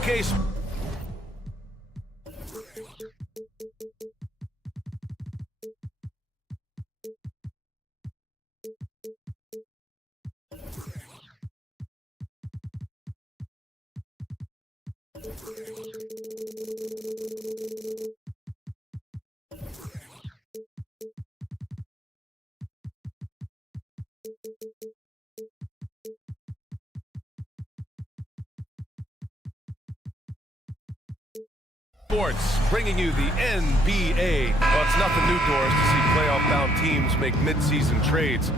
showcase. Sports, bringing you the NBA. Well, it's nothing new, Doris, to see playoff-bound teams make mid-season trades.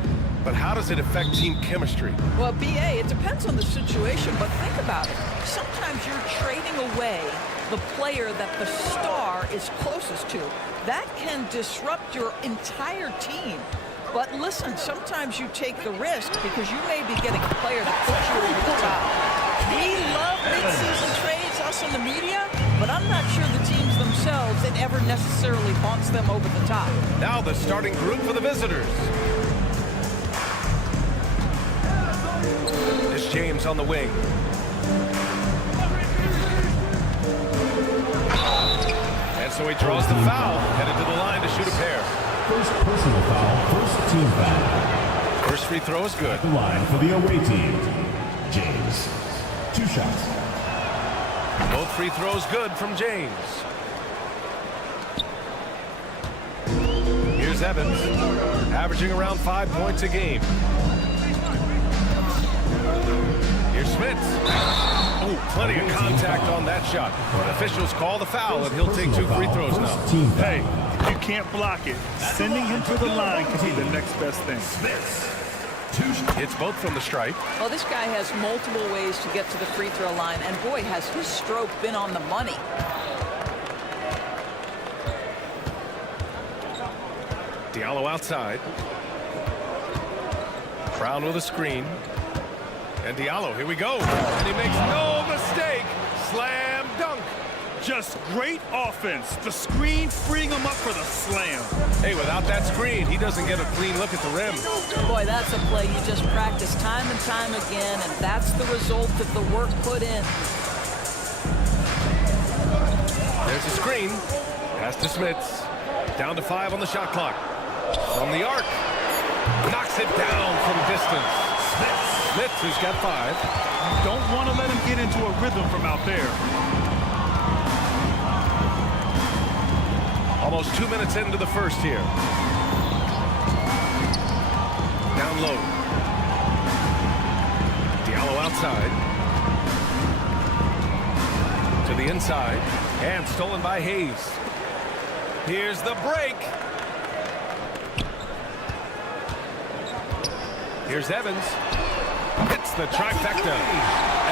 But how does it affect team chemistry? Well, BA, it depends on the situation, but think about it. Sometimes you're trading away the player that the star is closest to. That can disrupt your entire team. But listen, sometimes you take the risk because you may be getting a player that puts you over the top. We love mid-season trades, us in the media, but I'm not sure the teams themselves, it ever necessarily haunts them over the top. Now the starting group for the visitors. It's James on the wing. And so he draws the foul, headed to the line to shoot a pair. First personal foul, first team foul. First free throw is good. The line for the away team. James. 2 shots. Both free throws good from James. Here's Evans, averaging around 5 points a game. Here's Smith. Oh, plenty of contact on that shot. Officials call the foul, and he'll take 2 free throws now. Hey, you can't block it. Sending him to the line could be the next best thing. It's both from the stripe. Well, this guy has multiple ways to get to the free throw line, and boy, has his stroke been on the money. Diallo outside. Brown with a screen. And Diallo, here we go. And he makes no mistake. Slam dunk. Just great offense. The screen freeing him up for the slam. Hey, without that screen, he doesn't get a clean look at the rim. Boy, that's a play you just practice time and time again, and that's the result of the work put in. There's a screen. Pass to Smits. Down to 5 on the shot clock. From the arc. Knocks it down from distance. Smits, who's got 5. You don't want to let him get into a rhythm from out there. Almost 2 minutes into the first here. Down low. Diallo outside. To the inside. And stolen by Hayes. Here's the break. Here's Evans. Hits the trifecta.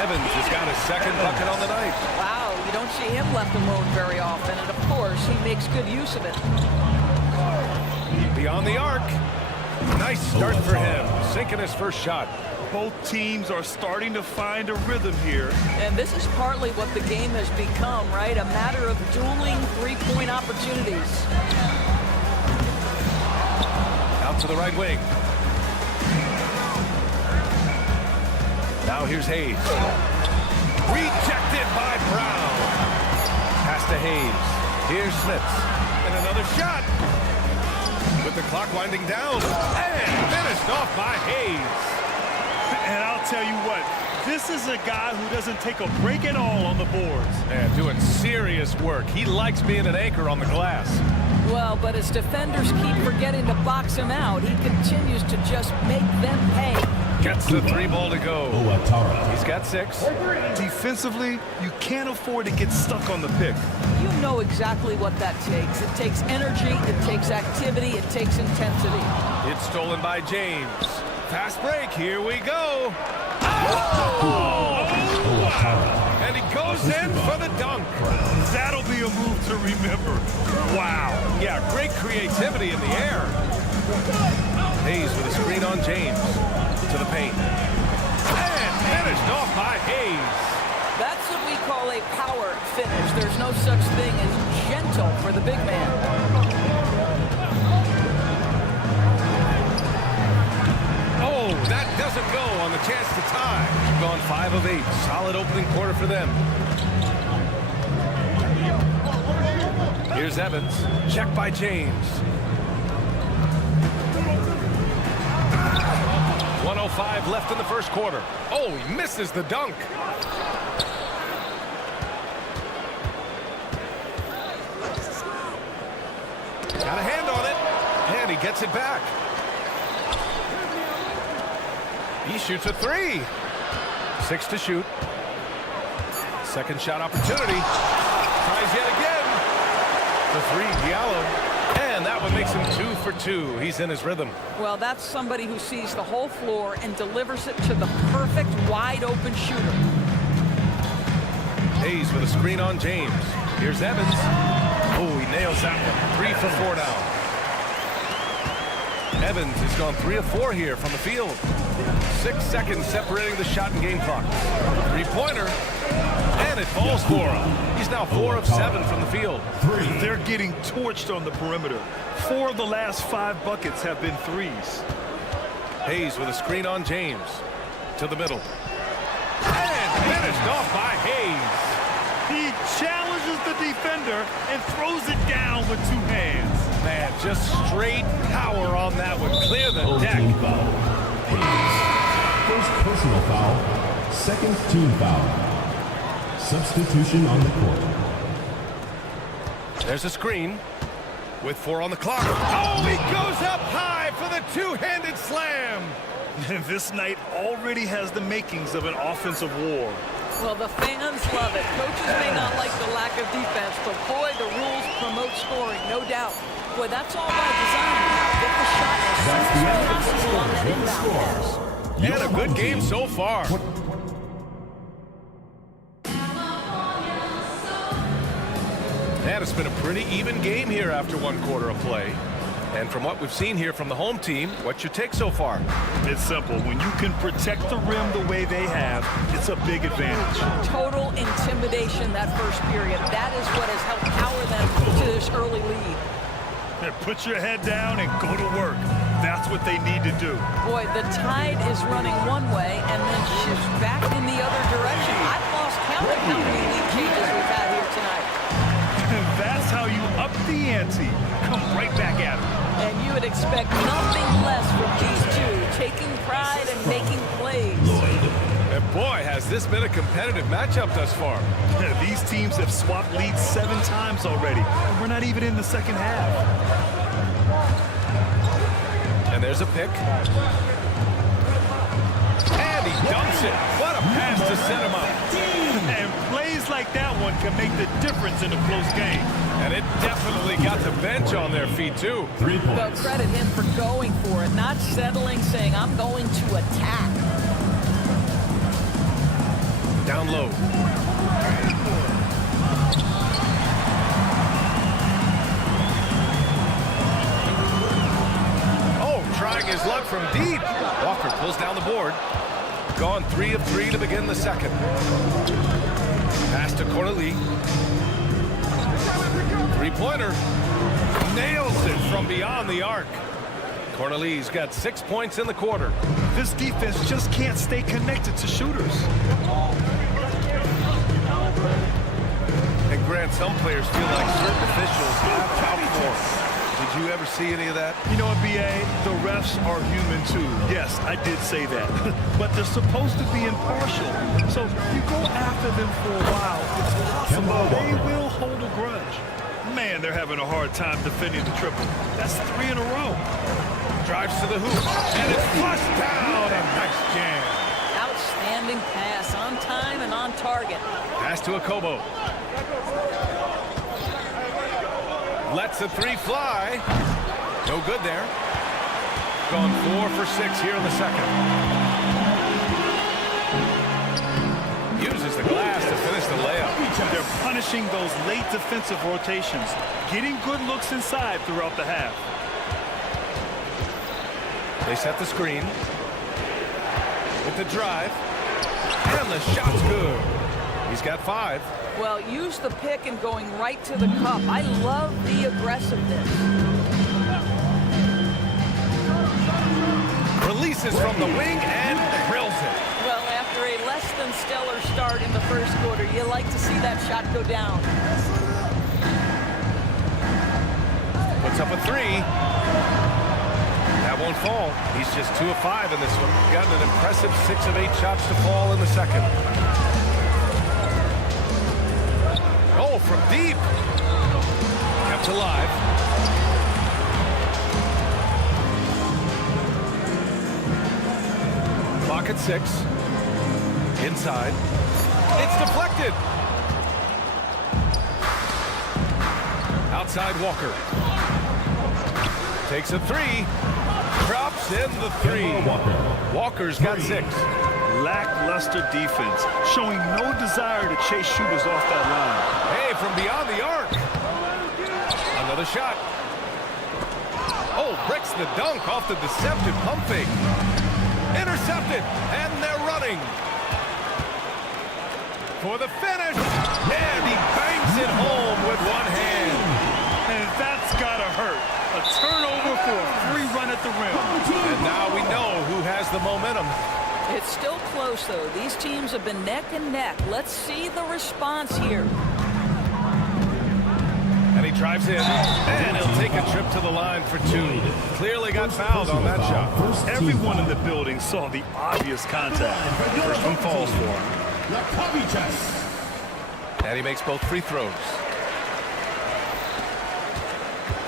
Evans has got his second bucket on the night. Wow, you don't see him left alone very often, and of course, he makes good use of it. Beyond the arc. Nice start for him. Sinking his first shot. Both teams are starting to find a rhythm here. And this is partly what the game has become, right? A matter of dueling three-point opportunities. Out to the right wing. Now here's Hayes. Rejected by Brown. Pass to Hayes. Here's Smith. And another shot. With the clock winding down. And finished off by Hayes. And I'll tell you what, this is a guy who doesn't take a break at all on the boards. Yeah, doing serious work. He likes being an anchor on the glass. Well, but as defenders keep forgetting to box him out, he continues to just make them pay. Gets the 3 ball to go. He's got 6. Defensively, you can't afford to get stuck on the pick. You know exactly what that takes. It takes energy, it takes activity, it takes intensity. It's stolen by James. Fast break, here we go. Oh! And he goes in for the dunk. That'll be a move to remember. Wow. Yeah, great creativity in the air. Hayes with a screen on James. To the paint. And finished off by Hayes. That's what we call a power finish. There's no such thing as gentle for the big man. Oh, Oh, that doesn't go on the chance to tie. Gone 5 of 8. Solid opening quarter for them. Here's Evans. Check by James. 1:05 left in the first quarter. Oh, he misses the dunk. Got a hand on it, and he gets it back. He shoots a 3. 6 to shoot. Second shot opportunity. Tries yet again. The 3, Diallo. And that one makes him 2 for 2. He's in his rhythm. Well, that's somebody who sees the whole floor and delivers it to the perfect wide-open shooter. Hayes with a screen on James. Here's Evans. Oh, he nails that one. 3 for 4 now. Evans has gone 3 of 4 here from the field. 6 seconds separating the shot and game clock. 3-pointer. And it falls for him. He's now 4 of 7 from the field. They're getting torched on the perimeter. 4 of the last 5 buckets have been threes. Hayes with a screen on James. To the middle. And finished off by Hayes. He challenges the defender and throws it down with 2 hands. Man, just straight power on that one. Clear the deck. Foul. First personal foul. Second team foul. Substitution on the court. There's a screen with 4 on the clock. Oh, he goes up high for the 2-handed slam. This night already has the makings of an offensive war. Well, the fans love it. Coaches may not like the lack of defense, but boy, the rules promote scoring, no doubt. Boy, that's all by design. Get the shot as soon as possible on that inbound pass. And a good game so far. And it's been a pretty even game here after 1 quarter of play. And from what we've seen here from the home team, what's your take so far? It's simple. When you can protect the rim the way they have, it's a big advantage. Total intimidation that first period. That is what has helped power them to this early lead. Put your head down and go to work. That's what they need to do. Boy, the tide is running one way and then shifts back in the other direction. I've lost count of how many lead changes we've had here tonight. That's how you up the ante. Come right back at them. And you would expect nothing less from these two, taking pride and making plays. And boy, has this been a competitive matchup thus far. These teams have swapped leads 7 times already. And we're not even in the second half. And there's a pick. And he dunks it. What a pass to set him up. And plays like that one can make the difference in a close game. And it definitely got the bench on their feet, too. 3 points. Well, credit him for going for it, not settling, saying, I'm going to attack. Down low. Oh, trying his luck from deep. Walker pulls down the board. Gone 3 of 3 to begin the second. Pass to Corneli. 3-pointer. Nails it from beyond the arc. Corneli's got 6 points in the quarter. This defense just can't stay connected to shooters. And Grant, some players feel like certain officials have outperformed. Did you ever see any of that? You know what, B.A.? The refs are human, too. Yes, I did say that. But they're supposed to be impartial. So you go after them for a while, it's possible they will hold a grudge. Man, they're having a hard time defending the triple. That's 3 in a row. Drives to the hoop. And it's flushed down. A nice jam. Outstanding pass, on time and on target. Pass to Akobo. Lets the 3 fly. No good there. Gone 4 for 6 here in the second. Uses the glass to finish the layup. They're punishing those late defensive rotations, getting good looks inside throughout the half. They set the screen. With the drive. And the shot's good. He's got 5. Well, use the pick and going right to the cup. I love the aggressiveness. misses from the wing and drills it. Well, after a less than stellar start in the first quarter, you like to see that shot go down. Puts up a three. That won't fall. He's just 2 of 5 in this one. Gotten an impressive 6 of 8 shots to fall in the second. Oh, from deep. Kept alive. Clock at 6. Inside. It's deflected. Outside Walker. Takes a 3. Drops in the 3. Walker's got 6. Lackluster defense, showing no desire to chase shooters off that line. Hey, from beyond the arc. Another shot. Oh, breaks the dunk off the deceptive pump fake. Intercepted, and they're running. For the finish, and he bangs it home with one hand. And that's gotta hurt. A turnover for a free run at the rim. And now we know who has the momentum. It's still close, though. These teams have been neck and neck. Let's see the response here. And he drives in, and he'll take a trip to the line for 2. Clearly got fouled on that shot. Everyone in the building saw the obvious contact. First one falls for him. And he makes both free throws.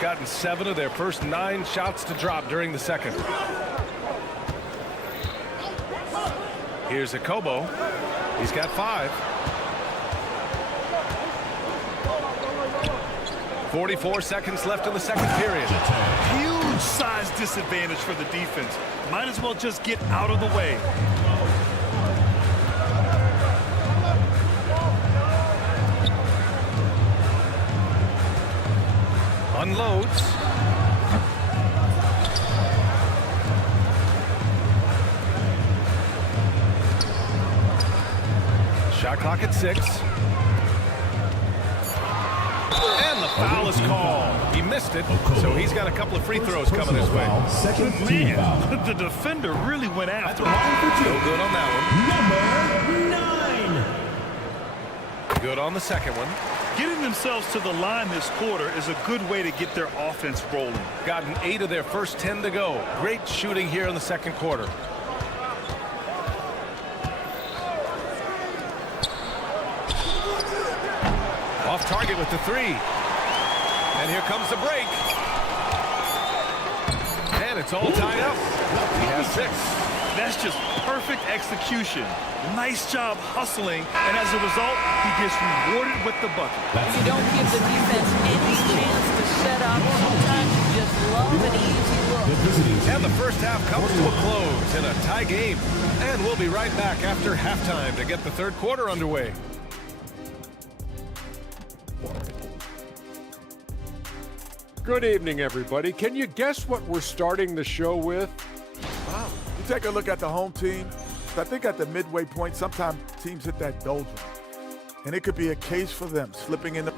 Gotten 7 of their first 9 shots to drop during the second. Here's Kobo. He's got 5. 44 seconds left in the second period. Huge size disadvantage for the defense. Might as well just get out of the way. Unloads. Shot clock at 6. And the foul is called. He missed it, so he's got a couple of free throws coming his way. Man, the defender really went after him. No good on that Number 9. one. Good on the second one. Getting themselves to the line this quarter is a good way to get their offense rolling. Gotten 8 of their first 10 to go. Great shooting here in the second quarter. Off target with the 3. And here comes the break. And it's all tied up. He has 6. That's just perfect execution. Nice job hustling, and as a result, he gets rewarded with the bucket. You don't give the defense any chance to set up. Sometimes you just love an easy look. And the first half comes to a close in a tie game. And we'll be right back after halftime to get the third quarter underway. Good evening, everybody. Can you guess what we're starting the show with? Wow. You take a look at the home team. I think at the midway point, sometimes teams hit that doldrum. And it could be a case for them slipping in the...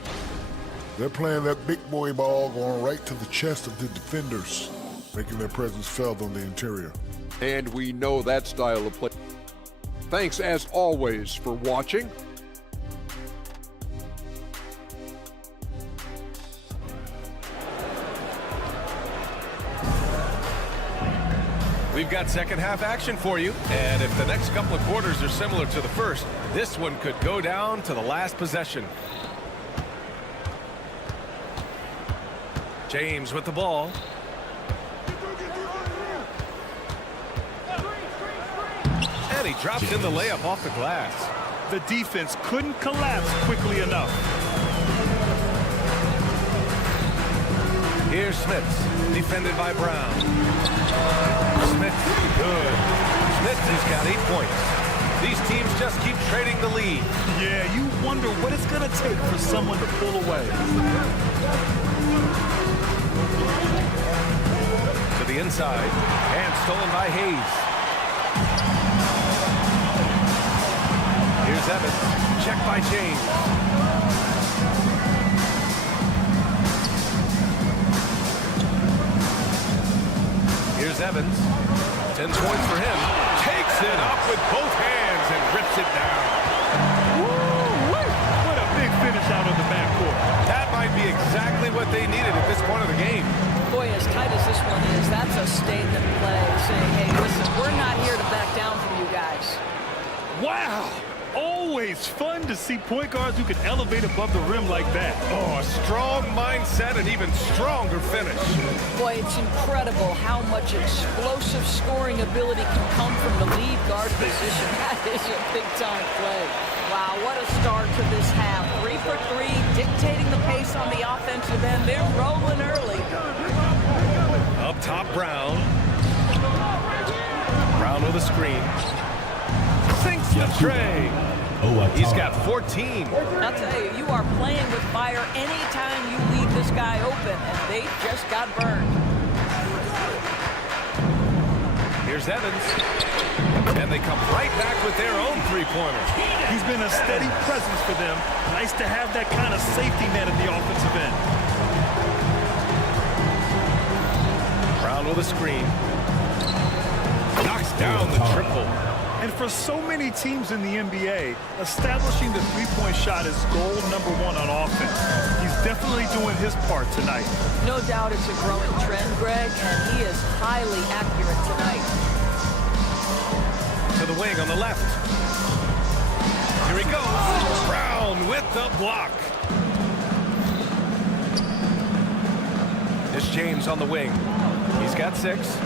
They're playing that big boy ball going right to the chest of the defenders, making their presence felt on the interior. And we know that style of play. Thanks, as always, for watching. We've got second half action for you. And if the next couple of quarters are similar to the first, this one could go down to the last possession. James with the ball. And he drops in the layup off the glass. The defense couldn't collapse quickly enough. Here's Smith, defended by Brown. Smith, good. Smith has got 8 points. These teams just keep trading the lead. Yeah, you wonder what it's going to take for someone to pull away. To the inside, and stolen by Hayes. Here's Evans, checked by James. Here's Evans to 10 points for him. Takes it up with both hands and rips it down. Woo-wee. What a big finish out of the backcourt. That might be exactly what they needed at this point of the game. Boy, as tight as this one is, that's a statement play saying, hey, listen, we're not here to back down from you guys. Wow. Always fun to see point guards who can elevate above the rim like that. Oh, a strong mindset and even stronger finish. Boy, it's incredible how much explosive scoring ability can come from the lead guard position. That is a big-time play. Wow, what a start to this half. 3 for 3, dictating the pace on the offensive end. They're rolling early. Up top, Brown. Brown with a screen. Sinks the tray. He's got 14. I'll tell you, you are playing with fire anytime you leave this guy open, and they just got burned. Here's Evans. And they come right back with their own three-pointer. He's been a steady presence for them. Nice to have that kind of safety net at the offensive end. Brown with a screen. Knocks down the triple. And for so many teams in the NBA, establishing the three-point shot is goal number 1 on offense. He's definitely doing his part tonight. No doubt it's a growing trend, Greg, and he is highly accurate tonight. To the wing on the left. Here he goes. Brown with the block. It's James on the wing. He's got 6.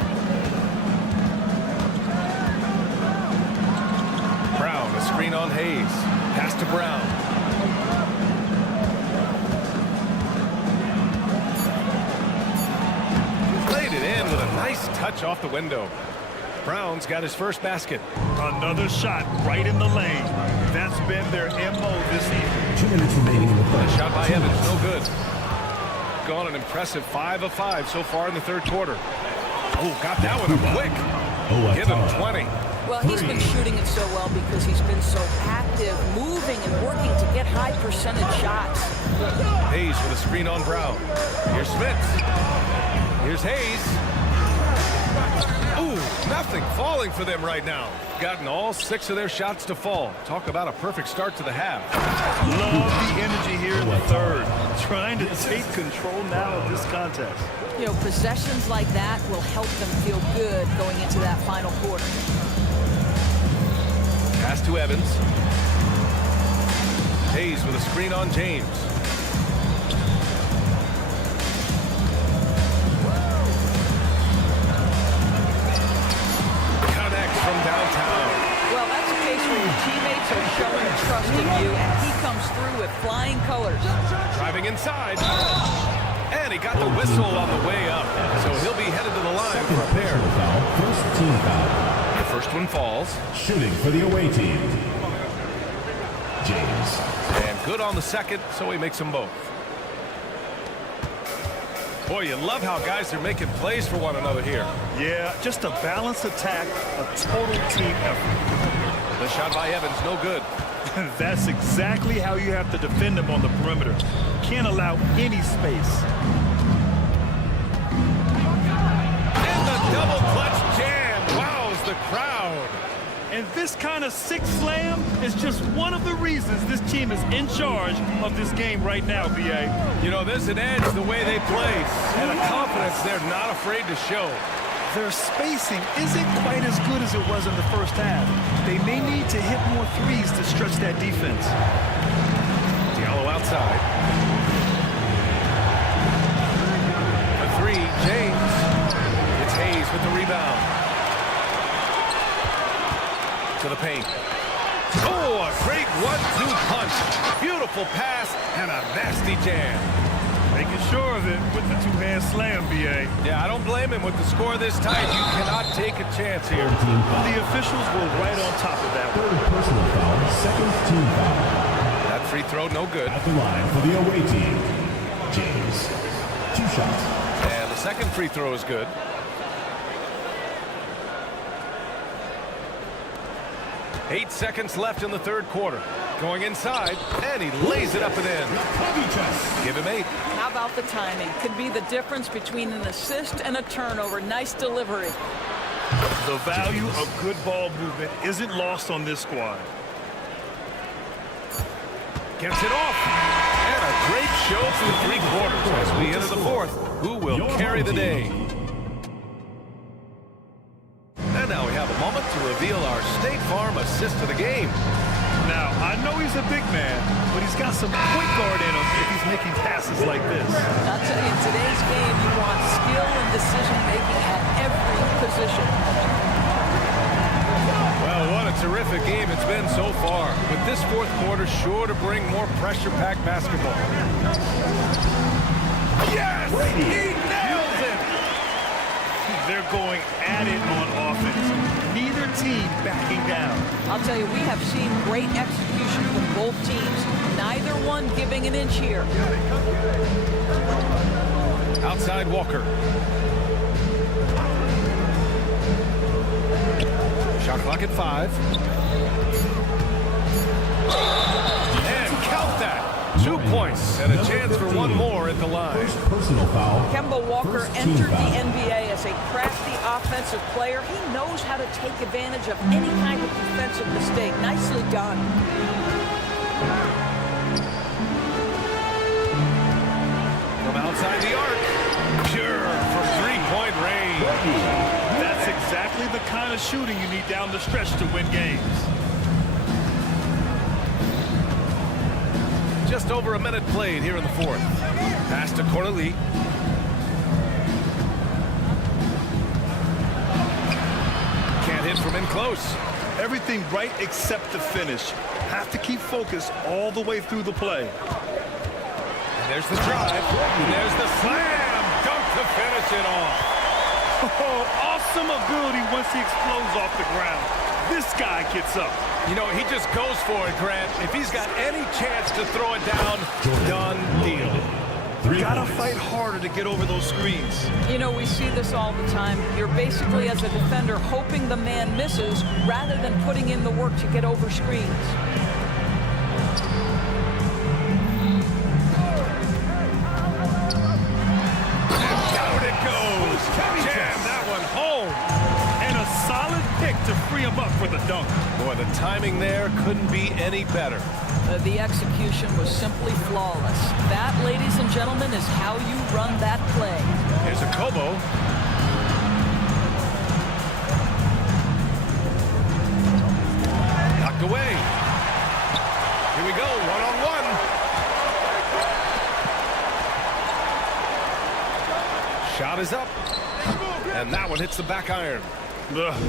Brown, a screen on Hayes. Pass to Brown. Played it in with a nice touch off the window. Brown's got his first basket. Another shot right in the lane. That's been their MO this evening. 2 minutes remaining in the third. Shot by Evans, no good. Gone an impressive 5 of 5 so far in the third quarter. Oh, got that one up quick. Give him 20. Well, he's been shooting it so well because he's been so active, moving and working to get high percentage shots. Hayes with a screen on Brown. Here's Smith. Here's Hayes. Ooh, nothing falling for them right now. Gotten all 6 of their shots to fall. Talk about a perfect start to the half. Love the energy here in the third. Trying to take control now of this contest. You know, possessions like that will help them feel good going into that final quarter. Pass to Evans. Hayes with a screen on James. Connects from downtown. Well, that's a case where your teammates are showing trust in you, and he comes through with flying colors. Driving inside. And he got the whistle on the way up. So he'll be headed to the line for a pair. First team foul. The first one falls. Shooting for the away team. James. And good on the second, so he makes them both. Boy, you love how guys are making plays for one another here. Yeah, just a balanced attack, a total team effort. The shot by Evans, no good. That's exactly how you have to defend them on the perimeter. Can't allow any space. And the double clutch jam wows the crowd. And this kind of six slam is just one of the reasons this team is in charge of this game right now, B.A. You know, there's an edge the way they play and a confidence they're not afraid to show. Their spacing isn't quite as good as it was in the first half. They may need to hit more threes to stretch that defense. Diallo outside. A three, James. It's Hayes with the rebound. To the paint. Oh, a great 1-2 punch. Beautiful pass and a nasty jam. Making sure of it with the two-hand slam, B.A. Yeah, I don't blame him with the score this tight. You cannot take a chance here. The officials were right on top of that. Third personal foul, second team foul. That free throw, no good. At the line for the away team, James. 2 shots. And the second free throw is good. Eight seconds left in the third quarter. Going inside, and he lays it up and in. Give him 8. How about the timing? Could be the difference between an assist and a turnover. Nice delivery. The value of good ball movement isn't lost on this squad. Gets it off. And a great show through 3 quarters as we enter the 4th. Who will carry the day? And now we have a moment to reveal our State Farm assist of the game. Now, I know he's a big man, but he's got some point guard in him if he's making passes like this. I'll tell you, in today's game, you want skill and decision-making at every position. Well, what a terrific game it's been so far. With this 4th quarter sure to bring more pressure-packed basketball. Yes! He nails it! They're going at it on offense. Neither team backing down. I'll tell you, we have seen great execution from both teams. Neither one giving an inch here. Outside Walker. Shot clock at 5. And count that. 2 points and a chance for one more at the line. Personal foul. Kemba Walker First team entered foul. the NBA as a crafty offensive player. He knows how to take advantage of any kind of defensive mistake. Nicely done. From outside the arc. Pure from 3-point range. That's exactly the kind of shooting you need down the stretch to win games. Just over a minute played here in the 4th. Pass to Grizli. Can't hit from in close. Everything right except the finish. Have to keep focused all the way through the play. And there's the drive. And there's the slam. Dunk to finish it off. Oh, awesome ability once he explodes off the ground. This guy gets up. You know, he just goes for it, Grant. If he's got any chance to throw it down, done deal. Gotta fight harder to get over those screens. You know, we see this all the time. You're basically, as a defender, hoping the man misses rather than putting in the work to get over screens. Down it goes. Jam that one home. And a solid pick to free him up for the dunk. Boy, the timing there couldn't be any better. The execution was simply flawless. That, ladies and gentlemen, is how you run that play. Here's a Kobo. Knocked away. Here we go, one-on-one. Shot is up. And that one hits the back iron.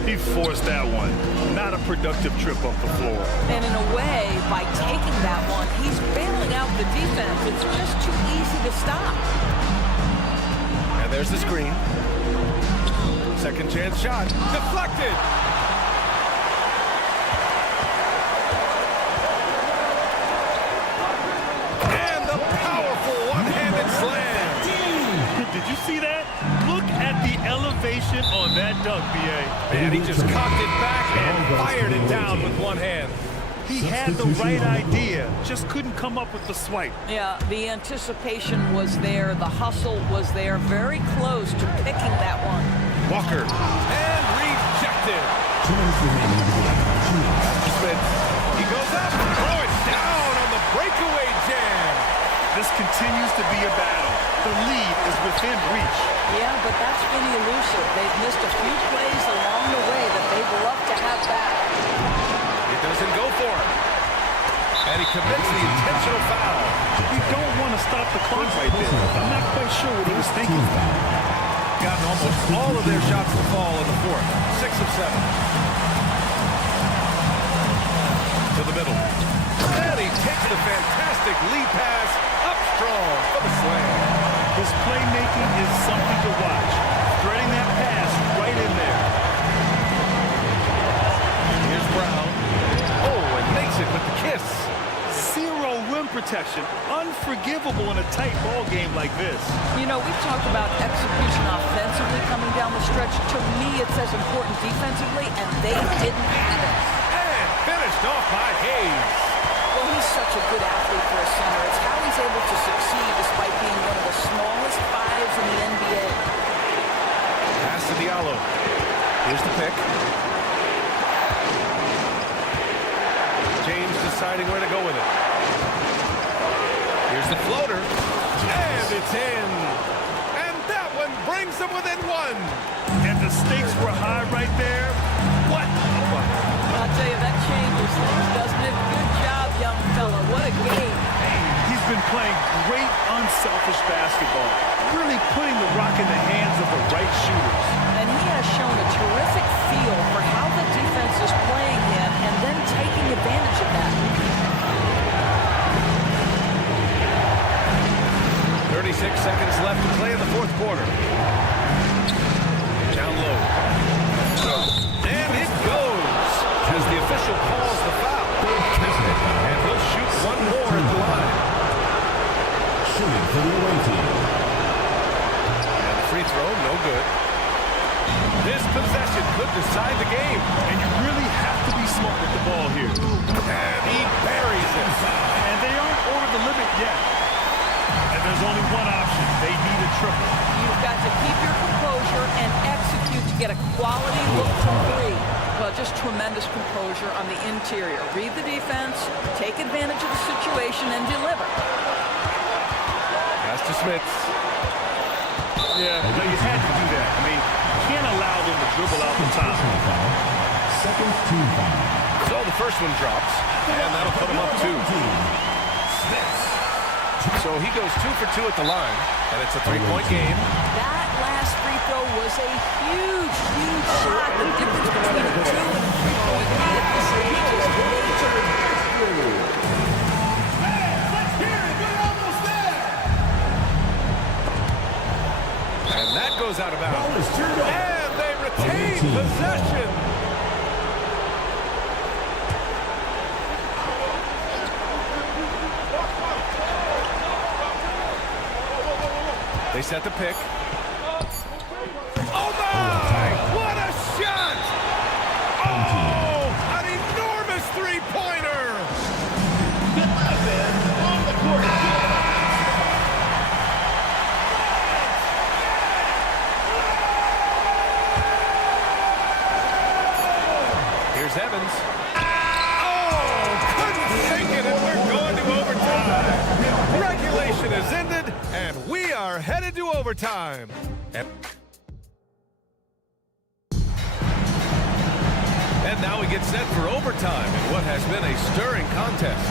He forced that one. Not a productive trip up the floor. And in a way, by taking that one, he's bailing out the defense. It's just too easy to stop. And there's the screen. Second chance shot. Deflected. And the powerful one-handed slam. Did you see that? Look at the elevation on that dunk, B.A. And he just cocked it back and fired it down with one hand. He had the right idea, just couldn't come up with the swipe. Yeah, the anticipation was there. The hustle was there. Very close to picking that one. Walker. And rejected. 2 minutes remaining to the Smith. He goes up. Throw it down on the breakaway jam. This continues to be a battle. The lead is within reach. Yeah, but that's been elusive. They've missed a few plays along the way that they'd love to have back. It doesn't go for it. And he commits the intentional foul. You don't want to stop the clock right there. I'm not quite sure what he was thinking. Gotten almost all of their shots to fall in the 4th. 6 of 7. To the middle. And he takes the fantastic lead pass up strong for the slam. His playmaking is something to watch. Threading that pass right in there. Here's Brown. Oh, and makes it with the kiss. Zero rim protection. Unforgivable in a tight ball game like this. You know, we've talked about execution offensively coming down the stretch. To me, it's as important defensively, and they didn't have it. And finished off by Hayes. Well, he's such a good athlete for a center. It's how he's able to succeed despite being one of the smallest fives in the NBA. Pass to Diallo. He Here's the pick. James deciding where to go with it. Here's the floater. And it's in. And that one brings them within one. And the stakes were high right there. What? I'll tell you, that changes things, doesn't it? Good job, young fella. What a game. He's been playing great, unselfish basketball. Really putting the rock in the hands of the right shooters. And he has shown a terrific feel for how the defense is playing him and then taking advantage of that. 36 seconds left to play in the fourth quarter. Down low. And it goes as the official calls the foul. And he'll shoot one more at the line. Shooting for the away team. And the free throw, no good. This possession could decide the game. And you really have to be smart with the ball here. And he buries it. And they aren't over the limit yet. And there's only one option. They need a triple. You've got to keep your composure and execute to get a quality look for three. Well, just tremendous composure on the interior. Read the defense, take advantage of the situation, and deliver. Pass to Smith. Yeah, but you had to do that. I mean, you can't allow them to dribble out the top. Second team foul. So the first one drops, and that'll put him up 2. So he goes 2 for 2 at the line, and it's a 3-point game. That last free throw was a huge, huge shot. The difference between a 2 and a 3-point lead at this stage is major. And that goes out of bounds. And they retain possession. They set the pick. Oh my! What a shot! Oh, an enormous three-pointer! Here's Evans. Oh, couldn't take it, and we're going to overtime. Regulation has ended, and we are headed to overtime. And now we get set for overtime in what has been a stirring contest.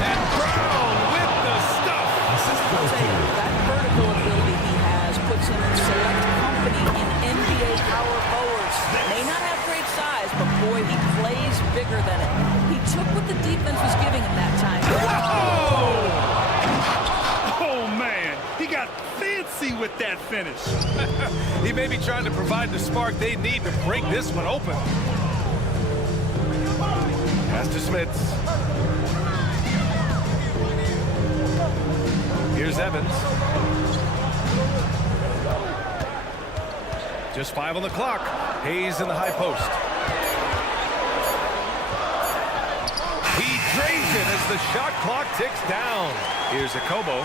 And Brown with the stuff. I'll tell you, that vertical ability he has puts him in select company in NBA power forwards. May not have great size, but boy, he plays bigger than it. He took what the defense was giving him that time. Oh, man. He got fancy with that finish. He may be trying to provide the spark they need to break this one open. Pass to Smith. Here's Evans. Just 5 on the clock. Hayes in the high post. He drains it as the shot clock ticks down. Here's Akobo.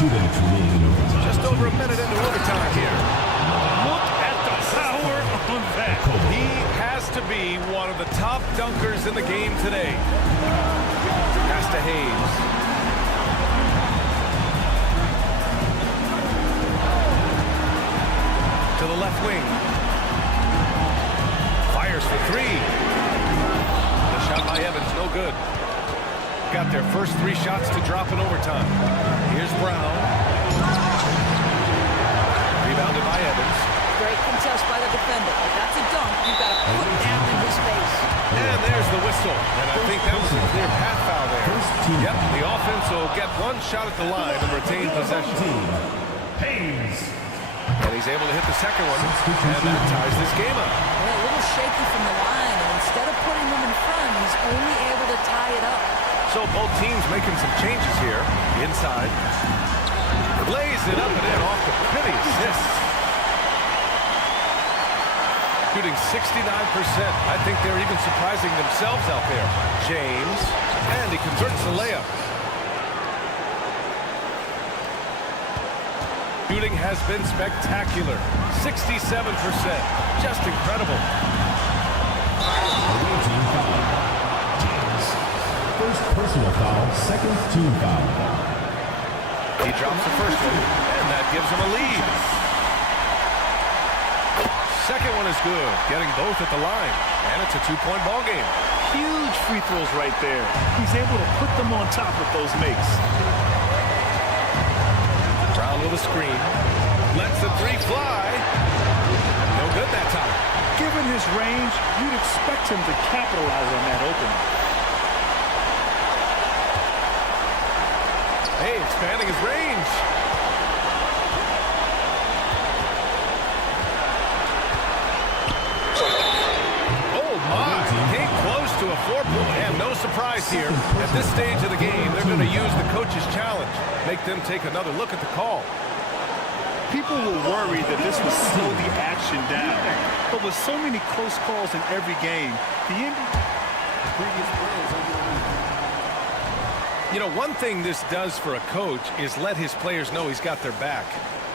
2 minutes remaining in overtime. Just over a minute into overtime here. Look at the power on that. He has to be one of the top dunkers in the game today. Pass to Hayes. To the left wing. Fires for 3. The shot by Evans, no good. Got their first 3 shots to drop in overtime. Here's Brown. Rebounded by Evans. Great contest by the defender. If that's a dunk, you've got to put down in his face. And there's the whistle. And I think that was a clear path foul there. Yep, the offense will get 1 shot at the line and retain possession. And he's able to hit the second one. And that ties this game up. Well, a little shaky from the line, and instead of putting him in front, he's only able to tie it up. So both teams making some changes here. Inside. Lays it up and in off the pretty assist. Shooting 69%. I think they're even surprising themselves out there. James, and he converts the layup. Shooting has been spectacular. 67%. Just incredible. Away team foul. James. First personal foul, second team foul. He drops the first one, and that gives him a lead. Second one is good, getting both at the line, and it's a two-point ball game. Huge free throws right there. He's able to put them on top with those makes. Brown with a screen, lets the three fly. No good that time. Given his range, you'd expect him to capitalize on that opening. Hey, expanding his range. Oh my, came close to a 4-point. And no surprise here. At this stage of the game, they're going to use the coach's challenge. Make them take another look at the call. People were worried that this would slow the action down. But with so many close calls in every game, the You know, one thing this does for a coach is let his players know he's got their back.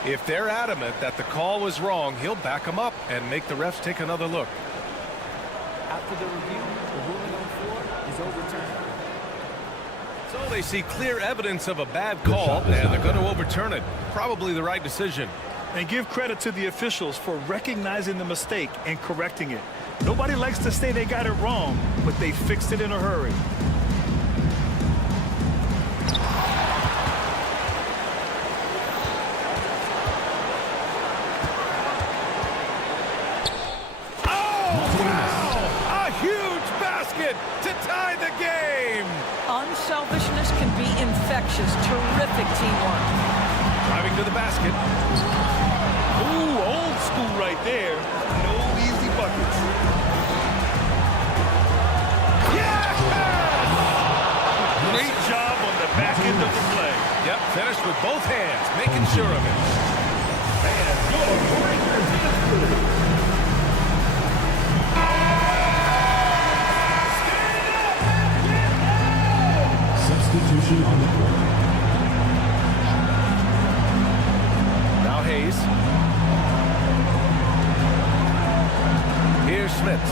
If they're adamant that the call was wrong, he'll back them up and make the refs take another look. After the review, the ruling on the floor is overturned. So they see clear evidence of a bad call, and they're going to overturn it. Probably the right decision. And give credit to the officials for recognizing the mistake and correcting it. Nobody likes to say they got it wrong, but they fixed it in a hurry. Unselfishness can be infectious. Terrific teamwork. Driving to the basket. Ooh, old school right there. No easy buckets. Yes! Great job on the back end of the play. Yep, finished with both hands, making sure of it. And your breaker. Substitution on the court. Now Hayes. Here's Smith.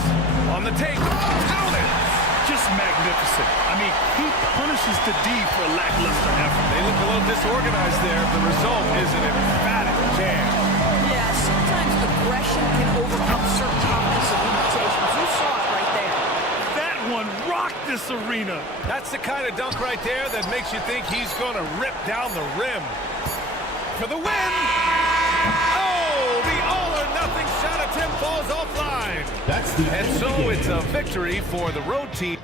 On the take. Counted. Just magnificent. I mean, he punishes the D for a lackluster effort. They look a little disorganized there. The result is an emphatic jam. Yeah, sometimes aggression can overcome certain offensive limitations. You saw it right there. That one rocked this arena. That's the kind of dunk right there that makes you think he's going to rip down the rim. For the win! Oh, the all-or-nothing shot attempt falls offline. That's the And so it's a victory for the road team.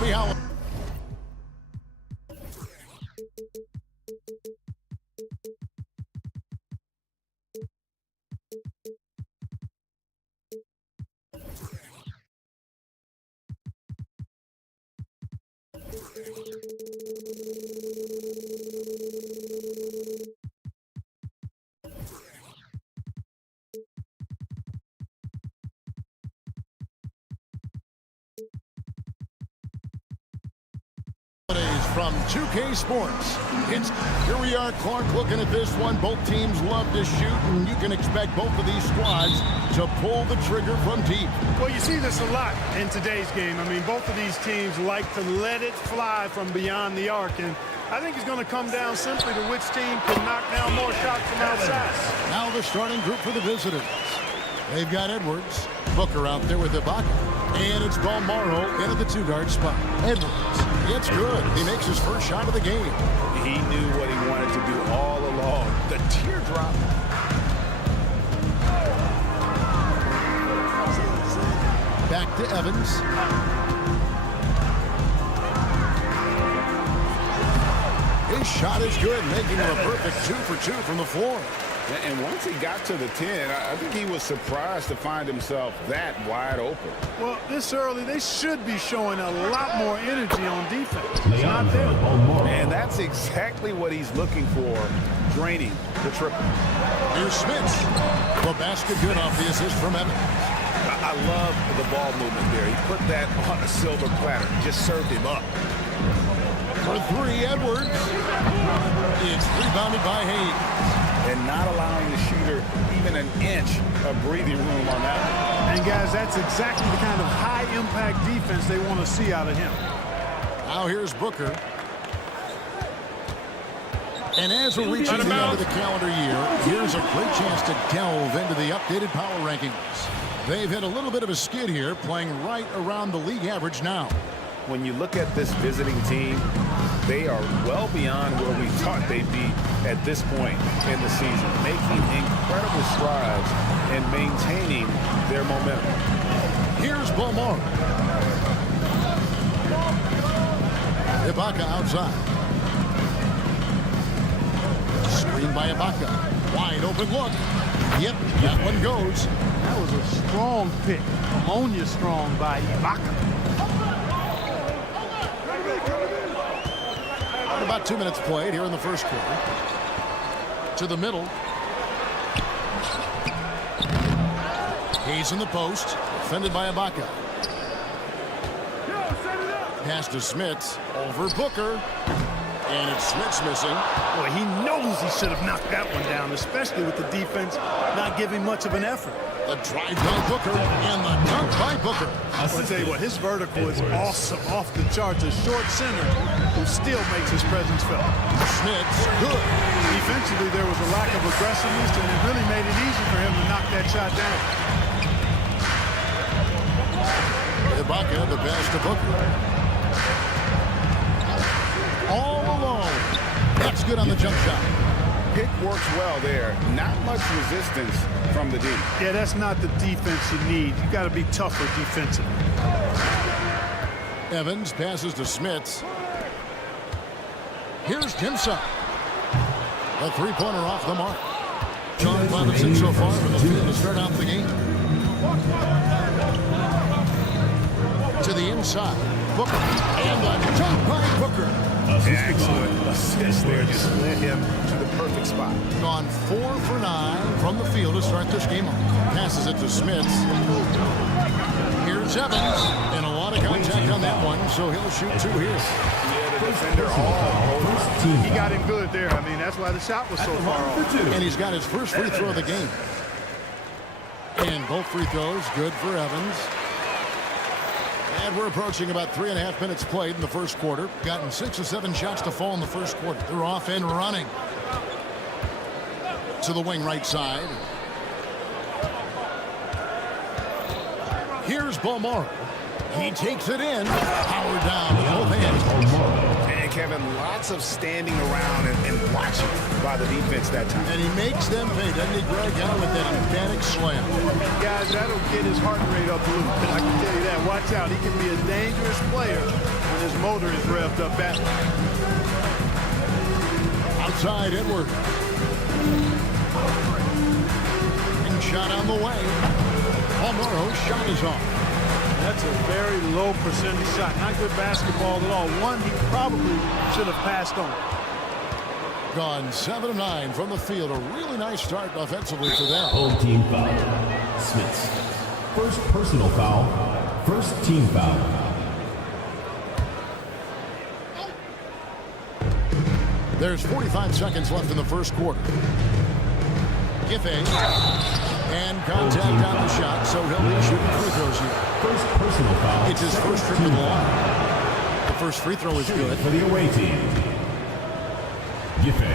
Happy holidays. From 2K Sports. Here we are, Clark, looking at this one. Both teams love to shoot, and you can expect both of these squads to pull the trigger from deep. Well, you see this a lot in today's game. I mean, both of these teams like to let it fly from beyond the arc, and I think it's going to come down simply to which team can knock down more shots from outside. Now the starting group for the visitors. They've got Edwards, Booker out there with Ibaka, and it's Balmaro in at the two-guard spot. Edwards, it's good. He makes his first shot of the game. He knew what he wanted to do all along. The teardrop. Back to Evans. His shot is good, making him a perfect 2 for 2 from the floor. And once he got to the 10, I think he was surprised to find himself that wide open. Well, this early, they should be showing a lot more energy on defense. It's not there. And that's exactly what he's looking for, draining the triple. Here's Smith. The basket good off the assist from Evans. I love the ball movement there. He put that on a silver platter, just served him up. For 3, Edwards. It's rebounded by Hayes. And not allowing the shooter even an inch of breathing room on that one. And, guys, that's exactly the kind of high-impact defense they want to see out of him. Now here's Booker. And as we're reaching the end of the calendar year, here's a great chance to delve into the updated power rankings. They've hit a little bit of a skid here, playing right around the league average now. When you look at this visiting team, they are well beyond where we thought they'd be at this point in the season, making incredible strides and maintaining their momentum. Here's Balmaro. Ibaka outside. Screen by Ibaka. Wide open look. Yep, that one goes. That was a strong pick. Ammonia strong by Ibaka. About 2 minutes played here in the first quarter. To the middle. He's in the post. Defended by Ibaka. Pass to Smith. Over Booker. And it's Smith's missing. Boy, he knows he should have knocked that one down, especially with the defense not giving much of an effort. The drive by Booker and the dunk by Booker. I'll tell you what, his vertical is awesome, off the charts. A short center who still makes his presence felt. Smith's good. Defensively, there was a lack of aggressiveness, and it really made it easy for him to knock that shot down. Ibaka, the pass to Booker. All alone. That's good on the jump shot. Pick works well there. Not much resistance from the D. Yeah, that's not the defense you need. You got to be tougher defensively. Evans passes to Smith. Here's Timsa. A three-pointer off the mark. John 5 of 6 so far from the field to start out the game. To the inside. Booker. And the jump by Booker. Excellent assist there. Just led him to the perfect spot. Gone 4 for 9 from the field to start this game off. Passes it to Smith. Here's Evans. And a lot of contact on that one, so he'll shoot 2 here. Yeah, the defender all over. He got him good there. I mean, that's why the shot was so far off. And he's got his first free throw of the game. And both free throws good for Evans. And we're approaching about 3.5 minutes played in the first quarter. Gotten 6 or 7 shots to fall in the first quarter. They're off and running. To the wing right side. Here's Balmaro. He takes it in. Power down with both hands. And Kevin, lots of standing around and watching by the defense that time. And he makes them pay, doesn't he, Greg? Out with that emphatic slam. Guys, that'll get his heart rate up a little bit. I can tell you that. Watch out. He can be a dangerous player when his motor is revved up badly. Outside Edward. And shot on the way. Palmero's shot is off. That's a very low percentage shot. Not good basketball at all. One he probably should have passed on. Gone 7 of 9 from the field. A really nice start offensively for them. Home team foul. Smiths. First personal foul. First team foul. There's 45 seconds left in the first quarter. Giffey. And contact on the shot, so he'll be shooting free throws here. First personal foul. It's his first trip to the line. The first free throw is good. For the away team. Giffey.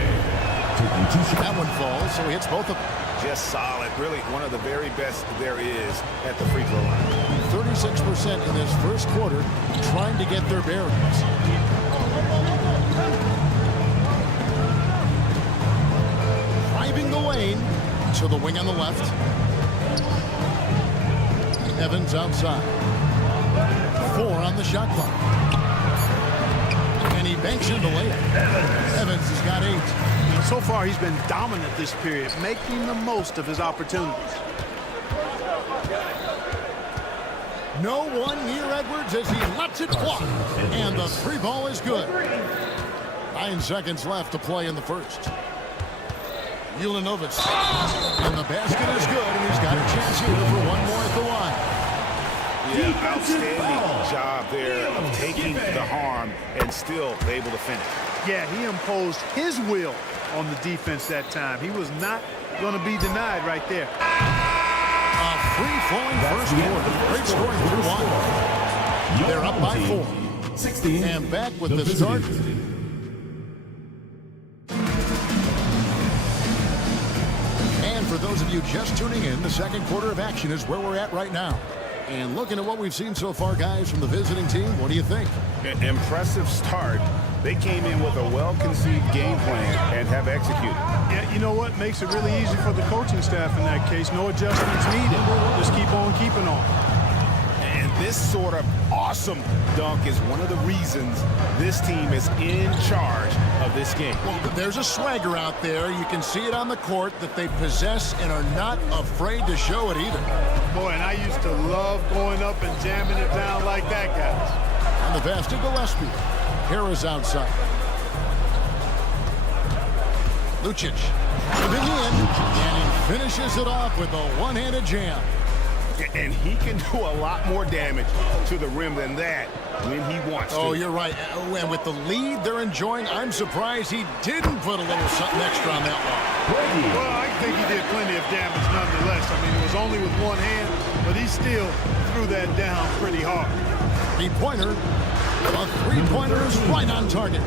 Taking 2 shots. That one falls, so he hits both of them. Just solid. Really one of the very best there is at the free throw line. 36% in this first quarter, trying to get their bearings. Driving the lane to the wing on the left. Evans outside. 4 on the shot clock. And he banks in the layup. Evans has got 8. And so far, he's been dominant this period, making the most of his opportunities. No one near Edwards as he lets it fly. And the 3 ball is good. 9 seconds left to play in the first. Ulanovitz. And the basket is good, and he's got a chance here for one more at the line. Yeah, outstanding job there of taking the harm and still able to finish. Yeah, he imposed his will on the defense that time. He was not going to be denied right there. A free-flowing first quarter. Great scoring through one. They're up by 4. 16. And back with the start. And for those of you just tuning in, the second quarter of action is where we're at right now. And looking at what we've seen so far, guys, from the visiting team, what do you think? Impressive start. They came in with a well-conceived game plan and have executed. Yeah, you know what? Makes it really easy for the coaching staff in that case. No adjustments needed. Just keep on keeping on. And this sort of awesome dunk is one of the reasons this team is in charge of this game. Well, there's a swagger out there. You can see it on the court that they possess and are not afraid to show it either. Boy, and I used to love going up and jamming it down like that, guys. On the pass to Gillespie. Harris outside. Lucic moving in, and he finishes it off with a one-handed jam. And he can do a lot more damage to the rim than that when he wants to. Oh, you're right. And with the lead they're enjoying, I'm surprised he didn't put a little something extra on that one. Well, I think he did plenty of damage nonetheless. I mean, it was only with one hand, but he still threw that down pretty hard. Three-pointer. A three-pointer is right on target.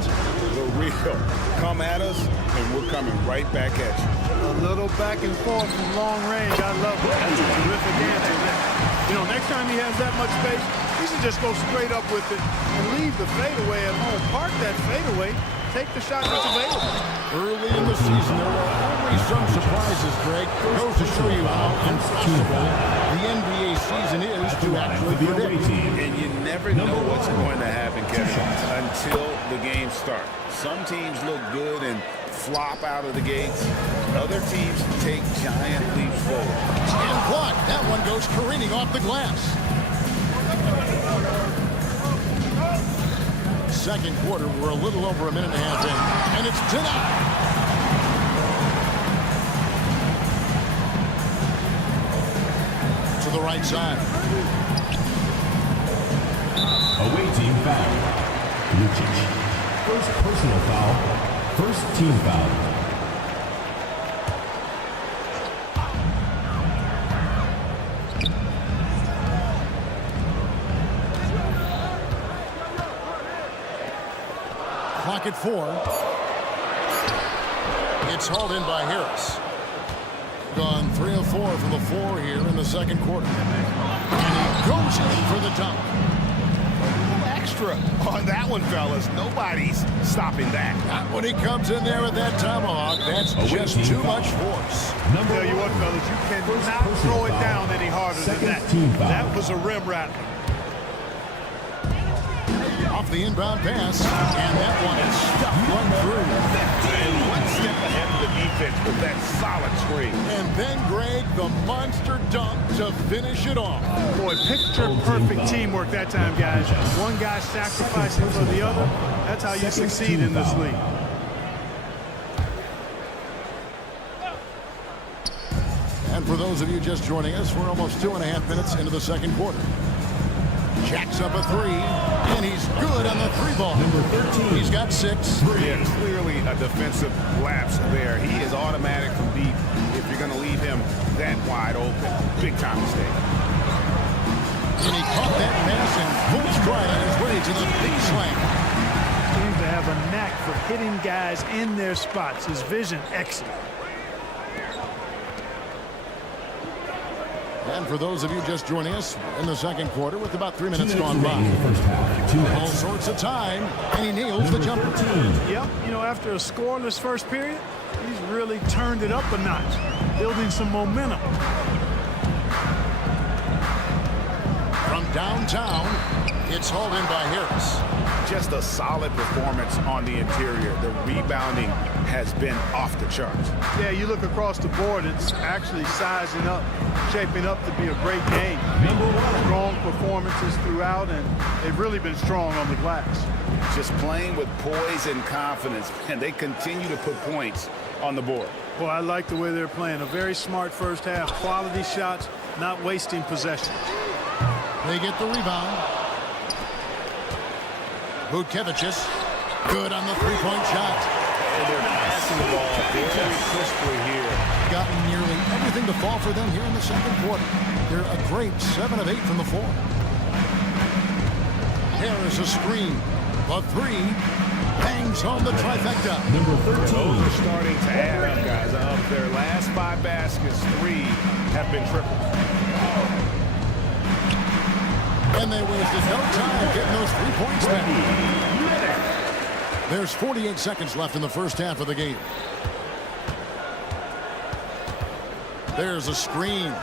The real. Come at us, and we're coming right back at you. A little back and forth from long range. I love it. That's a terrific answer. You know, next time he has that much space, he should just go straight up with it and leave the fadeaway at home. Park that fadeaway. Take the shot that's available. Early in the season, there were always some surprises, Greg. Goes to show you how impossible the NBA season is to actually predict. And you never know what's going to happen, Kevin, until the game starts. Some teams look good and flop out of the gates. Other teams take giant leaps forward. And blocked. That one goes careening off the glass. Second quarter, we're a little over a minute and a half in, and it's denied. To the right side. Away team foul. Lucic. First personal foul. First team foul. Clock at 4. It's hauled in by Harris. Gone 3 of 4 from the floor here in the second quarter. And he goes in for the dunk. Extra on that one, fellas. Nobody's stopping that. Not when he comes in there with that tomahawk. That's just too much force. I'll tell you what, fellas, you cannot throw it down any harder than that. That was a rim rattler. Off the inbound pass, and that one is stuffed one through. And one step ahead of the defense with that solid screen. And then, Greg, the monster dunk to finish it off. Boy, picture-perfect teamwork that time, guys. One guy sacrificing for the other. That's how you succeed in this league. And for those of you just joining us, we're almost 2.5 minutes into the second quarter. Jacks up a three, and he's good on the three ball. Number 13. He's got 6. Yeah, clearly a defensive lapse there. He is automatic from deep if you're going to leave him that wide open. Big time mistake. And he caught that pass and full stride on his way to the big slam. Seems to have a knack for hitting guys in their spots. His vision excellent. And for those of you just joining us in the second quarter with about 3 minutes gone by. First half. 2 All sorts of time, and he nails the jumper. 13. Yep, you know, after a scoreless first period, he's really turned it up a notch, building some momentum. From downtown, it's hauled in by Harris. Just a solid performance on the interior. The rebounding has been off the charts. Yeah, you look across the board, it's actually sizing up, shaping up to be a great game. Strong performances throughout, and they've really been strong on the glass. Just playing with poise and confidence, and they continue to put points on the board. Boy, I like the way they're playing. A very smart first half, quality shots, not wasting possessions. They get the rebound. Vukevicius, good on the three-point shot. And they're passing the ball very crisply here. Gotten nearly everything to fall for them here in the second quarter. They're a great 7 of 8 from the floor. Harris a screen. The three bangs home the trifecta. Number 13. Those are starting to add up, guys. Of their last 5 baskets, 3 have been triple. And they wasted no time getting those 3 points back. There's 48 seconds left in the first half of the game. There's a screen.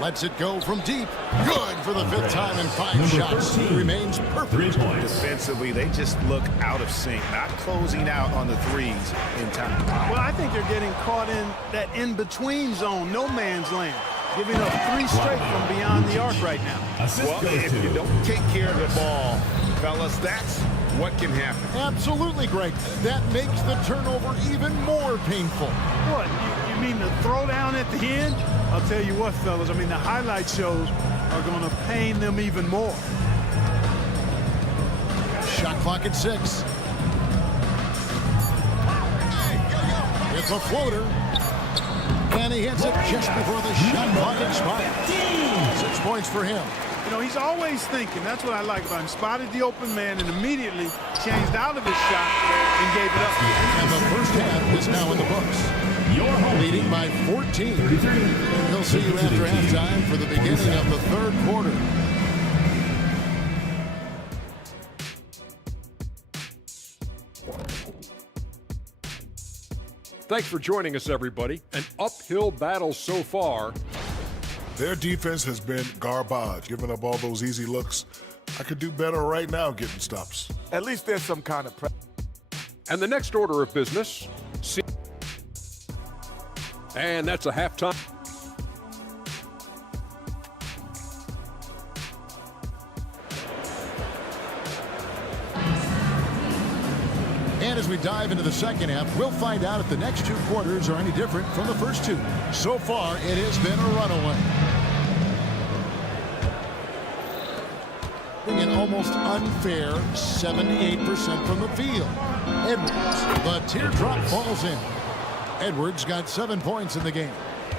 Lets it go from deep. Good for the 5th time in 5 shots. He remains perfect. 3 points. Defensively, they just look out of sync, not closing out on the threes in time. Well, I think they're getting caught in that in-between zone, no man's land, giving up 3 straight from beyond the arc right now. Well, if you don't take care of the ball, fellas, that's what can happen. Absolutely, Greg. That makes the turnover even more painful. What, you mean the throwdown at the end? I'll tell you what, fellas, I mean, the highlight shows are going to pain them even more. Shot clock at 6. It's a floater. And he hits it just before the shot clock expires. 6 points for him. You know, he's always thinking. That's what I like about him. Spotted the open man and immediately changed out of his shot and gave it up. And the first half is now in the books. Your home Leading by 14. He'll see you after halftime for the beginning of the third quarter. Thanks for joining us, everybody. An uphill battle so far. Their defense has been garbage, giving up all those easy looks. I could do better right now getting stops. At least there's some kind of pressure. And the next order of business. And that's a halftime. And as we dive into the second half, we'll find out if the next 2 quarters are any different from the first 2. So far, it has been a runaway. An almost unfair 78% from the field. Edwards, the teardrop falls in. Edwards got 7 points in the game.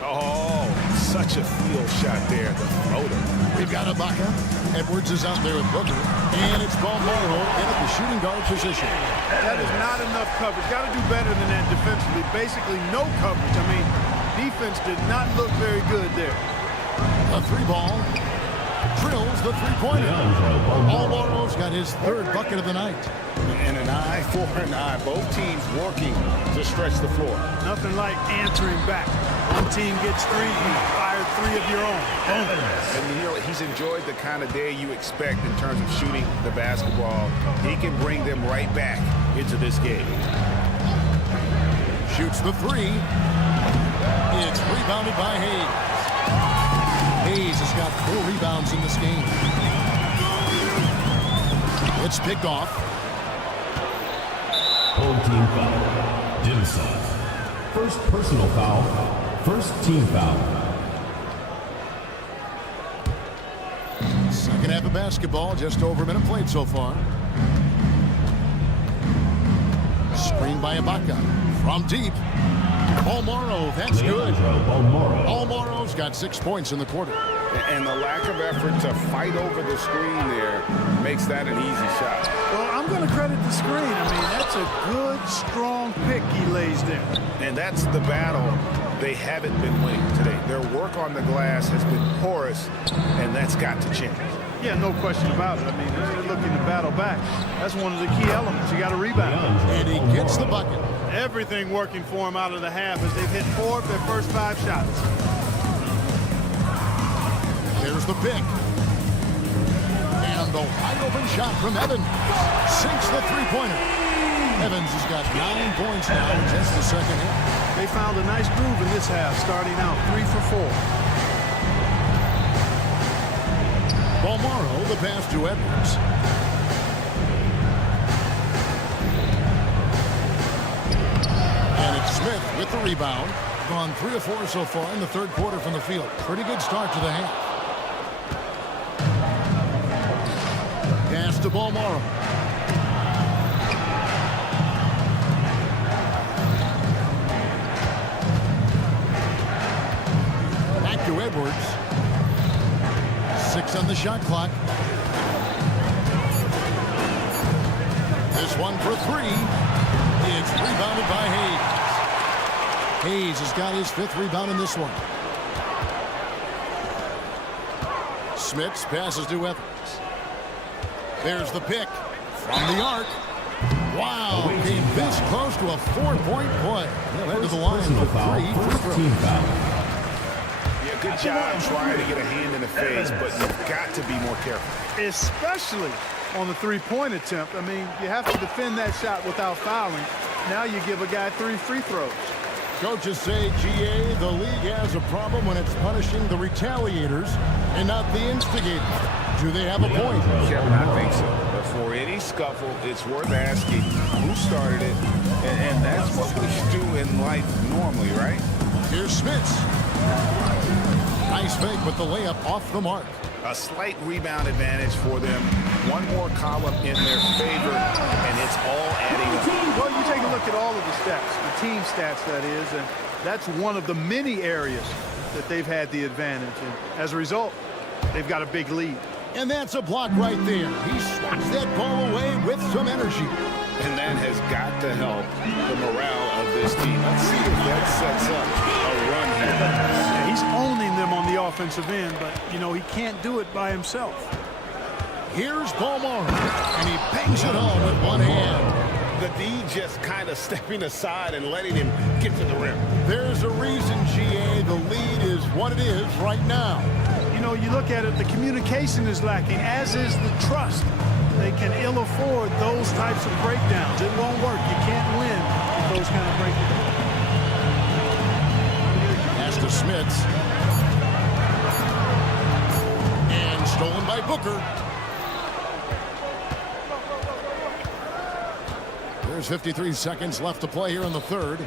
Oh, such a field shot there, the floater. We've got Ibaka. Edwards is out there with Booker. And it's Balmaro in at the shooting guard position. That is not enough coverage. Got to do better than that defensively. Basically no coverage. I mean, defense did not look very good there. A 3 ball. Drills the 3-pointer. Balmaro's got his 3rd bucket of the night. And an eye for an eye. Both teams working to stretch the floor. Nothing like answering back. One team gets 3, you fire three of your own. Boom. And you know, he's enjoyed the kind of day you expect in terms of shooting the basketball. He can bring them right back into this game. Shoots the three. It's rebounded by Hayes. Hayes has got 4 rebounds in this game. It's picked off. Home team foul. Dimside. First personal foul. First team foul. Second half of basketball, just over a minute played so far. Screen by Ibaka. From deep. Bolmaro, that's good. Bolmaro's got 6 points in the quarter. And the lack of effort to fight over the screen there makes that an easy shot. Well, I'm going to credit the screen. I mean, that's a good, strong pick he lays there. And that's the battle they haven't been winning today. Their work on the glass has been porous, and that's got to change. Yeah, no question about it. I mean, they're looking to battle back. That's one of the key elements. You got to rebound. And he gets the bucket. Everything working for him out of the half as they've hit 4 of their first 5 shots. There's the pick. And the wide open shot from Evans. Sinks the three-pointer. Evans has got 9 points now in just the second half. They found a nice groove in this half, starting out 3 for 4. Bolmaro, the pass to Edwards. And it's Smith with the rebound. Gone 3 of 4 so far in the third quarter from the field. Pretty good start to the half. Pass to Bolmaro. Back to Edwards. 6 on the shot clock. This one for 3. It's rebounded by Hayes. Hayes has got his 5th rebound in this one. Smits passes to Evans. There's the pick from the arc. Wow, came this close to a 4-point play. He'll head to the line for 3 free throws. Good job trying to get a hand in the face, but you've got to be more careful. Especially on the three-point attempt. I mean, you have to defend that shot without fouling. Now you give a guy 3 free throws. Coaches say, GA, the league has a problem when it's punishing the retaliators and not the instigators. Do they have a point? Kevin, I think so. But for any scuffle, it's worth asking who started it, and that's what we do in life normally, right? Here's Smits. Nice fake, but the layup off the mark. A slight rebound advantage for them. One more column in their favor, and it's all adding up. Well, you take a look at all of the stats, the team stats, that is, and that's one of the many areas that they've had the advantage. And as a result, they've got a big lead. And that's a block right there. He swats that ball away with some energy. And that has got to help the morale of this team. Let's see if that sets up a run here. Yeah, he's owning them on the offensive end, but, you know, he can't do it by himself. Here's Bolmaro, and he bangs it home with one hand. The D just kind of stepping aside and letting him get to the rim. There's a reason, GA, the lead is what it is right now. You know, you look at it, the communication is lacking, as is the trust. They can ill afford those types of breakdowns. It won't work. You can't win with those kind of breakdowns. Pass to Smits. And stolen by Booker. There's 53 seconds left to play here in the third.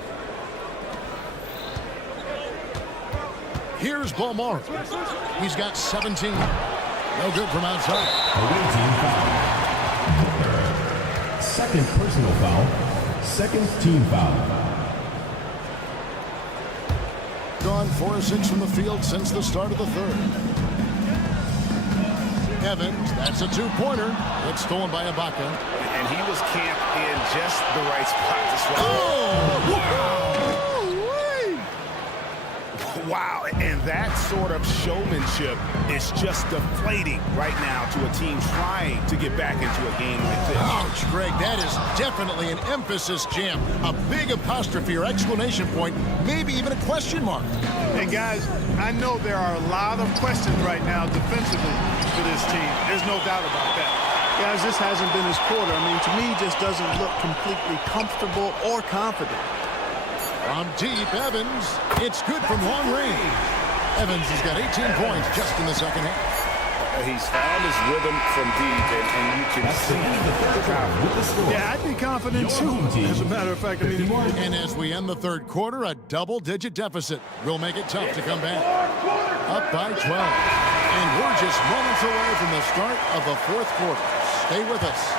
Here's Bolmaro. He's got 17. No good from outside. Away team foul. Second personal foul. Second team foul. Gone 4 of 6 from the field since the start of the third. Evans, that's a 2-pointer. It's stolen by Ibaka. And he was camped in just the right spot to swallow. Oh! Wow. Wow, and that sort of showmanship is just deflating right now to a team trying to get back into a game like this. Ouch, Greg, that is definitely an emphasis jam. A big apostrophe or exclamation point, maybe even a question mark. And guys, I know there are a lot of questions right now defensively for this team. There's no doubt about that. Guys, this hasn't been his quarter. I mean, to me, he just doesn't look completely comfortable or confident. From deep, Evans. It's good from long range. Evans has got 18 points just in the second half. He's found his rhythm from deep, and you can see the confidence. Yeah, I'd be confident too. As a matter of fact, I mean, and as we end the third quarter, a double-digit deficit will make it tough to come back. Up by 12. And we're just moments away from the start of the fourth quarter. Stay with us.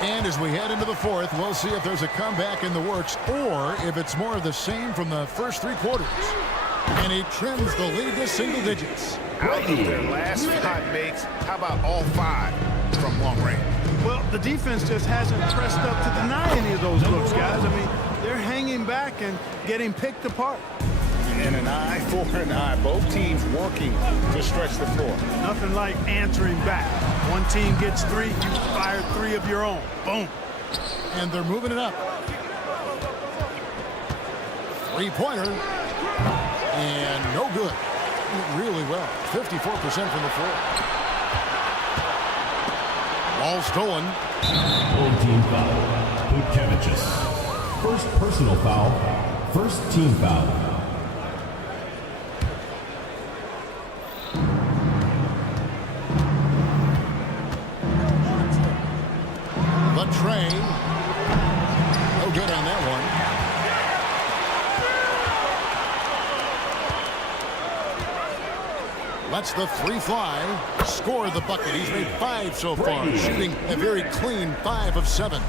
And as we head into the fourth, we'll see if there's a comeback in the works or if it's more of the same from the first three quarters. And he trims the lead to single digits. Out of their last 5 makes, how about all 5 from long range? well, the defense just hasn't pressed up to deny any of those looks, guys. I mean, they're hanging back and getting picked apart. And an eye for an eye. Both teams working to stretch the floor. Nothing like answering back. One team gets 3, you fire 3 of your own. Boom. And they're moving it up. Three-pointer. And no good. Really well. 54% from the floor. Ball stolen. Full team foul. ZzKotaxX. First personal foul. First team foul. The tray. No good on that one. Lets the 3 fly. Score the bucket. He's made 5 so far. Shooting a very clean 5 of 7.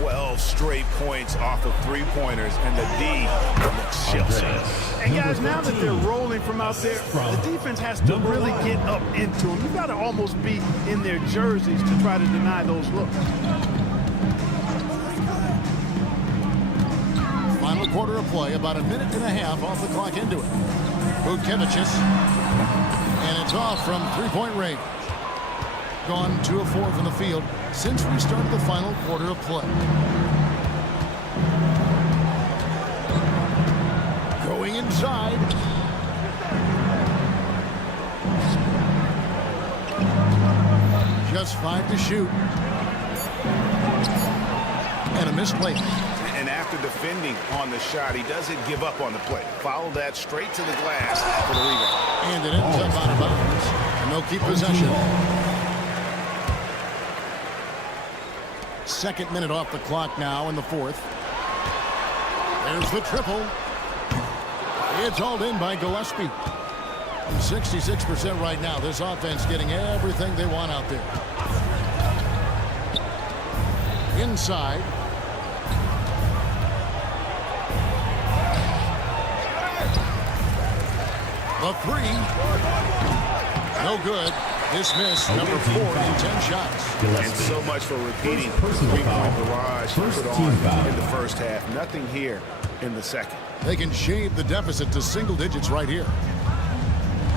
12 straight points off of 3-pointers, and the D looks shell-shocked. And guys, now that they're rolling from out there, the defense has to really get up into them. You've got to almost be in their jerseys to try to deny those looks. Final quarter of play, about a minute and a half off the clock into it. ZzKotaxX, and it's off from 3-point range. Gone 2 of 4 from the field since we started the final quarter of play. Going inside. Just 5 to shoot. And a missed play. And after defending on the shot, he doesn't give up on the play. Follow that straight to the glass for the rebound. And it ends up out of bounds. And they'll keep possession. Second minute off the clock now in the fourth. There's the triple. It's hauled in by Gillespie. 66% right now. This offense getting everything they want out there. Inside. The 3. No good. Dismissed. Number 4 in 10 shots. And so much for repeating the 3-point barrage put on in the first half. Nothing here in the second. They can shave the deficit to single digits right here.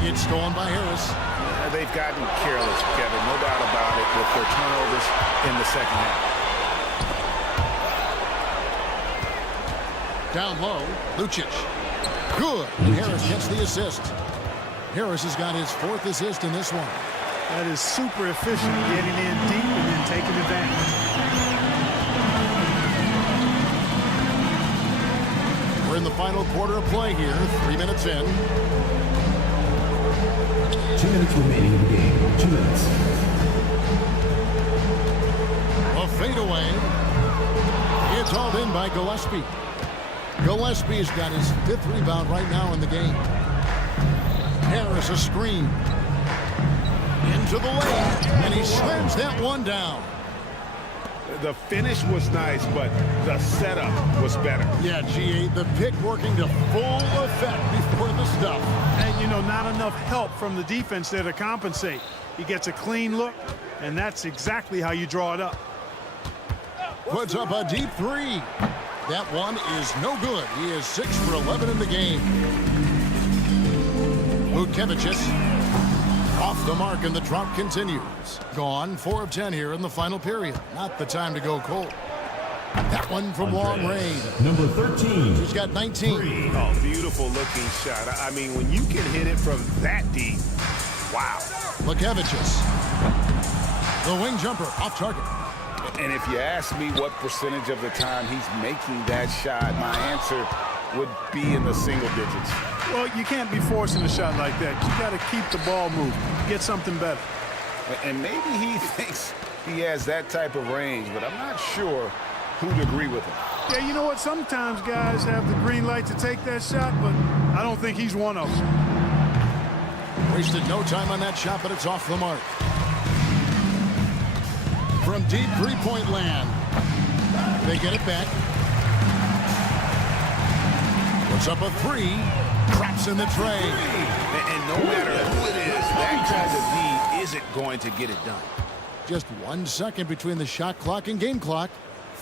It's stolen by Harris. They've gotten careless, Kevin, no doubt about it, with their turnovers in the second half. Down low, Lucic. Good. And Harris gets the assist. Harris has got his 4th assist in this one. That is super efficient, getting in deep and then taking advantage. We're in the final quarter of play here, 3 minutes in. 2 minutes remaining in the game. 2 minutes. A fadeaway. It's hauled in by Gillespie. Gillespie has got his 5th rebound right now in the game. Harris a screen. Into the lane, and he slams that one down. The finish was nice, but the setup was better. Yeah, G8, the pick working to full effect before the stuff. And, you know, not enough help from the defense there to compensate. He gets a clean look, and that's exactly how you draw it up. Puts up a deep 3. That one is no good. He is 6 for 11 in the game. Vucevic off the mark, and the drought continues. Gone 4 of 10 here in the final period. Not the time to go cold. That one from long range. Number 13. He's got 19. Oh, beautiful looking shot. I mean, when you can hit it from that deep, wow. Vucevic, the wing jumper off target. And if you ask me what percentage of the time he's making that shot, my answer would be in the single digits. Well, you can't be forcing a shot like that. You got to keep the ball moving, get something better. And maybe he thinks he has that type of range, but I'm not sure who'd agree with him. Yeah, you know what? Sometimes guys have the green light to take that shot, but I don't think he's one of them. Wasted no time on that shot, but it's off the mark. From deep three-point land, they get it back. Puts up a 3, traps in the tray. And no matter who it is, that kind of D isn't going to get it done. Just 1 second between the shot clock and game clock.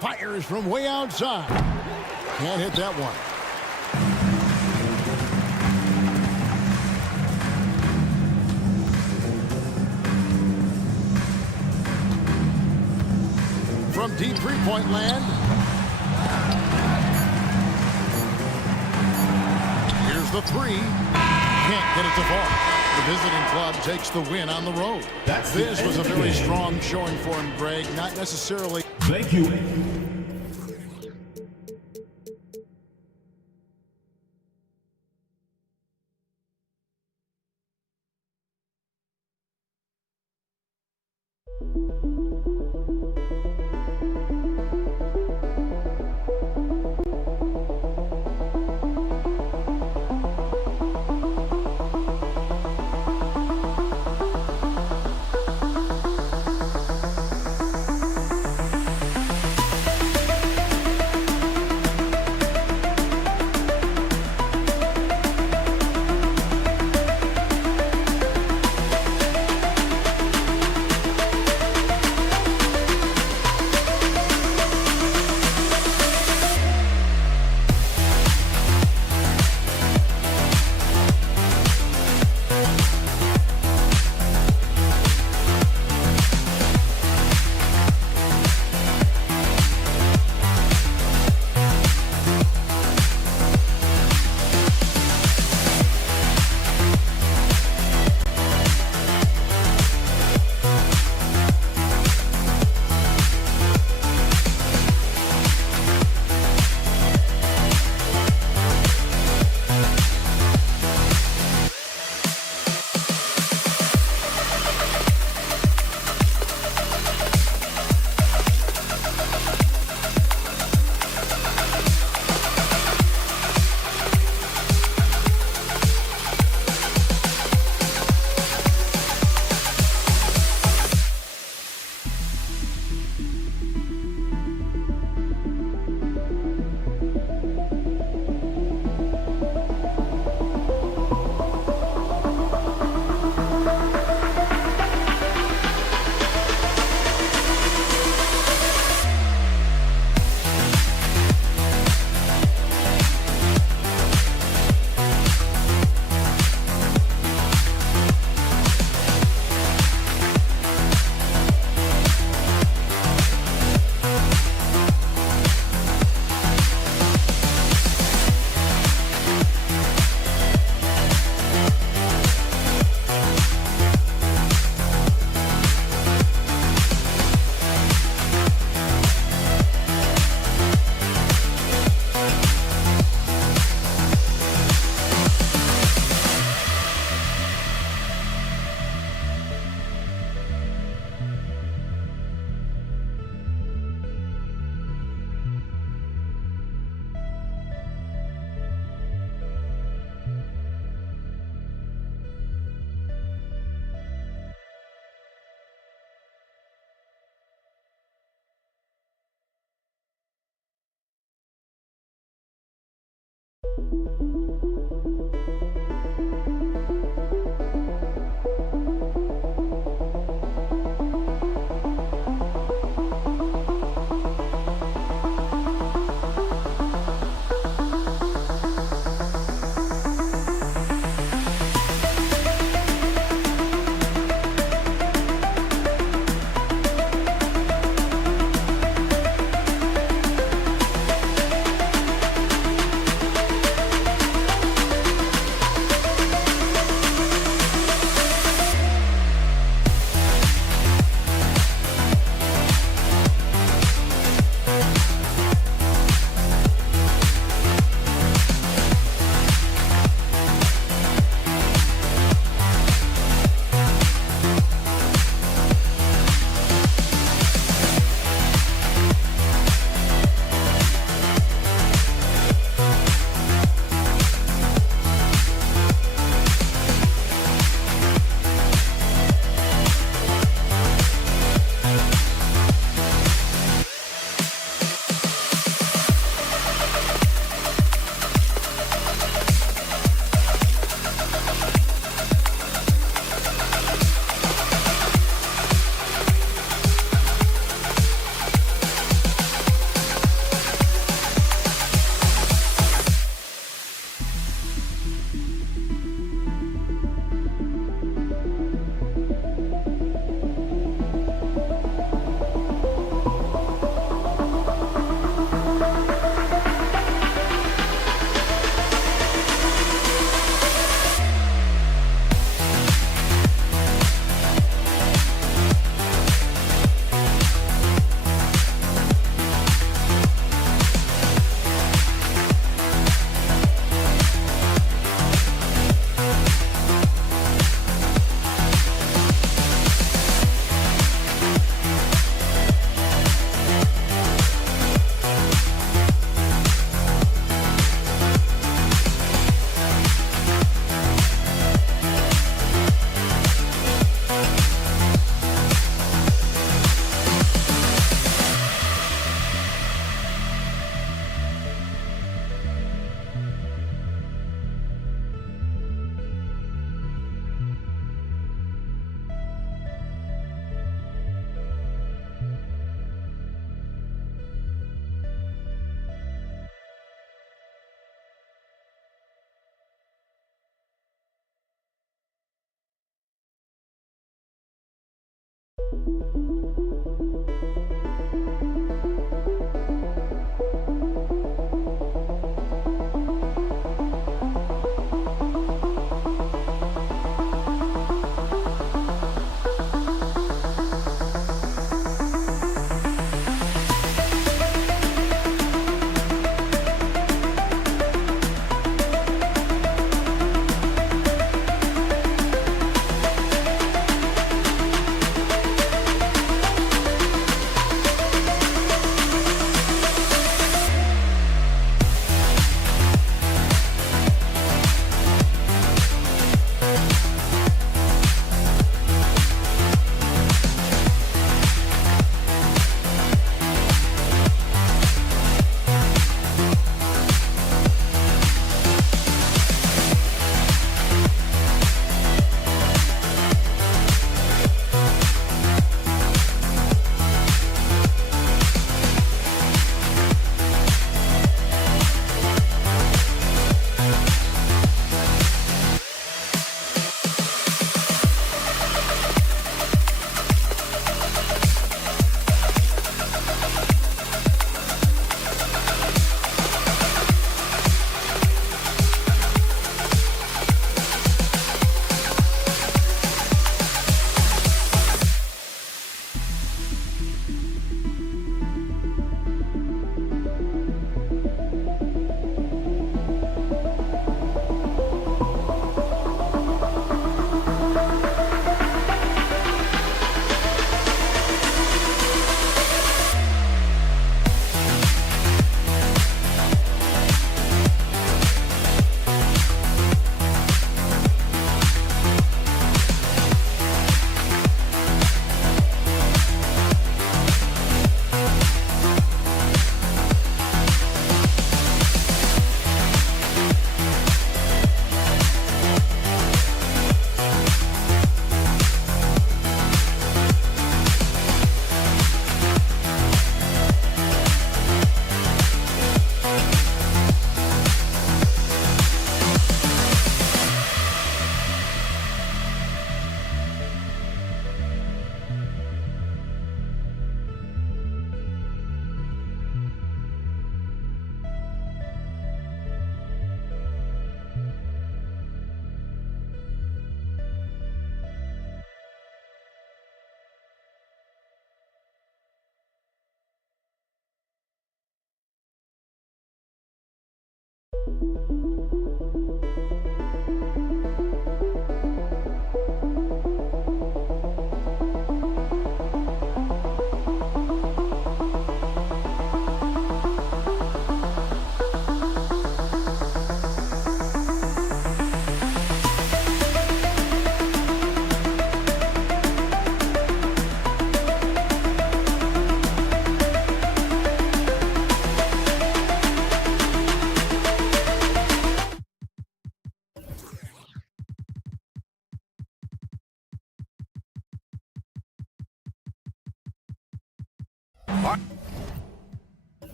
Fires from way outside. Can't hit that one. From deep three-point land. Here's the 3. Can't get it to fall. The visiting club takes the win on the road. This was a very strong showing for him, Greg. Not necessarily. Thank you.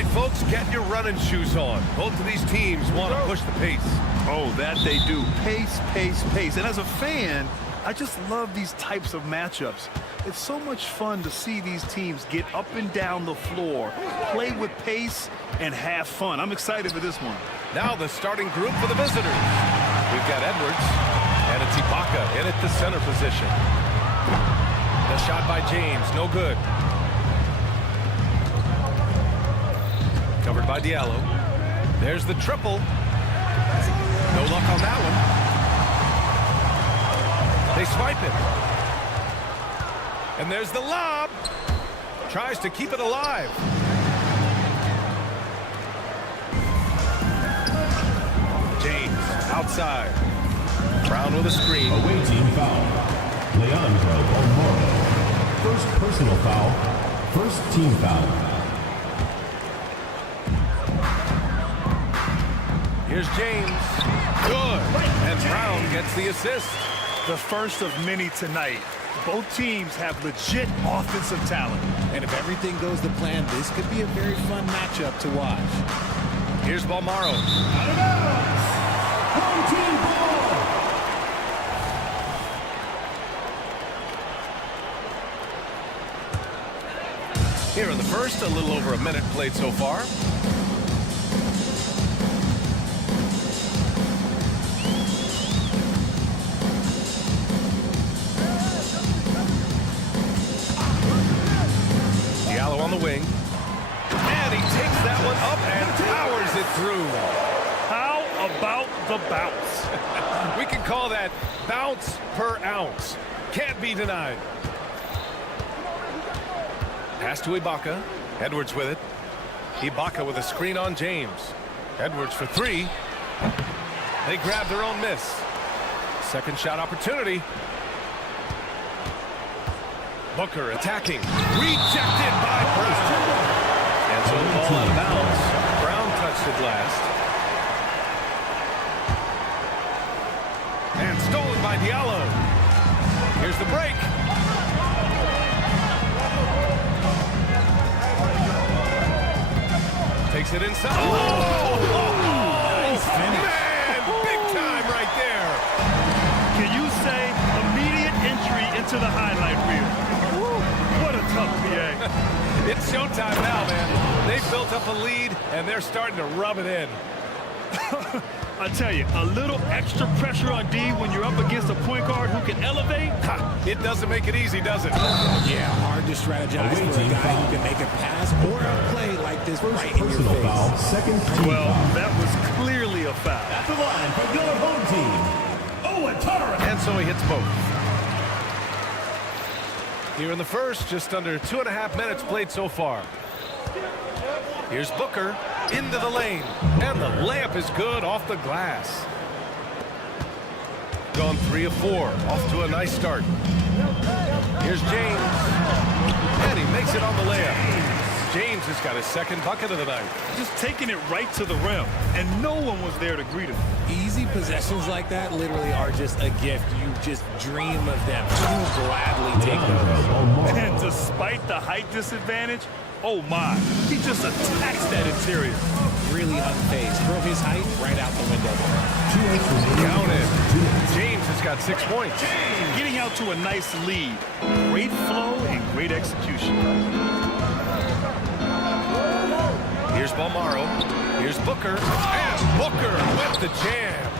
All right, folks, get your running shoes on. Both of these teams want to push the pace. Oh, that they do. Pace, pace, pace. And as a fan, I just love these types of matchups. It's so much fun to see these teams get up and down the floor, play with pace, and have fun. I'm excited for this one. Now the starting group for the visitors. We've got Edwards and it's Ibaka in at the center position. The shot by James, no good. Covered by Diallo. There's the triple. No luck on that one. They swipe it. And there's the lob. Tries to keep it alive. James outside. Brown with a screen. Away team foul. Leandro Omoro. First personal foul. First team foul. Here's James. Good. And Brown gets the assist. The first of many tonight. Both teams have legit offensive talent. And if everything goes to plan, this could be a very fun matchup to watch. Here's Balmaro. Home team ball. Here in the first, a little over a minute played so far. Diallo on the wing. And he takes that one up and powers it through. How about the bounce? We can call that bounce per ounce. Can't be denied. Pass to Ibaka. Edwards with it. Ibaka with a screen on James. Edwards for three. They grab their own miss. Second shot opportunity. Booker attacking. Rejected by Brown. And so the ball out of bounds. Brown touched it last. And stolen by Diallo. Here's the break. Takes it inside. Nice finish. Man, big time right there. Can you say immediate entry into the highlight reel? Woo, what a tough PA. It's showtime now, man. They've built up a lead, and they're starting to rub it in. I tell you, a little extra pressure on D when you're up against a point guard who can elevate. It doesn't make it easy, does it? Yeah, hard to strategize for a guy who can make a pass or a play like this First right in your personal face. foul. Second team Well, foul. that was clearly a foul. At the line for your home team. Owen Tarrant. And so he hits both. Here in the first, just under 2.5 minutes played so far. Here's Booker into the lane. And the layup is good off the glass. Gone 3 of 4. Off to a nice start. Here's James. And he makes it on the layup. James has got his second bucket of the night. Just taking it right to the rim, and no one was there to greet him. Easy possessions like that literally are just a gift. You just dream of them. You gladly take those. And despite the height disadvantage, oh my, he just attacks that interior. Really unfazed. Throw his height right out the window. Counted. James has got 6 points. Getting out to a nice lead. Great flow and great execution. Here's Balmaro. Here's Booker. And Booker with the jam.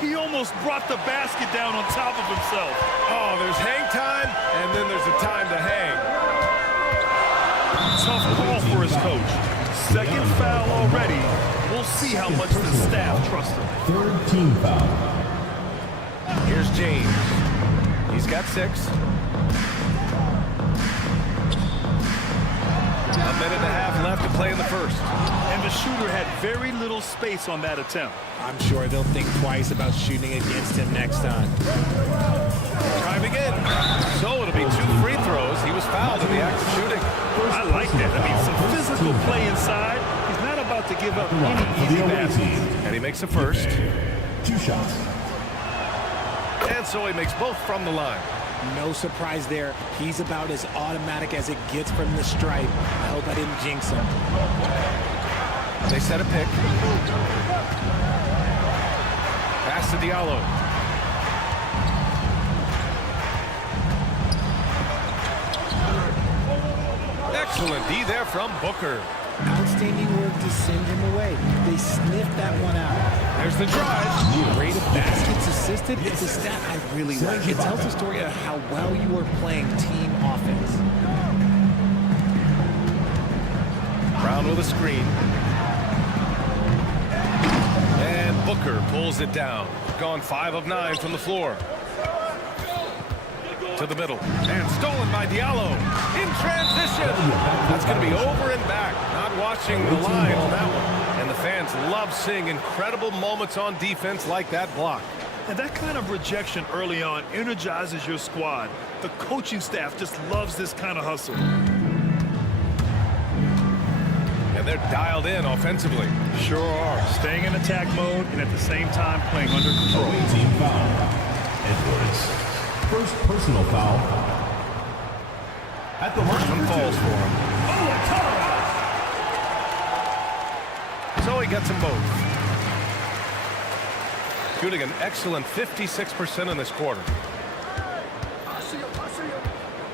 He almost brought the basket down on top of himself. Oh, there's hang time, and then there's a time to hang. Tough call for his coach. Second foul already. We'll see how much the staff trusts him. Third team foul. Here's James. He's got 6. A minute and a half left to play in the first. And the shooter had very little space on that attempt. I'm sure they'll think twice about shooting against him next time. Time again. So it'll be 2 free throws. He was fouled in the act of shooting. I like that. I mean, some physical play inside. He's not about to give up any easy baskets. And he makes the first. 2 shots. And so he makes both from the line. No surprise there. He's about as automatic as it gets from the stripe. I hope I didn't jinx him. They set a pick. Pass to Diallo. Excellent D there from Booker. Outstanding work to send him away. They sniffed that one out. There's the drive. Rate of baskets assisted. It's a stat I really like. It tells the story of how well you are playing team offense. Brown with a screen. And Booker pulls it down. Gone 5 of 9 from the floor. To the middle. And stolen by Diallo. In transition. That's going to be over and back. Not watching the line on that one. And the fans love seeing incredible moments on defense like that block. And that kind of rejection early on energizes your squad. The coaching staff just loves this kind of hustle. And they're dialed in offensively. Sure are. Staying in attack mode and at the same time playing under control. Away team foul. Edwards. First personal foul. At the First one falls for him. So he gets them both. Shooting an excellent 56% in this quarter.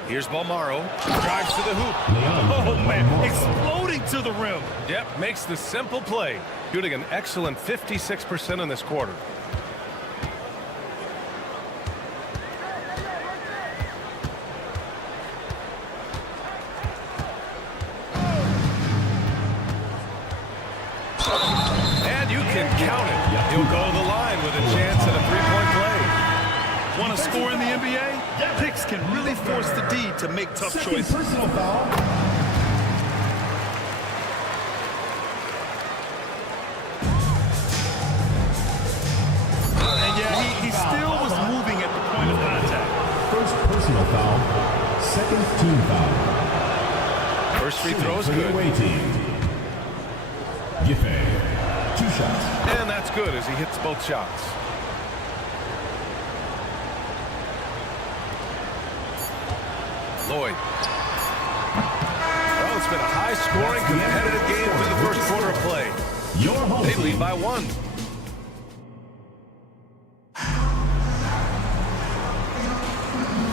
Here's Balmaro. Drives to the hoop. Oh, man. Exploding to the rim. Yep, makes the simple play. Shooting an excellent 56% in this quarter. And you can count it. He'll go to the line with a chance at a three-point play. Want to score in the NBA? Picks can really force the D to make tough choices. Personal foul. And yeah, he still was moving at the point of contact. First personal foul. Second team foul. First free throw is For the good. away team. Giffey. 2 shots. And that's good as he hits both shots. Lloyd. Well, it's been a high-scoring, competitive game through the first quarter of play. Your home They team. lead by 1.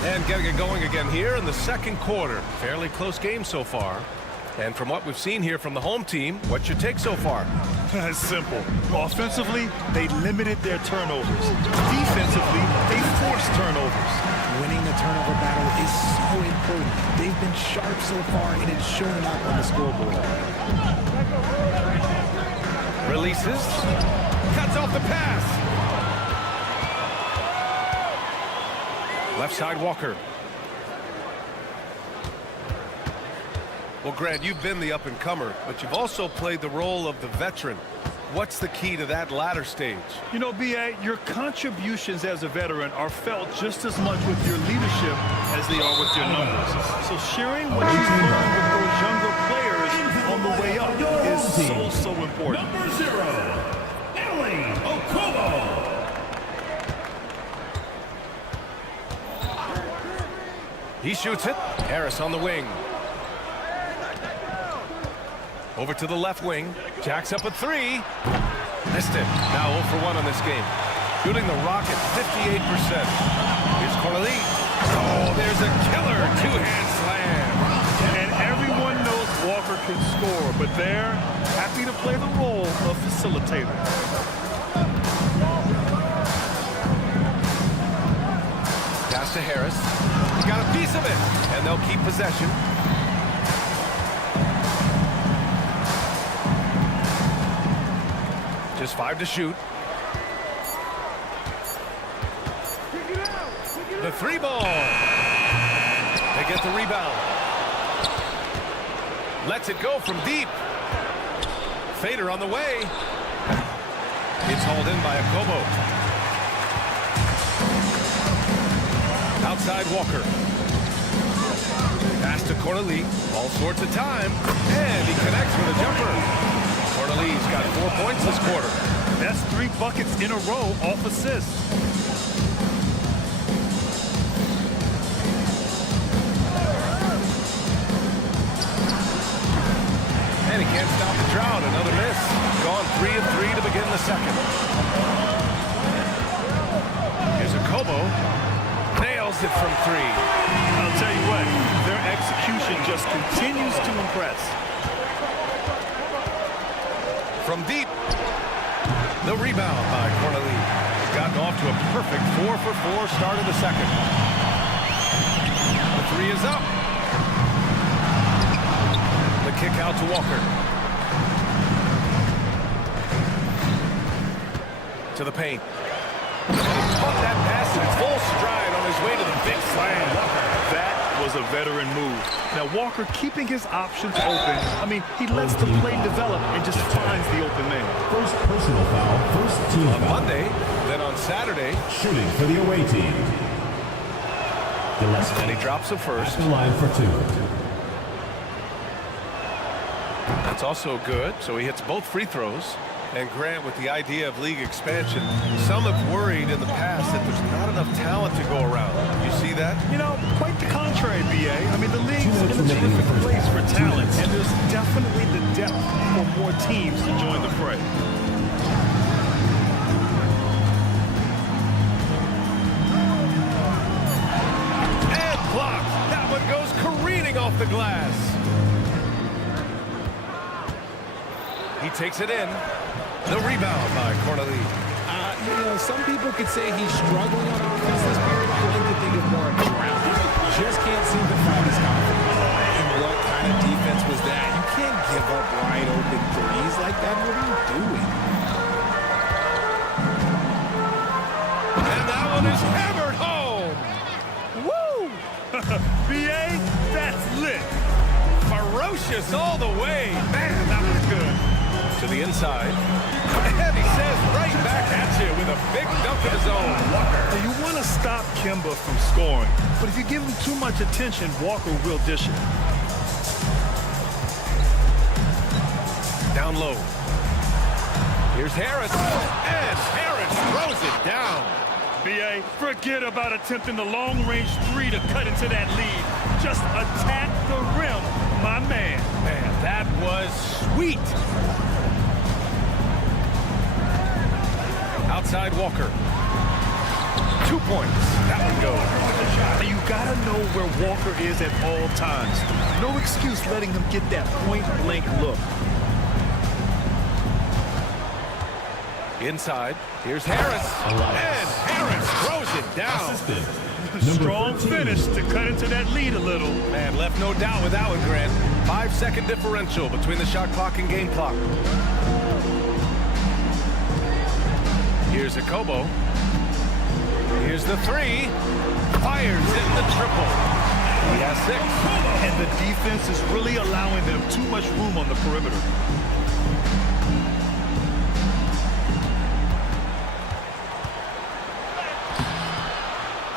And getting it going again here in the second quarter. Fairly close game so far. And from what we've seen here from the home team, what's your take so far? It's simple. Offensively, they limited their turnovers. Defensively, they forced turnovers. Winning the turnover battle is so important. They've been sharp so far, and it's showing up on the scoreboard. Releases. Cuts off the pass. Left side, Walker. Well, Grant, you've been the up-and-comer, but you've also played the role of the veteran. What's the key to that latter stage? You know, B.A., your contributions as a veteran are felt just as much with your leadership as they are with your numbers. So sharing what you've learned with those younger players on the way up is so important. Number 0. Okobo. He shoots it. Harris on the wing. Over to the left wing. Jacks up a 3. Missed it. Now 0 for 1 on this game. Shooting the Rocket 58%. Here's Corley. Oh, there's a killer two-hand slam. And everyone knows Walker can score, but they're happy to play the role of facilitator. Pass to Harris. He got a piece of it, and they'll keep possession. Just 5 to shoot. The 3-ball. They get the rebound. Lets it go from deep. Fader on the way. It's hauled in by Okobo. Outside Walker. Pass to Corley. All sorts of time. And he connects with a jumper. Corley's got 4 points this quarter. That's 3 buckets in a row off assists. And he can't stop the drought. Another miss. Gone 3 of 3 to begin the second. Here's Okobo. Nails it from 3. I'll tell you what, their execution just continues to impress. From deep. The rebound by Corley. Gotten off to a perfect 4 for 4 start of the second. The 3 is up. The kick out to Walker. To the paint. He caught that pass in full stride on his his way to the big slam. That was a veteran move. Now, Walker keeping his options open. I mean, he lets the play develop and just finds the open man. First personal foul, first team On foul. Monday, then on Saturday, Shooting for the away team. Gillespie. and he drops the first. At the line for two. That's also good, so he hits both free throws. And Grant, with the idea of league expansion, some have worried in the past that there's not enough talent to go around. You see that? You know, quite the contrary, BA. I mean, the league's in a terrific place for talent, and there's definitely the depth for more teams to join the fray. And blocked. That one goes careening off the glass. He takes it in. The rebound by Corneli. You know, some people could say he's struggling on offense this period. I like to think of more around him. Just can't seem to find his confidence. And what kind of defense was that? You can't give up wide open threes like that. What are you doing? And that one is hammered home. Woo! BA, that's lit. Ferocious all the way. Man, that was good. To the inside. And he says right back at you with a big dunk of his own. Walker. Now, you want to stop Kemba from scoring, but if you give him too much attention, Walker will dish it. Down low. Here's Harris. And Harris throws it down. BA, forget about attempting the long-range three to cut into that lead. Just attack the rim, my man. Man, that was sweet. Outside Walker. 2 points. That one goes. You gotta know where Walker is at all times. No excuse letting him get that point-blank look. Inside. Here's Harris. And Harris throws it down. Strong finish to cut into that lead a little. Man, left no doubt with that one, Grant. 5-second differential between the shot clock and game clock. Here's a Kobo. Here's the three. Fires in the triple. He has 6. And the defense is really allowing them too much room on the perimeter.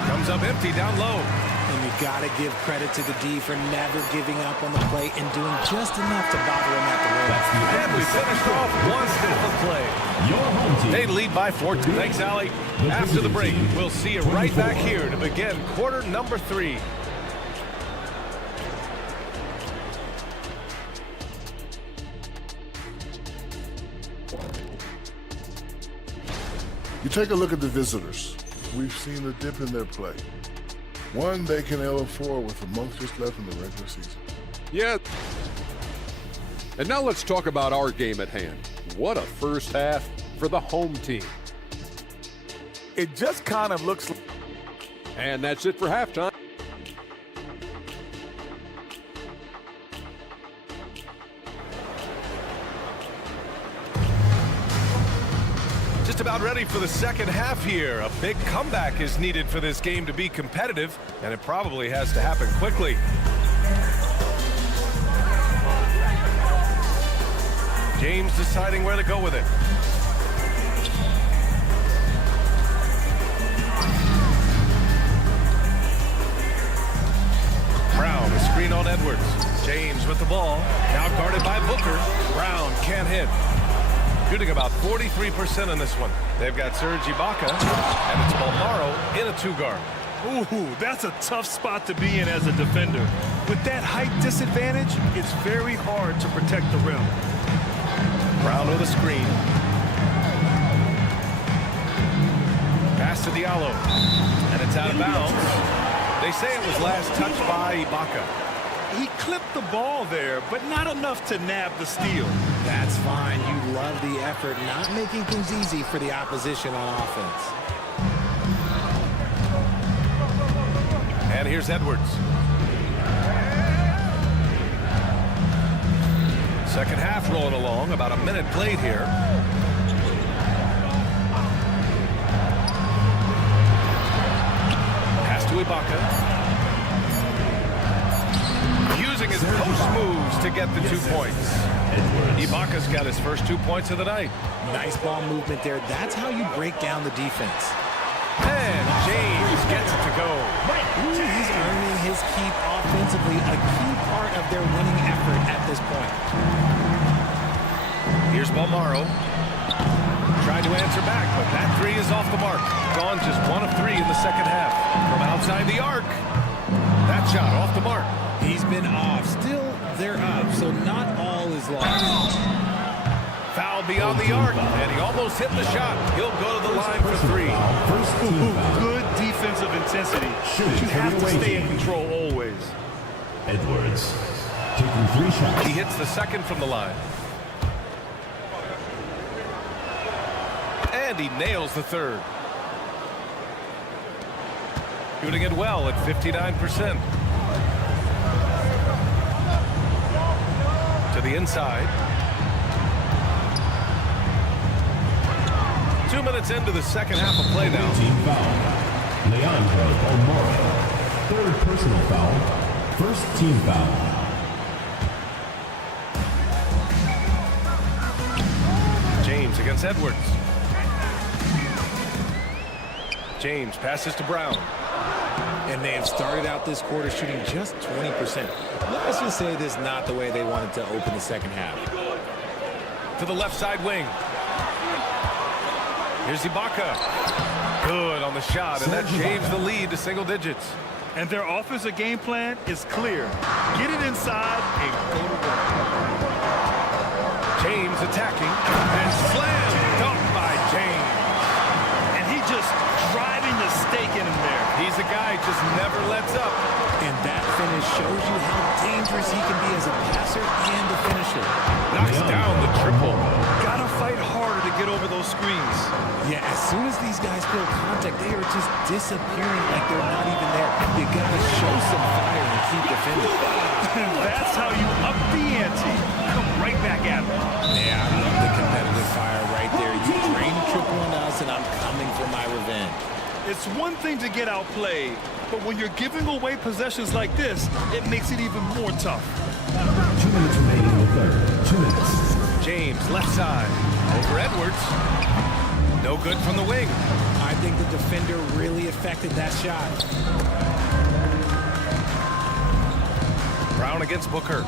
Comes up empty down low. And you got to give credit to the D for never giving up on the play and doing just enough to bother him at the rim. And we finished off one stiff of play. Your home team. They lead by 14. Thanks, Allie. After the break, we'll see you right back here to begin quarter number 3. You take a look at the visitors. We've seen a dip in their play. One they can ill afford with a month just left in the regular season. Yeah. And now let's talk about our game at hand. What a first half for the home team. It just kind of looks like. And that's it for halftime. Just about ready for the second half here. A big comeback is needed for this game to be competitive, and it probably has to happen quickly. James deciding where to go with it. Brown, a screen on Edwards. James with the ball. Now guarded by Booker. Brown can't hit. Shooting about 43% in this one. They've got Serge Ibaka, and it's Bolmaro in a 2-guard. Ooh, that's a tough spot to be in as a defender. With that height disadvantage, it's very hard to protect the rim. Brown with a screen. Pass to Diallo, and it's out of bounds. They say it was last touched by Ibaka. He clipped the ball there, but not enough to nab the steal. That's fine. You love the effort, not making things easy for the opposition on offense. And here's Edwards. Second half rolling along, about a minute played here. Pass to Ibaka. Using his post moves to get the 2 points. Ibaka's got his first 2 points of the night. Nice ball movement there. That's how you break down the defense. And James gets it to go. He's earning his keep offensively, a key part of their winning effort at this point. Here's Balmaro. Tried to answer back, but that three is off the mark. Gone just 1 of 3 in the second half. From outside the arc, that shot off the mark. He's been off. Still, they're up, so not all is lost. Foul beyond the arc, and he almost hit the shot. He'll go to the line for 3. Good defensive intensity. But you have to stay in control always. Edwards taking 3 shots. He hits the second from the line. And he nails the third. Shooting it well at 59%. To the inside. 2 minutes into the second half of play now. Team foul. Leandro Balmaro. 3rd personal foul. 1st team foul. James against Edwards. James passes to Brown. And they have started out this quarter shooting just 20%. Let's just say this is not the way they wanted to open the second half. To the left side wing. Here's Ibaka. Good on the shot, and that shaves the lead to single digits. And their offensive game plan is clear. Get it inside and go to work. James attacking, and slam dunk by James. And he just driving the stake in him there. He's a guy who just never lets up. And that finish shows you how dangerous he can be as a passer and a finisher. Knocks down the triple. Gotta fight harder to get over those screens. Yeah, as soon as these guys feel contact, they are just disappearing like they're not even there. You gotta show some fire and keep defending. And that's how you up the ante. Come right back at them. Yeah, I love the competitive fire right there. You drain triple on us, and I'm coming for my revenge. It's one thing to get outplayed, but when you're giving away possessions like this, it makes it even more tough. 2 minutes remaining in the third. 2 minutes. James, left side. Over Edwards. No good from the wing. I think the defender really affected that shot. Brown against Booker.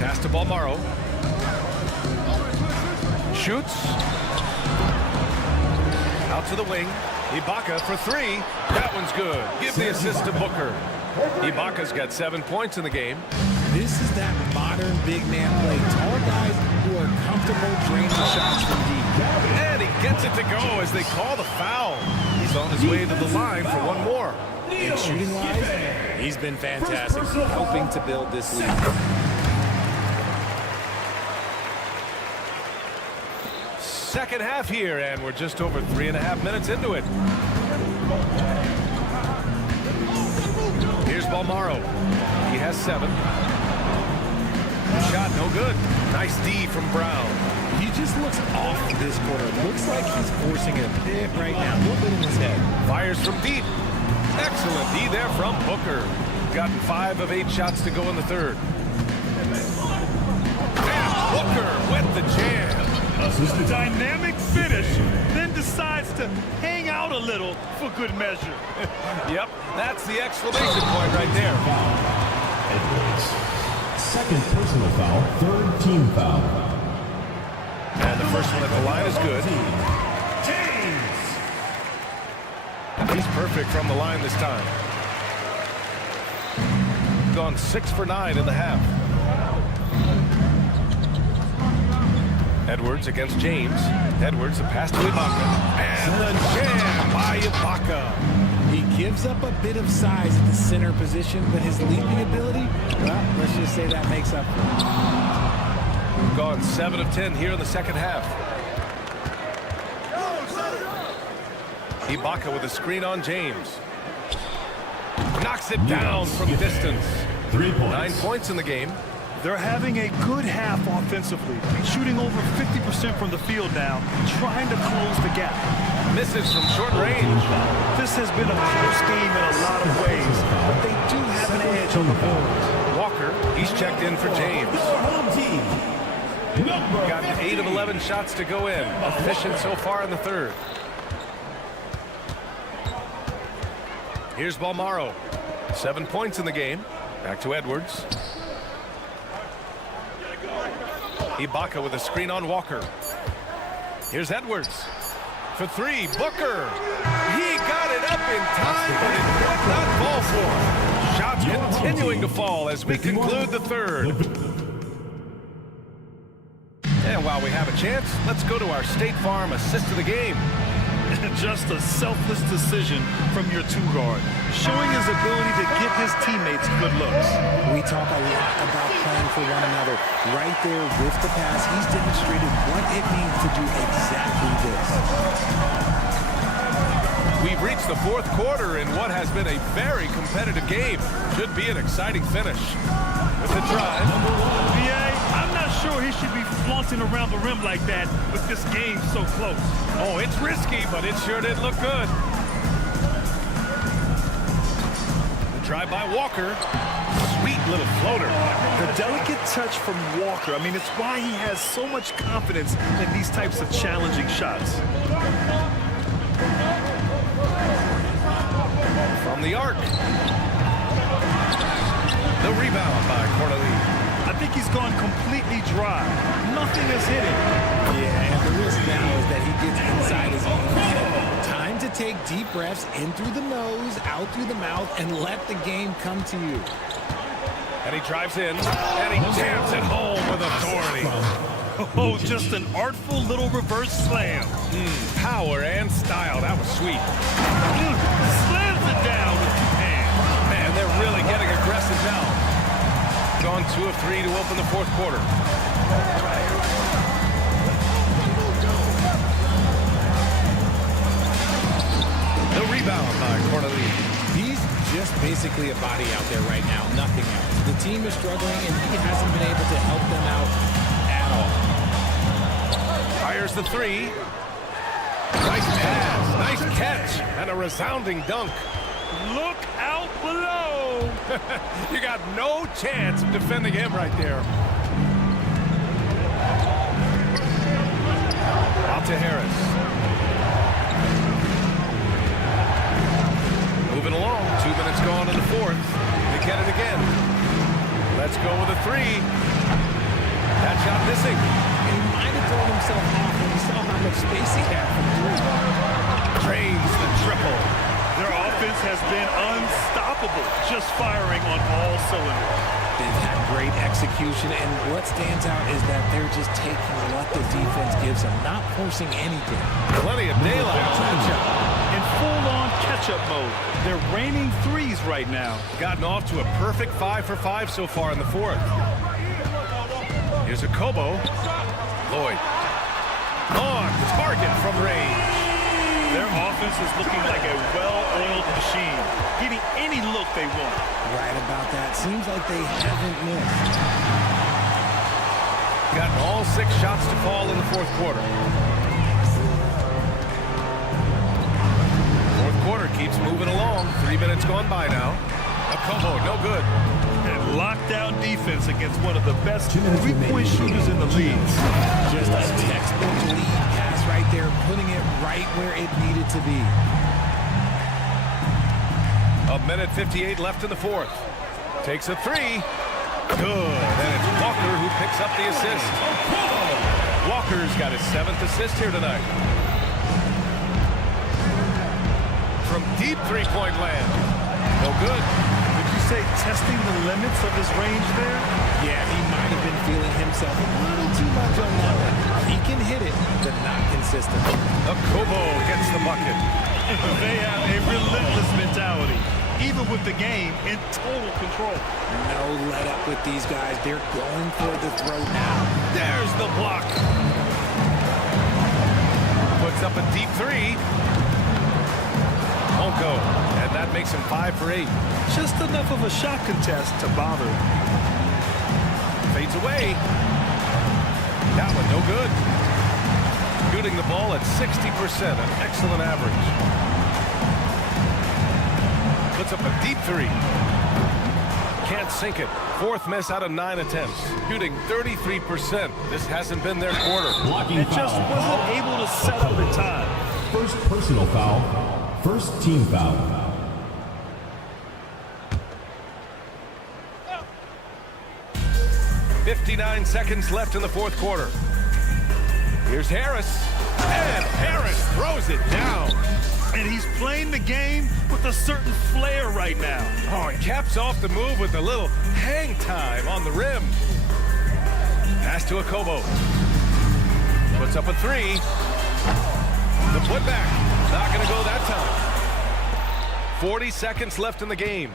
Pass to Balmaro. Shoots. Out to the wing. Ibaka for 3. That one's good. Give the assist to Booker. Ibaka's got 7 points in the game. This is that modern big man play. Tall guys who are comfortable draining shots from deep. And he gets it to go as they call the foul. He's on his way to the line for one more. And shooting-wise, he's been fantastic, helping to build this lead. Second half here, and we're just over 3.5 minutes into it. Here's Balmaro. He has 7. Shot no good. Nice D from Brown. He just looks off this quarter. Looks like he's forcing it a bit right now. A little bit in his head. Fires from deep. Excellent D there from Booker. Gotten 5 of 8 shots to go in the third. And Booker with the jam. A dynamic finish, then decides to hang out a little for good measure. Yep, that's the exclamation point right there. Edwards. 2nd personal foul. 3rd team foul. And the first one at the line is good. He's perfect from the line this time. Gone 6 for 9 in the half. Edwards against James. Edwards, a pass to Ibaka. And the jam by Ibaka. He gives up a bit of size at the center position, but his leaping ability, well, let's just say that makes up for it. Gone 7 of 10 here in the second half. Ibaka with a screen on James. Knocks it down from distance. 3 points. 9 points in the game. They're having a good half offensively, shooting over 50% from the field now, trying to close the gap. Misses from short range. This has been a close game in a lot of ways, but they do have an edge on the boards. Walker, he's checked in for James. Got 8 of 11 shots to go in. Efficient so far in the third. Here's Balmaro. 7 points in the game. Back to Edwards. Ibaka with a screen on Walker. Here's Edwards. For 3, Booker. He got it up in time, but it would not fall for him. Shots continuing to fall as we conclude the third. And while we have a chance, let's go to our State Farm assist of the game. Just a selfless decision from your two-guard, showing his ability to get his teammates good looks. We talk a lot about playing for one another. Right there with the pass, he's demonstrated what it means to do exactly this. We've reached the fourth quarter in what has been a very competitive game. Should be an exciting finish. With the drive. I'm not sure he should be flaunting around the rim like that with this game so close. Oh, it's risky, but it sure did look good. The drive by Walker. Sweet little floater. The delicate touch from Walker. I mean, it's why he has so much confidence in these types of challenging shots. From the arc. The rebound by Corneli. I think he's gone completely dry. Nothing is hitting. Yeah, and the risk now is that he gets inside his own head. Time to take deep breaths in through the nose, out through the mouth, and let the game come to you. And he drives in, and he jams it home with authority. Oh, just an artful little reverse slam. Power and style. That was sweet. Slams it down with 2 hands. Man, they're really getting aggressive now. Gone 2 of 3 to open the fourth quarter. The rebound by Corneli. He's just basically a body out there right now, nothing else. The team is struggling, and he hasn't been able to help them out at all. Fires the 3. Nice pass, nice catch, and a resounding dunk. Look out below. You got no chance of defending him right there. Out to Harris. Moving along, 2 minutes gone in the fourth. They get it again. Let's go with a 3. That shot missing. And he might have thrown himself off when he saw how much space he had from 3. Drains the triple. Their offense has been unstoppable, just firing on all cylinders. They've had great execution, and what stands out is that they're just taking what the defense gives them, not forcing anything. Plenty of daylight on that shot. In full-on catch-up mode, they're raining threes right now. Gotten off to a perfect 5 for 5 so far in the fourth. Here's a Kobo. Lloyd. On target from range. Their offense is looking like a well-oiled machine, getting any look they want. Right about that. Seems like they haven't missed. Gotten all 6 shots to fall in the fourth quarter. Fourth quarter keeps moving along. 3 minutes gone by now. A Kobo, no good. And lockdown defense against one of the best three-point shooters in the league. Just a textbook lead pass right there, putting it right where it needed to be. 1:58 left in the fourth. Takes a 3. Good. And it's Walker who picks up the assist. Walker's got his 7th assist here tonight. From deep three-point land. No good. Would you say testing the limits of his range there? Yeah, he might have been feeling himself a little too much on that one. He can hit it, but not consistently. Kobo gets the bucket. They have a relentless mentality, even with the game in total control. No let up with these guys. They're going for the throw now. There's the block. Puts up a deep 3. Won't go. And that makes him 5 for 8. Just enough of a shot contest to bother. Fades away. That one no good. Shooting the ball at 60%, an excellent average. Puts up a deep three. Can't sink it. Fourth miss out of 9 attempts. Shooting 33%. This hasn't been their quarter. Blocking It just foul. wasn't able to set up in time. First personal foul. First team foul. .59 seconds left in the fourth quarter. Here's Harris. And Harris throws it down. And he's playing the game with a certain flair right now. Oh, and caps off the move with a little hang time on the rim. Pass to Akobo. Puts up a three. The putback. Not going to go that time. 40 seconds left in the game.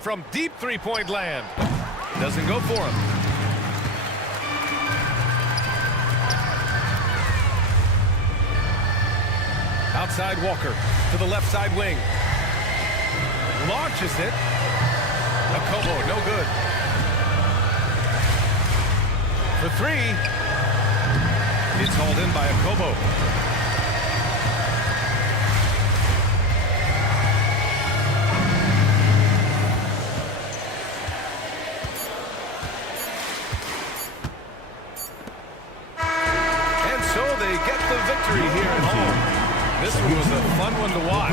From deep three-point land. Doesn't go for him. Outside Walker to the left side wing. Launches it. Akobo, no good. For three. It's hauled in by Akobo. And so they get the victory here at home. This one was a fun one to watch.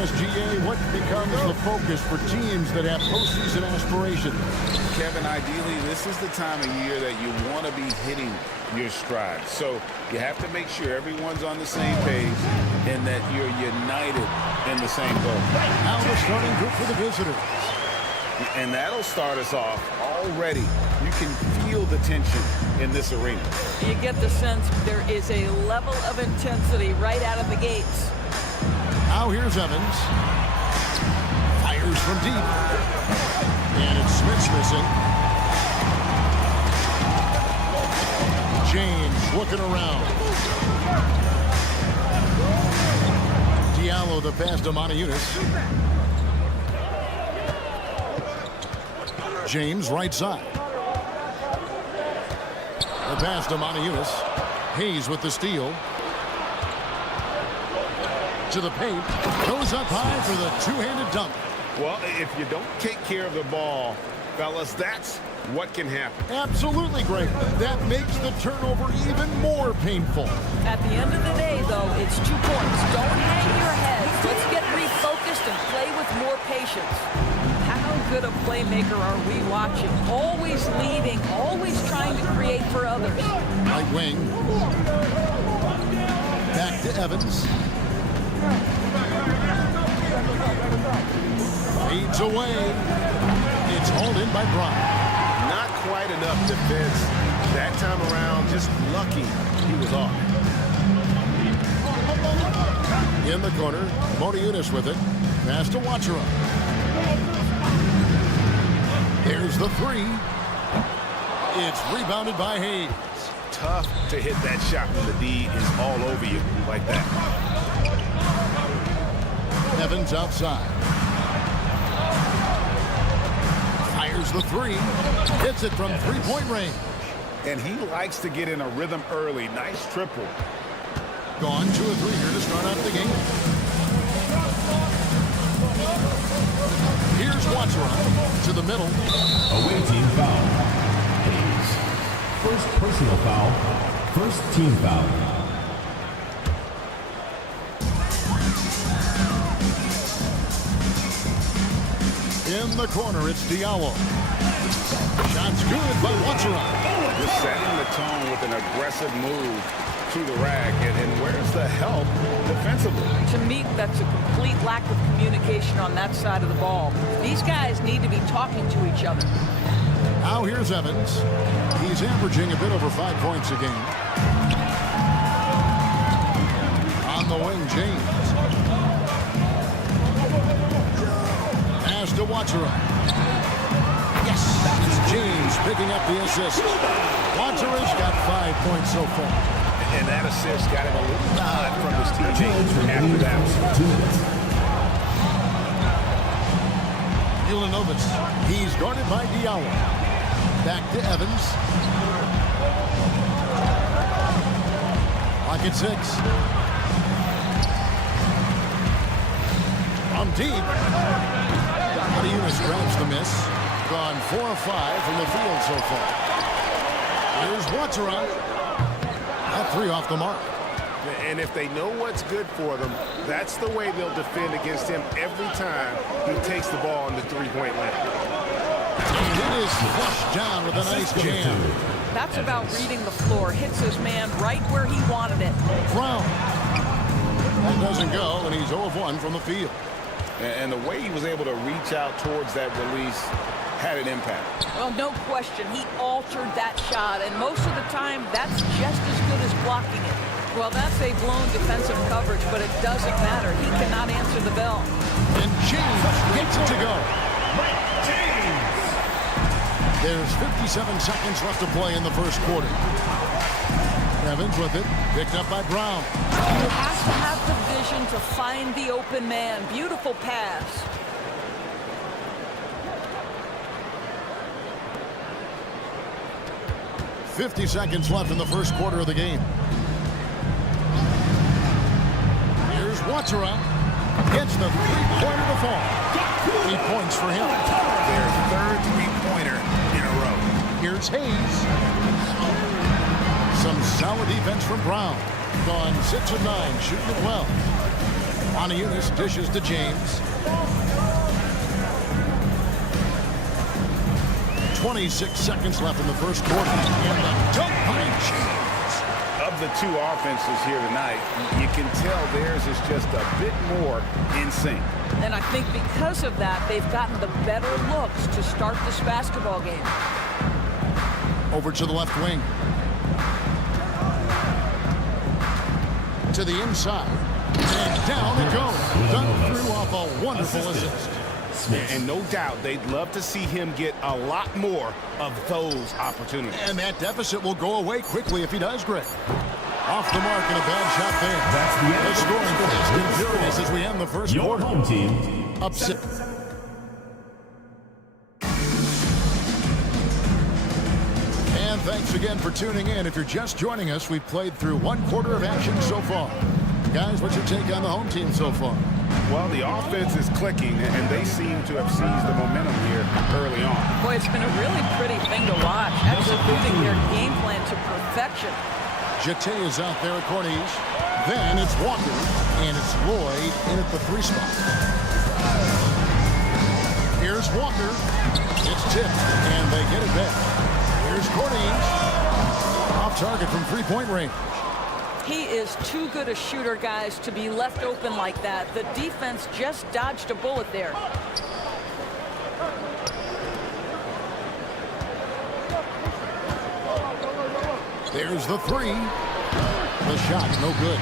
SGA, what becomes the focus for teams that have postseason aspirations? Kevin, ideally, this is the time of year that you want to be hitting your stride. So you have to make sure everyone's on the same page and that you're united in the same goal. Now the starting group for the visitors. And that'll start us off already. You can feel the tension in this arena. You get the sense there is a level of intensity right out of the gates. Now here's Evans. Fires from deep. And it's Smith's missing. James looking around. Diallo the pass to Monteunitas. James right side. The pass to Monteunitas. Hayes with the steal. To the paint. Goes up high for the two-handed dunk. Well, if you don't take care of the ball, fellas, that's what can happen. Absolutely, Greg. That makes the turnover even more painful. At the end of the day, though, it's 2 points. Don't hang your heads. Let's get refocused and play with more patience. How good a playmaker are we watching? Always leading, always trying to create for others. Right wing. Back to Evans. Fades away. It's hauled in by Bryant. Not quite enough defense that time around. Just lucky he was off. In the corner, Monteunitas with it. Pass to Watchera. There's the three. It's rebounded by Hayes. Tough to hit that shot when the D is all over you like that. Evans outside. Fires the three. Hits it from three-point range. And he likes to get in a rhythm early. Nice triple. Gone 2 of 3 here to start out the game. Here's Watchera to the middle. Away team foul. Hayes. First personal foul. First team foul. In the corner, it's Diallo. Shot's good by Watchera. Just setting the tone with an aggressive move to the rack. And where's the help defensively? To me, that's a complete lack of communication on that side of the ball. These guys need to be talking to each other. Now here's Evans. He's averaging a bit over 5 points a game. On the wing, James. Pass to Watera. Yes, it's James picking up the assist. Watera's got 5 points so far. And that assist got him a little nod from his teammates after that. Ulanovas. He's guarded by Diallo. Back to Evans. Pocket 6. From deep. Kaunas grabs the miss. Gone 4 of 5 from the field so far. Here's Watera. That 3 off the mark. And if they know what's good for them, that's the way they'll defend against him every time he takes the ball in the three-point line. And it is flushed down with a nice jam. That's about reading the floor. Hits his man right where he wanted it. Brown. That doesn't go, and he's 0 of 1 from the field. And the way he was able to reach out towards that release had an impact. Well, no question. He altered that shot, and most of the time, that's just as good as blocking it. Well, that's a blown defensive coverage, but it doesn't matter. He cannot answer the bell. And James gets it to go. There's 57 seconds left to play in the first quarter. Evans with it, picked up by Brown. You have to have the vision to find the open man. Beautiful pass. .50 seconds left in the first quarter of the game. Here's Watera. Gets the three-pointer to fall. 3 points for him. Their third three-pointer in a row. Here's Hayes. Some solid defense from Brown. Gone 6 of 9, shooting it well. Kaunas dishes to James. 26 seconds left in the first quarter. And the dunk by James. Of the two offenses here tonight, you can tell theirs is just a bit more in sync. And I think because of that, they've gotten the better looks to start this basketball game. Over to the left wing. To the inside. And down it goes. Dunk through off a wonderful assist. And no doubt they'd love to see him get a lot more of those opportunities. And that deficit will go away quickly if he does, Greg. Off the mark and a bad shot there. That's the end. The scoring fast and furious as we end the first Your quarter. home team Up 6. And thanks again for tuning in. If you're just joining us, we've played through 1 quarter of action so far. Guys, what's your take on the home team so far? Well, the offense is clicking, and they seem to have seized the momentum here early on. Boy, it's been a really pretty thing to watch, executing their game plan to perfection. Jete is out there at Corniche. Then it's Walker, and it's Lloyd in at the 3 spot. Here's Walker. It's tipped, and they get it back. Here's Corniche. Off target from 3-point range. He is too good a shooter, guys, to be left open like that. The defense just dodged a bullet there. There's the 3. The shot, no good.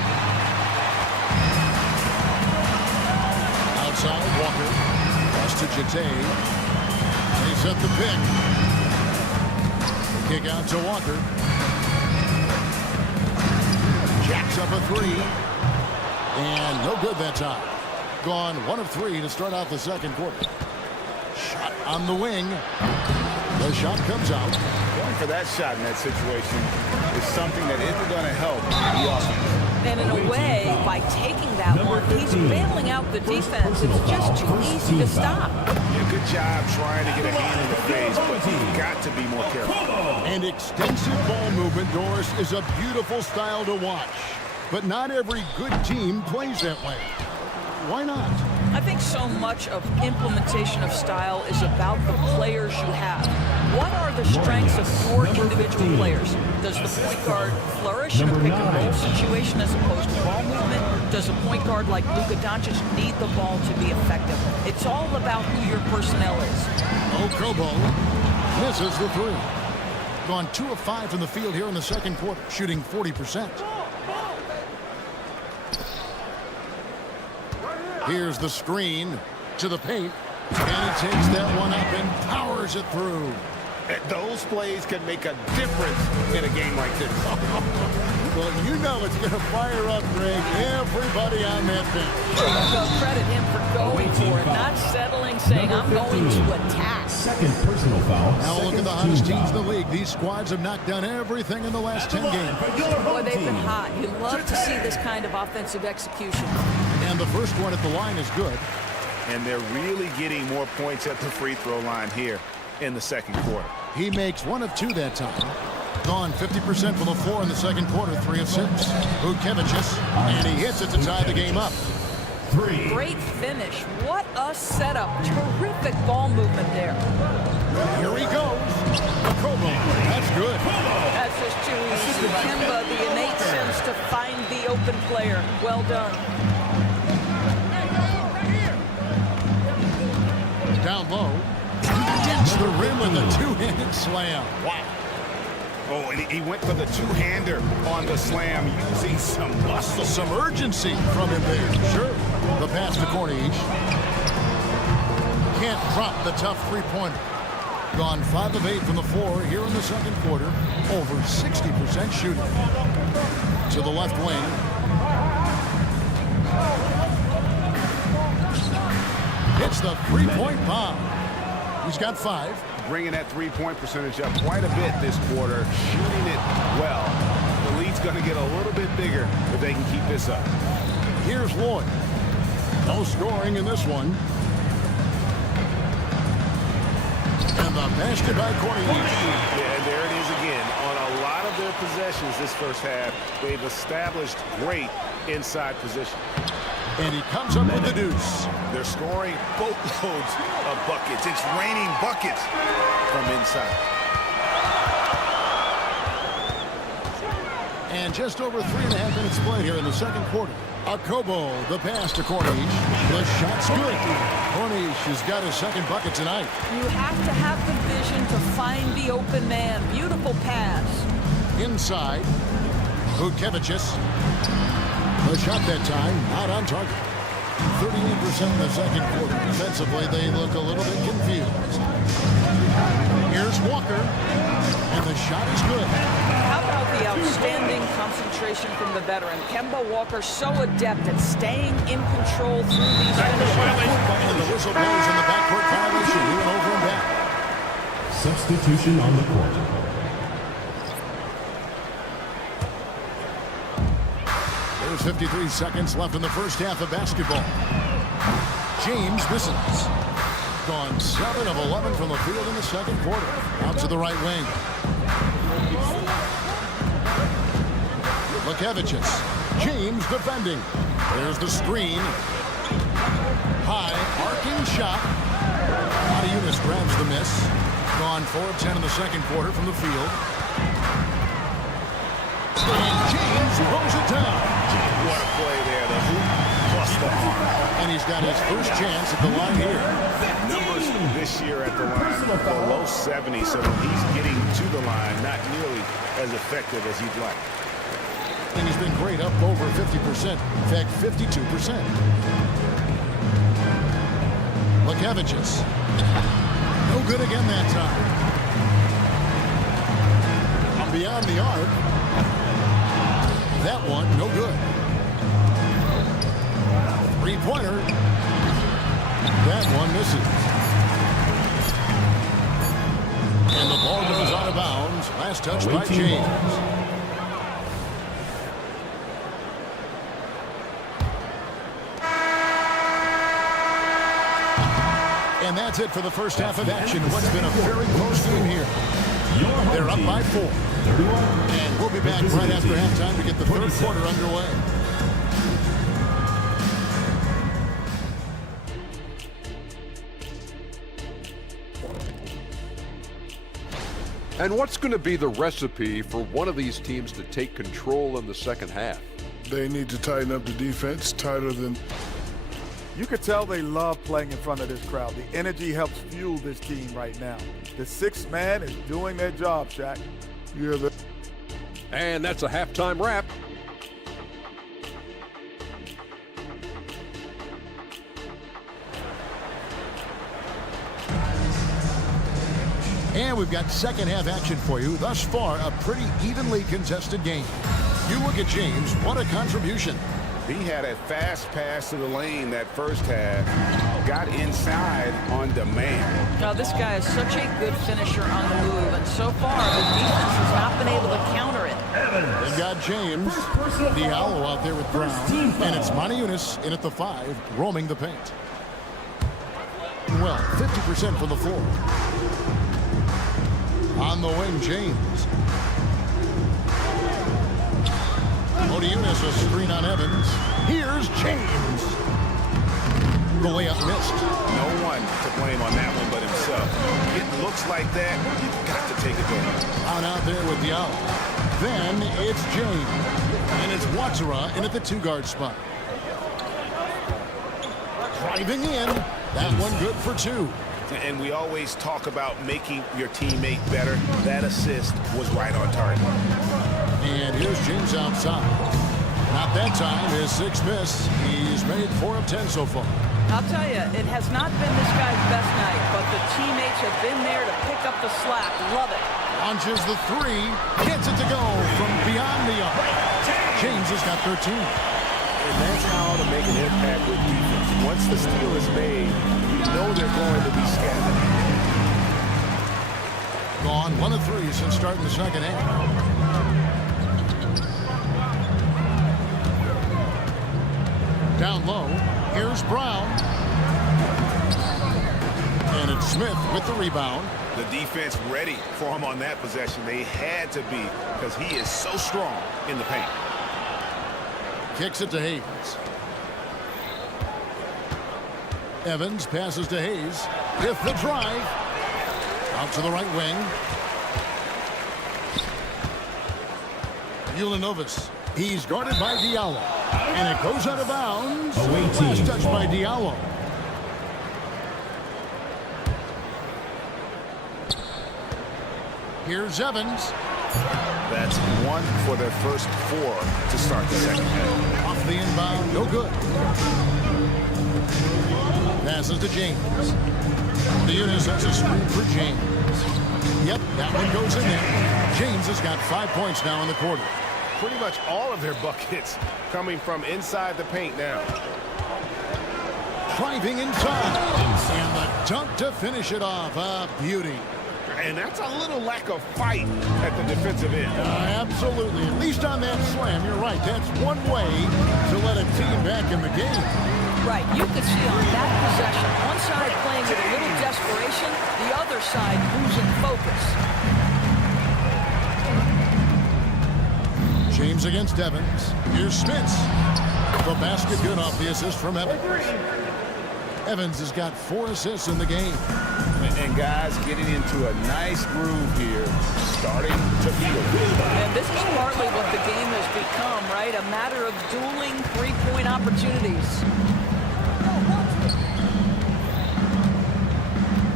Outside, Walker. Pass to Jete. They set the pick. Kick out to Walker. Jacks up a 3. And no good that time. Gone 1 of 3 to start out the second quarter. Shot on the wing. The shot comes out. Going for that shot in that situation is something that isn't going to help the offense. And in a way, by taking that one, he's bailing out the defense. It's just too easy to stop. Yeah, good job trying to get a hand in the face, but you've got to be more careful. And extensive ball movement, Doris, is a beautiful style to watch. But not every good team plays that way. Why not? I think so much of implementation of style is about the players you have. What are the strengths of your individual players? Does the point guard flourish in a pick-and-roll situation as opposed to ball movement? Does a point guard like Luka Doncic need the ball to be effective? It's all about who your personnel is. Okobo misses the three. Gone 2 of 5 from the field here in the second quarter, shooting 40%. Here's the screen to the paint, and he takes that one up and powers it through. Those plays can make a difference in a game like this. Well, you know it's going to fire up, Greg, everybody on that bench. So credit him for going for it, not settling, saying, I'm going to attack. Second personal foul. Now look at the hottest teams in the league. These squads have knocked down everything in the last 10 games. Boy, they've been hot. You love to see this kind of offensive execution. And the first one at the line is good. And they're really getting more points at the free throw line here in the second quarter. He makes 1 of 2 that time. Gone 50% from the floor in the second quarter, 3 of 6. Vucevic, and he hits it to tie the game up. 3. Great finish. What a setup. Terrific ball movement there. Here he goes. Okobo. That's good. That's just too easy. Kemba, the innate sense to find the open player. Well done. Down low. Against the rim with a two-handed slam. Wow. Oh, and he went for the two-hander on the slam, using some muscle. Some urgency from him there. Sure. The pass to Corniche. Can't drop the tough three-pointer. Gone 5 of 8 from the floor here in the second quarter. Over 60% shooting. To the left wing. Hits the three-point bomb. He's got 5. Bringing that three-point percentage up quite a bit this quarter, shooting it well. The lead's going to get a little bit bigger if they can keep this up. Here's Lloyd. No scoring in this one. And the basket by Corniche. Yeah, and there it is again. On a lot of their possessions this first half, they've established great inside position. And he comes up with the deuce. They're scoring boatloads of buckets. It's raining buckets from inside. And just over 3.5 minutes played here in the second quarter. Okobo, the pass to Corniche. The shot's good. Corniche has got his second bucket tonight. You have to have the vision to find the open man. Beautiful pass. Inside. Vucevic. The shot that time, not on target. 38% in the second quarter. Defensively, they look a little bit confused. Here's Walker, and the shot is good. How about the outstanding concentration from the veteran? Kemba Walker so adept at staying in control through these finishes. And the whistle blows in the backcourt violation. He went over and back. Substitution on the court. There's 53 seconds left in the first half of basketball. James misses. Gone 7 of 11 from the field in the second quarter. Out to the right wing. Vucevic. James defending. There's the screen. High arcing shot. Kaunas grabs the miss. Gone 4 of 10 in the second quarter from the field. And James throws it down. What a play there. The hoop plus the arm. And he's got his first chance at the line here. Numbers this year at the line below 70, so he's getting to the line not nearly as effective as he'd like. And he's been great, up over 50%. In fact, 52%. Vucevic. No good again that time. Beyond the arc. That one, no good. Three-pointer. That one misses. And the ball goes out of bounds. Last touch by James. And that's it for the first half of action. What's been a very close game here. They're up by 4. And we'll be back right after halftime to get the third quarter underway. And what's going to be the recipe for one of these teams to take control in the second half? They need to tighten up the defense, tighter than... You could tell they love playing in front of this crowd. The energy helps fuel this team right now. The sixth man is doing their job, Shaq. Yeah, And that's a halftime wrap. And we've got second half action for you. Thus far, a pretty evenly contested game. You look at James, what a contribution. He had a fast pass to the lane that first half. Got inside on demand. Now, this guy is such a good finisher on the move, and so far the defense has not been able to counter it. They've got James, Diallo out there with Brown, and it's Moniunas in at the 5, roaming the paint. Well, 50% from the floor. On the wing, James. Moniunas, a screen on Evans. Here's James. The layup missed. No one to blame on that one but himself. It looks like that. You've got to take advantage. On out there with Diallo. Then it's James. And it's Watsara in at the 2-guard spot. Driving in. That one good for 2. And we always talk about making your teammate better. That assist was right on target. And here's James outside. Not that time. His 6th miss. He's made 4 of 10 so far. I'll tell you, it has not been this guy's best night, but the teammates have been there to pick up the slack. Love it. Launches the 3. Gets it to go from beyond the arc. James has got 13. And that's how to make an impact with defense. Once the steal is made, you know they're going to be scattered. Gone 1 of 3 since starting the second half. Down low, here's Brown. And it's Smith with the rebound. The defense ready for him on that possession. They had to be because he is so strong in the paint. Kicks it to Hayes. Evans passes to Hayes with the drive. Out to the right wing. Ulanovas. He's guarded by Diallo. And it goes out of bounds. Last touch by Diallo. Here's Evans. That's 1 for their first 4 to start the second half. Off the inbound, no good. Passes to James. Moniunas has a screen for James. Yep, that one goes in there. James has got 5 points now in the quarter. Pretty much all of their buckets coming from inside the paint now. Driving inside. And the dunk to finish it off. A beauty. And that's a little lack of fight at the defensive end. Absolutely. At least on that slam, you're right. That's one way to let a team back in the game. Right. You could see on that possession, one side playing with a little desperation, the other side losing focus. James against Evans. Here's Smits. The basket good off the assist from Evans. Evans has got 4 assists in the game. And guys getting into a nice groove here, starting to feel it. And this is partly what the game has become, right? A matter of dueling 3-point opportunities.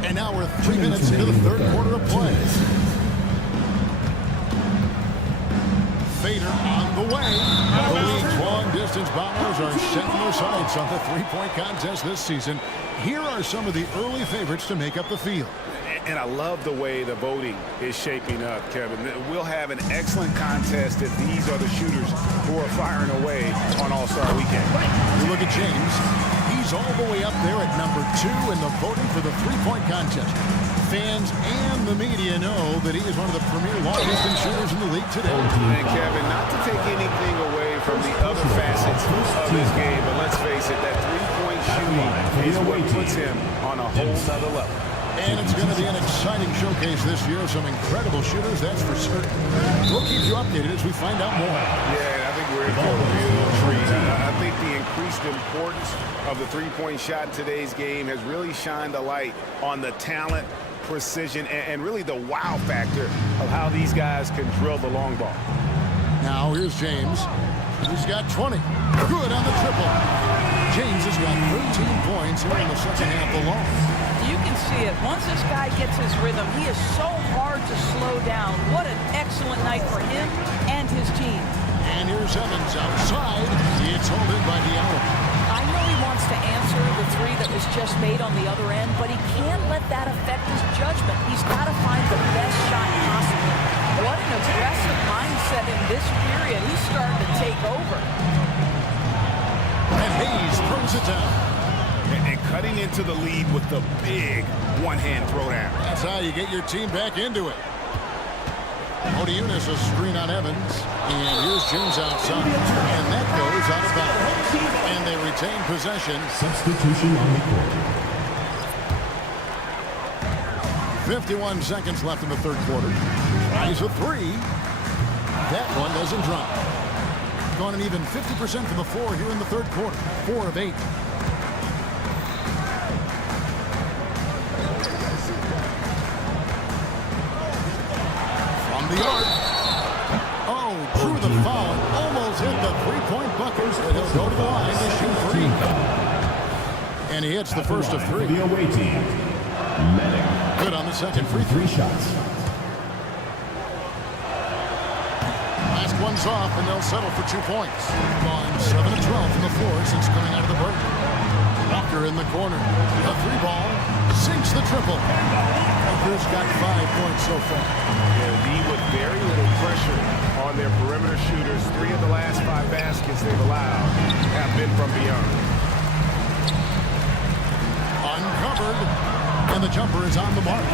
And now we're 3 minutes into the third quarter of play. Fader on the way. The league's long-distance bombers are setting their sights on the 3-point contest this season. Here are some of the early favorites to make up the field. And I love the way the voting is shaping up, Kevin. We'll have an excellent contest if these are the shooters who are firing away on All-Star Weekend. You look at James. He's all the way up there at number 2 in the voting for the 3-point contest. Fans and the media know that he is one of the premier long-distance shooters in the league today. And Kevin, not to take anything away from the other facets of this game, but let's face it, that 3-point shooting is what puts him on a whole nother level. And it's going to be an exciting showcase this year of some incredible shooters, that's for certain. We'll keep you updated as we find out more. Yeah, I think we're in for a real treat. I think the increased importance of the 3-point shot in today's game has really shined a light on the talent precision, and really the wow factor of how these guys can drill the long ball. Now here's James. He's got 20. Good on the triple. James has got 13 points here in the second half alone. You can see it. Once this guy gets his rhythm, he is so hard to slow down. What an excellent night for him and his team. And here's Evans outside. It's held in by Diallo. I know he wants to answer the three that was just made on the other end, but he can't let that affect his judgment. He's got to find the best shot possible. What an aggressive mindset in this period. He's starting to take over. And Hayes throws it down. And cutting into the lead with the big one-hand throwdown. That's how you get your team back into it. Odiunas a screen on Evans. And here's James outside. And that goes out of bounds. And they retain possession. Substitution on the court. 51 seconds left in the third quarter. Tries a three. That one doesn't drop. Gone an even 50% from the floor here in the third quarter. 4 of 8. From the arc. Oh, drew the foul. Almost hit the three-point bucket. And he'll go to the line to shoot three. And he hits the first of three. The away team. Good on the second free throw. 3 shots. Last one's off, and they'll settle for 2 points. Gone 7 of 12 from the floor since coming out of the break. Walker in the corner. A 3-ball. Sinks the triple. Walker's got 5 points so far. Yeah, lead with very little pressure on their perimeter shooters. 3 of the last 5 baskets they've allowed have been from beyond. Uncovered. And the jumper is on the mark.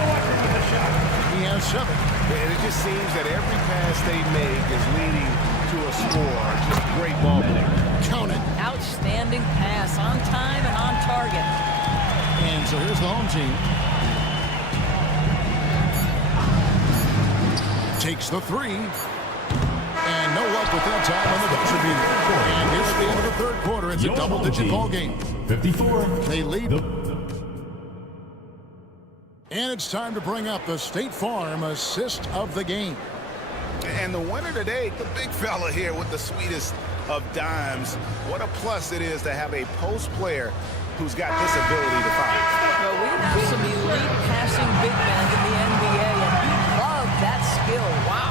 He has 7. And it just seems that every pass they make is leading to a score. Just great ball movement. Count it. Outstanding pass, on time and on target. And so here's the home team. Takes the 3. And no luck with that time on the buzzer beater. And here at the end of the third quarter, it's a double-digit ball game. 54. They lead. And it's time to bring up the State Farm assist of the game. And the winner today, the big fella here with the sweetest of dimes. What a plus it is to have a post player who's got this ability to find. Well, we have some elite passing big men in the NBA, and you love that skill. Wow.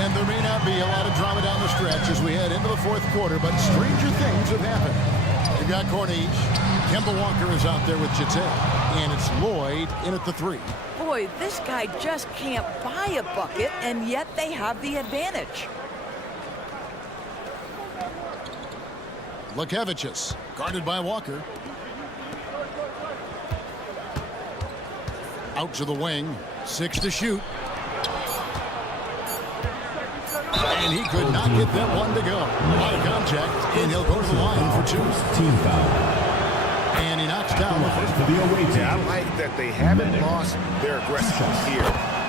And there may not be a lot of drama down the stretch as we head into the fourth quarter, but stranger things have happened. You've got Corniche. Kemba Walker is out there with Jete. And it's Lloyd in at the 3. Boy, this guy just can't buy a bucket, and yet they have the advantage. Lukevicius, guarded by Walker. Out to the wing. 6 to shoot. And he could not get that one to go. Out of contact, and he'll go to the line for 2. Team foul. And he knocks down the first. For the away team. Yeah, I like that they haven't lost their aggressiveness here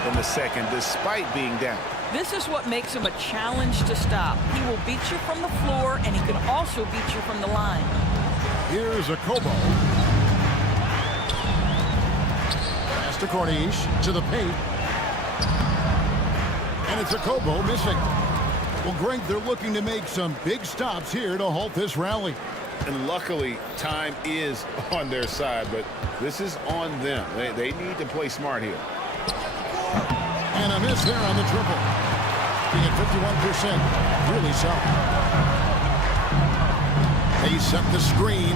in the second, despite being down. This is what makes him a challenge to stop. He will beat you from the floor, and he can also beat you from the line. Here's a Kobo. Pass to Corniche, to the paint. And it's a Kobo missing. Well, Greg, they're looking to make some big stops here to halt this rally. And luckily, time is on their side, but this is on them. They need to play smart here. And a miss there on the triple. Being at 51%. Really solid. They set the screen.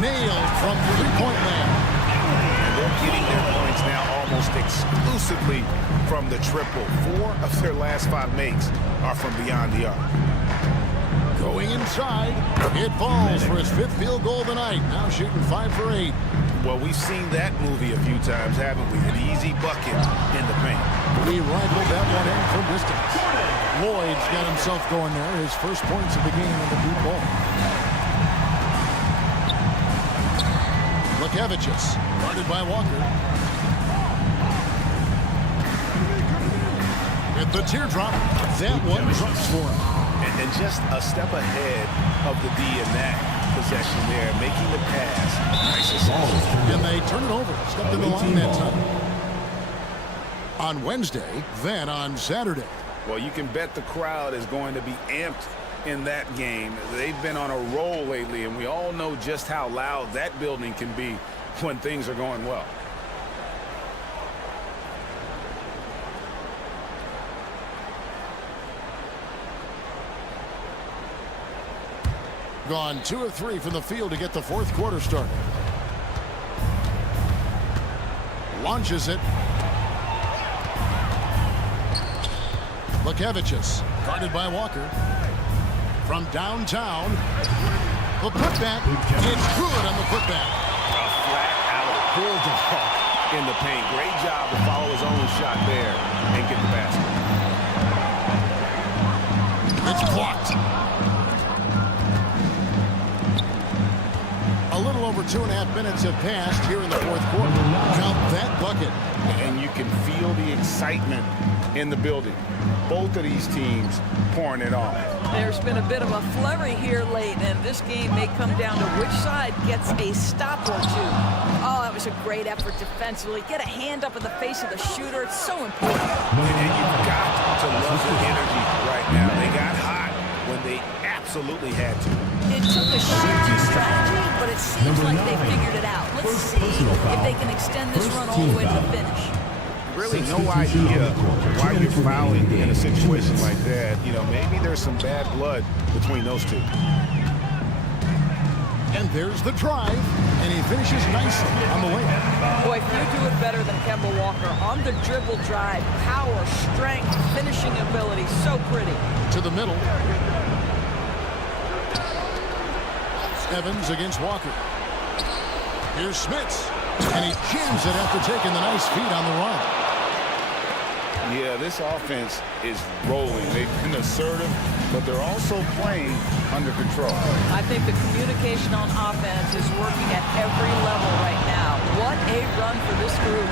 Nailed from three-point land. And they're getting their points now almost exclusively from the triple. 4 of their last 5 makes are from beyond the arc. Going inside. It falls for his 5th field goal of the night. Now shooting 5 for 8. Well, we've seen that movie a few times, haven't we? An easy bucket in the paint. He rifled that one in from distance. Lloyd's got himself going there. His first points of the game in the deep ball. Lukevicius, guarded by Walker. At the teardrop, that one drops for him. And and just a step ahead of the D in that possession there, making the pass. Nice assist. And they turn it over. Stepped in the line that time. On Wednesday, then on Saturday. Well, you can bet the crowd is going to be amped in that game. They've been on a roll lately, and we all know just how loud that building can be when things are going well. Gone 2 of 3 from the field to get the fourth quarter started. Launches it. Lukevicius, guarded by Walker. From downtown, the putback. It's good on the putback. A flat-out bulldog in the paint. Great job to follow his own shot there and get the basket. It's blocked. A little over 2.5 minutes have passed here in the fourth quarter. Count that bucket. And you can feel the excitement in the building. Both of these teams pouring it on. There's been a bit of a flurry here late, and this game may come down to which side gets a stop or two. Oh, that was a great effort defensively. Get a hand up in the face of the shooter. It's so important. And you've got to love the energy right now. They got hot when they absolutely had to. It took a shifty strategy, but it seems like they figured it out. Let's see if they can extend this run all the way to the finish. Really no idea why you're fouling in a situation like that. You know, maybe there's some bad blood between those two. And there's the drive, and he finishes nicely on the way. Boy, few do it better than Kemba Walker. On the dribble drive, power, strength, finishing ability, so pretty. To the middle. Evans against Walker. Here's Smits, and he jams it after taking the nice feed on the run. Yeah, this offense is rolling. They've been assertive, but they're also playing under control. I think the communication on offense is working at every level right now. What a run for this group.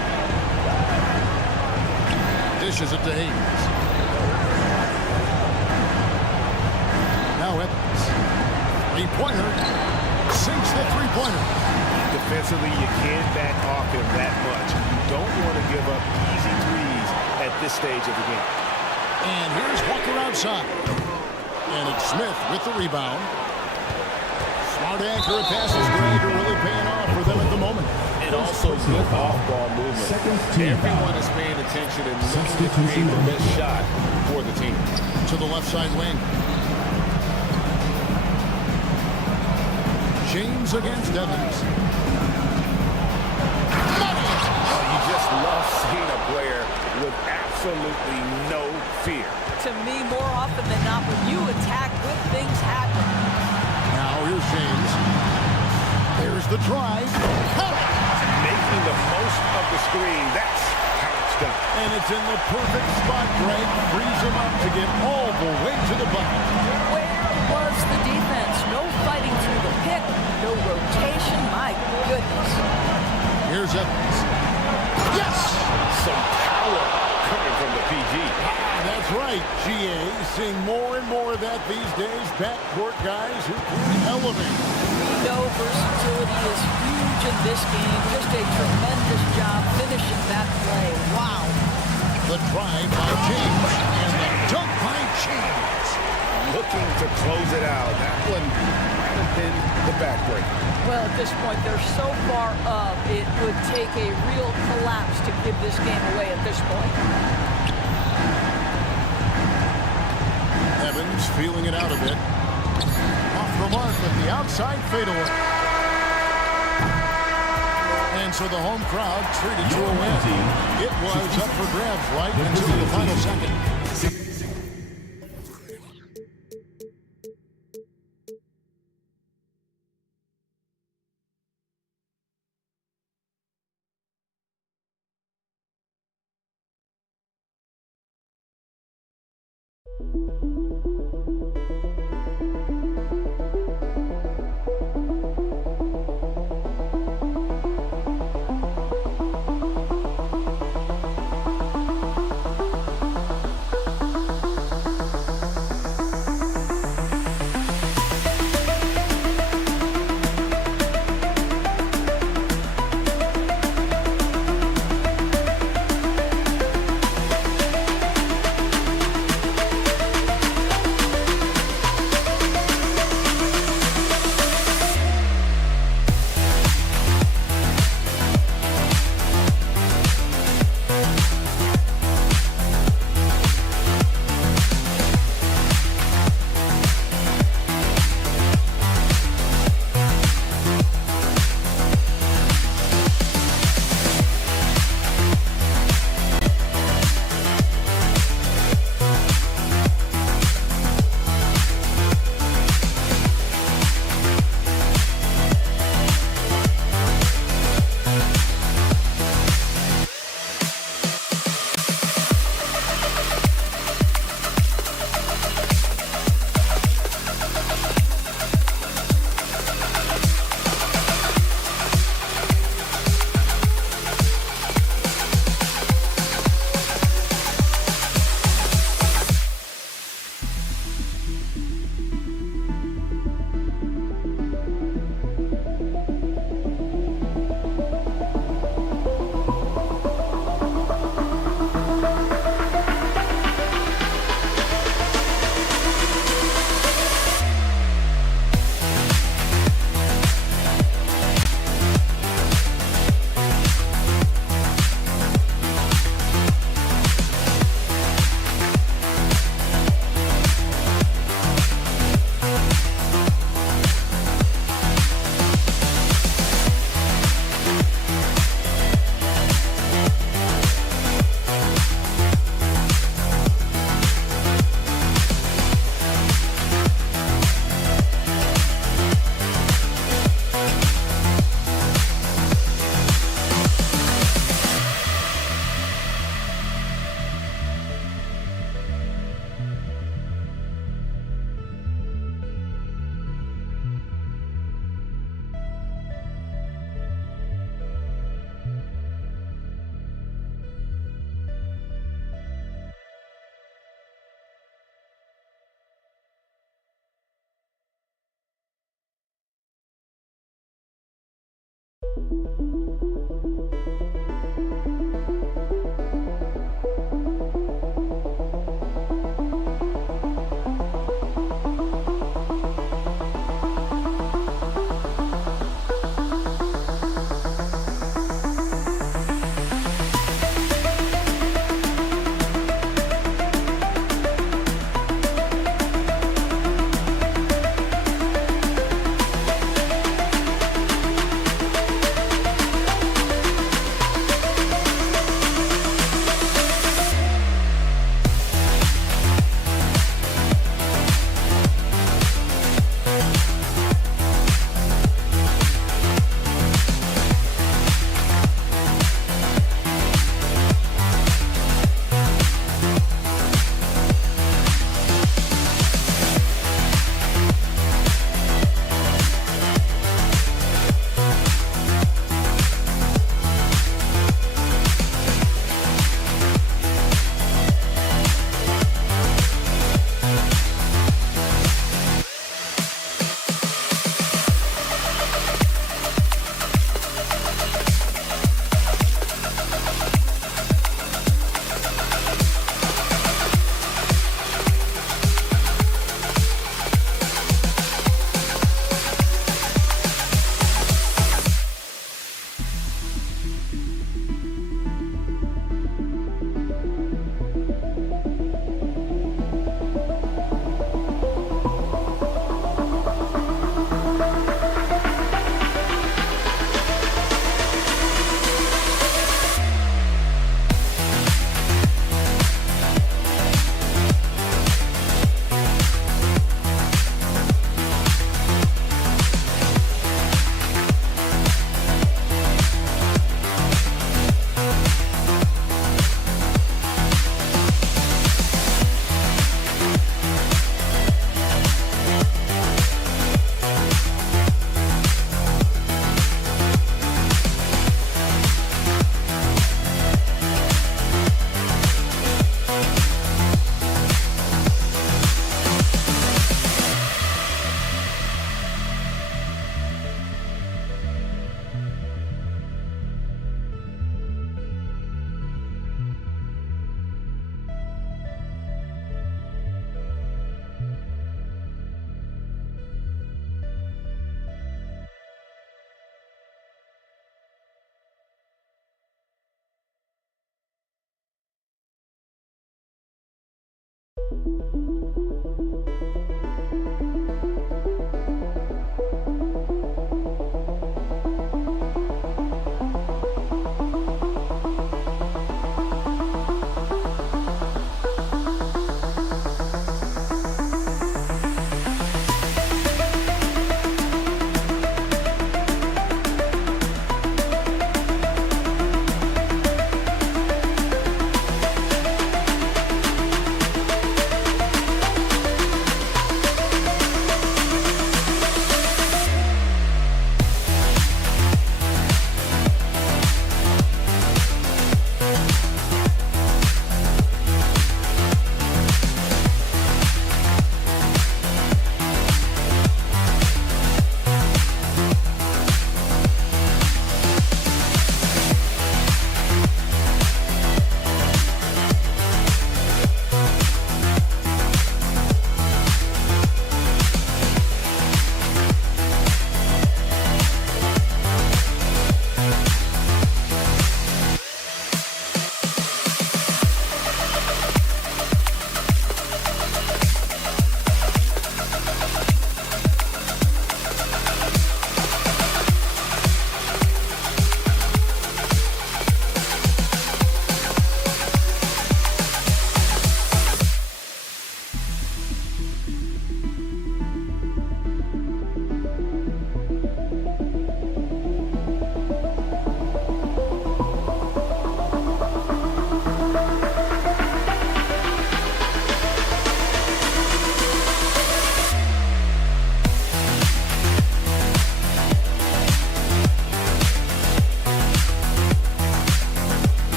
Dishes it to Hayes. Now Evans. Three-pointer. Sinks the three-pointer. Defensively, you can't back off him that much. You don't want to give up easy threes at this stage of the game. And here's Walker outside. And it's Smith with the rebound. Smart accurate passes, Greg, are really paying off for them at the moment. And also good off-ball movement. Everyone is paying attention and looking to create the best shot for the team. To the left side wing. James against Evans. You just love seeing a player with absolutely no fear. To me, more often than not, when you attack, good things happen. Now here's James. There's the drive. Making the most of the screen. That's how it's done. And it's in the perfect spot, Greg. Frees him up to get all the way to the bucket. Where was the defense? No fighting through the pick. No rotation. My goodness. Here's Evans. Yes! Some power coming from the PG. That's right, GA. Seeing more and more of that these days. Backcourt guys who can elevate. We know versatility is huge in this game. Just a tremendous job finishing that play. Wow. The drive by James. And the dunk by James. Looking to close it out. That one might have been the backbreaker. Well, at this point, they're so far up, it would take a real collapse to give this game away at this point. Evans feeling it out a bit. Off the mark with the outside fadeaway. And so the home crowd treated to a win. It was up for grabs right until the final second.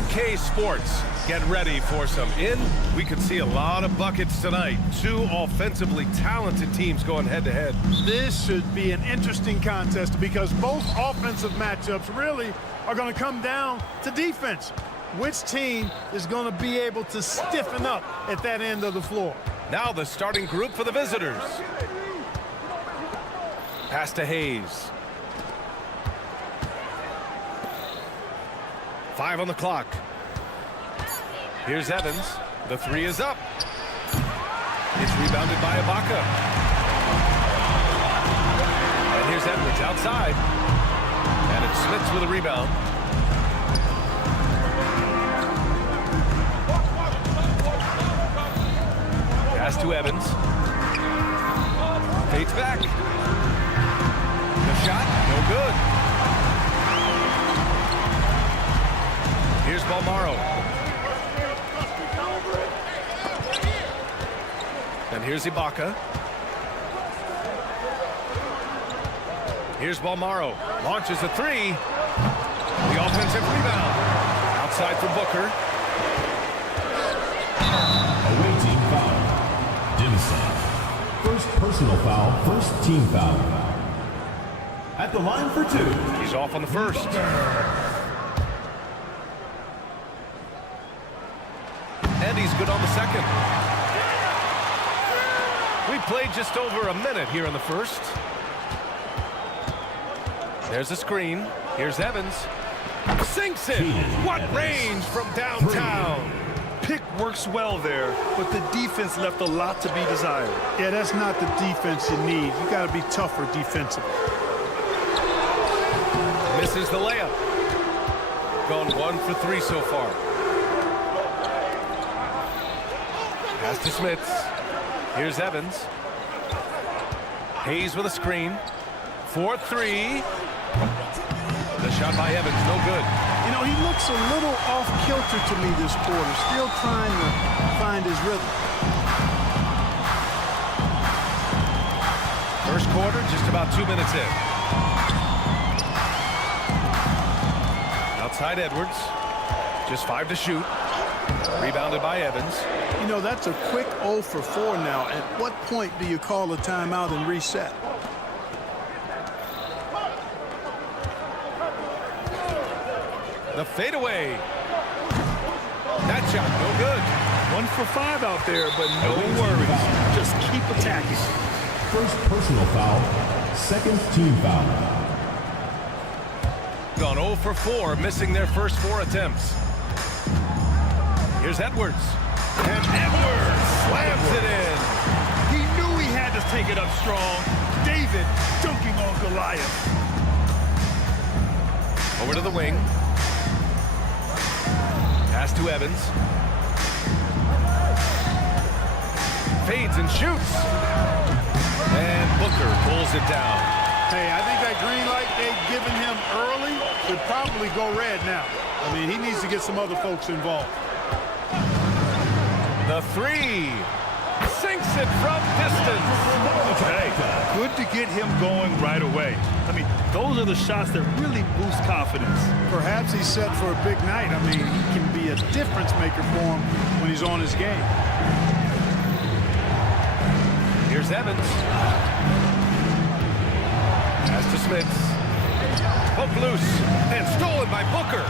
2K Sports. Get ready for some we could see a lot of buckets tonight. Two offensively talented teams going head-to-head. This should be an interesting contest because both offensive matchups really are going to come down to defense. Which team is going to be able to stiffen up at that end of the floor? Now the starting group for the visitors. Pass to Hayes. 5 on the clock. Here's Evans. The three is up. It's rebounded by Ibaka. And here's Edwards outside. And it's Smits with a rebound. Pass to Evans. Fades back. The shot, no good. Here's Balmaro. And here's Ibaka. Here's Balmaro. Launches a three. The offensive rebound. Outside for Booker. Away team foul. Dimson. First personal foul, first team foul. At the line for two. He's off on the first. And he's good on the second. We played just over a minute here in the first. There's a screen. Here's Evans. Sinks it. What range from downtown. Pick works well there, but the defense left a lot to be desired. Yeah, that's not the defense you need. You got to be tougher defensively. Misses the layup. Gone 1 for 3 so far. Pass to Smits. Here's Evans. Hayes with a screen. 4-3. The shot by Evans, no good. You know, he looks a little off-kilter to me this quarter, still trying to find his rhythm. First quarter, just about 2 minutes in. Outside Edwards. Just 5 to shoot. Rebounded by Evans. You know, that's a quick 0 for 4 now. At what point do you call a timeout and reset? The fadeaway. That shot, no good. 1 for 5 out there, but no worries. Just keep attacking. First personal foul, second team foul. Gone 0 for 4, missing their first 4 attempts. Here's Edwards. And Edwards slams it in. He knew he had to take it up strong. David dunking on Goliath. Over to the wing. Pass to Evans. Fades and shoots. And Booker pulls it down. Hey, I think that green light they've given him early should probably go red now. I mean, he needs to get some other folks involved. The three. Sinks it from distance. Okay, good to get him going right away. I mean, those are the shots that really boost confidence. Perhaps he's set for a big night. I mean, he can be a difference maker for him when he's on his game. Here's Evans. Pass to Smits. Poked loose and stolen by Booker.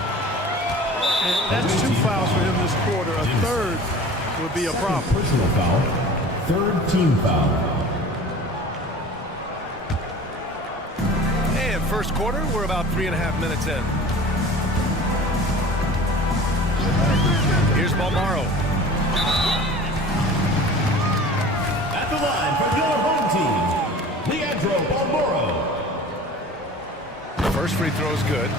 And that's 2 fouls for him this quarter. A third would be a problem. Personal foul, third team foul. And first quarter, we're about 3.5 minutes in. Here's Balmaro. At the line for your home team, Leandro Balmaro. First free throw is good.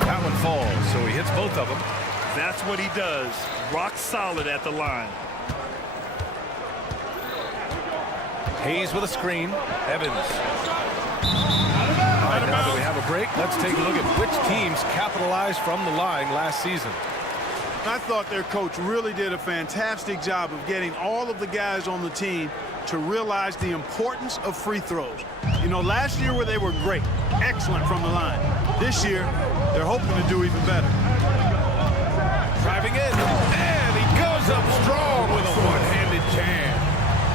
That one falls, so he hits both of them. That's what he does. Rock solid at the line. Hayes with a screen. Evans. All right, now that we have a break, let's take a look at which teams capitalized from the line last season. I thought their coach really did a fantastic job of getting all of the guys on the team to realize the importance of free throws. You know, last year where they were great, excellent from the line. This year, they're hoping to do even better. Driving in, and he goes up strong with a one-handed jam.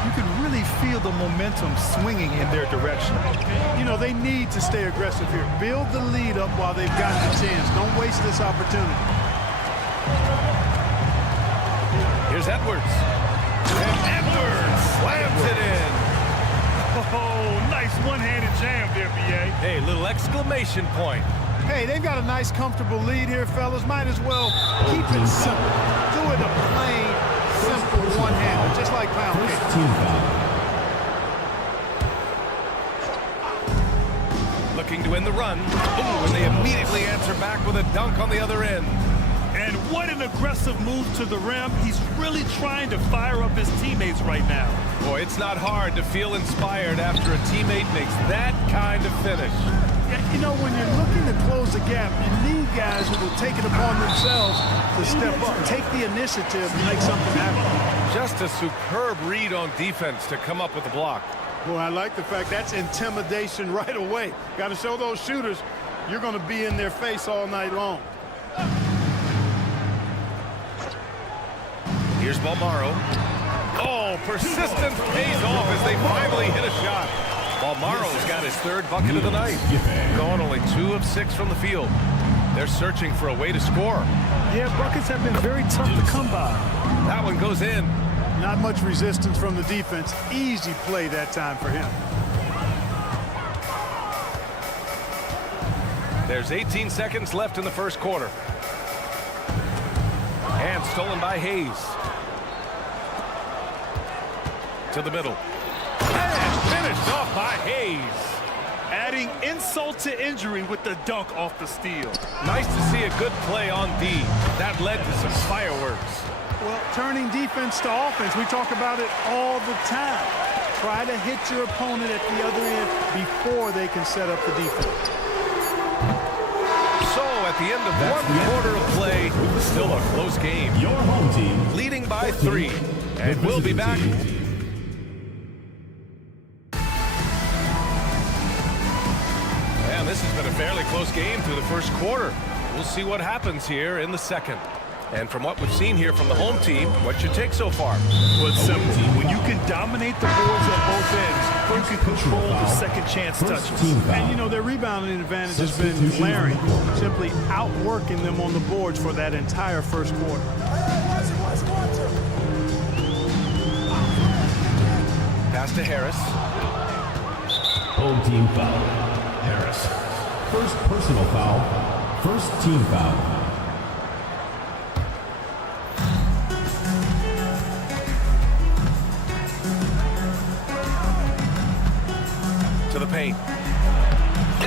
You can really feel the momentum swinging in their direction. You know, they need to stay aggressive here. Build the lead up while they've got the chance. Don't waste this opportunity. Here's Edwards. And Edwards slams it in. Oh, nice one-handed jam there, B.A. Hey, little exclamation point. Hey, they've got a nice, comfortable lead here, fellas. Might as well keep it simple. Do it a plain, simple one-hander, just like pound cake. First team foul. Looking to win the run. Ooh, and they immediately answer back with a dunk on the other end. And what an aggressive move to the rim. He's really trying to fire up his teammates right now. Boy, it's not hard to feel inspired after a teammate makes that kind of finish. Yeah, you know, when you're looking to close the gap, you need guys who will take it upon themselves to step up, take the initiative to make something happen. Just a superb read on defense to come up with the block. Boy, I like the fact that's intimidation right away. Got to show those shooters you're going to be in their face all night long. Here's Balmaro. Oh, persistence pays off as they finally hit a shot. Balmaro's got his third bucket of the night. Gone only 2 of 6 from the field. They're searching for a way to score. Yeah, buckets have been very tough to come by. That one goes in. Not much resistance from the defense. Easy play that time for him. There's 18 seconds left in the first quarter. And stolen by Hayes. To the middle. And finished off by Hayes. Adding insult to injury with the dunk off the steal. Nice to see a good play on D. That led to some fireworks. Well, turning defense to offense, we talk about it all the time. Try to hit your opponent at the other end before they can set up the defense. So at the end of one quarter of play, still a close game. Your home team Leading by 3. And we'll be back. And this has been a fairly close game through the first quarter. We'll see what happens here in the second. And from what we've seen here from the home team, what's your take so far? Well, it's simple. When you can dominate the boards at both ends, you can control the second chance touches. And, you know, their rebounding advantage has been glaring, simply outworking them on the boards for that entire first quarter. Pass to Harris. home team foul. Harris. First personal foul. First team foul. To the paint.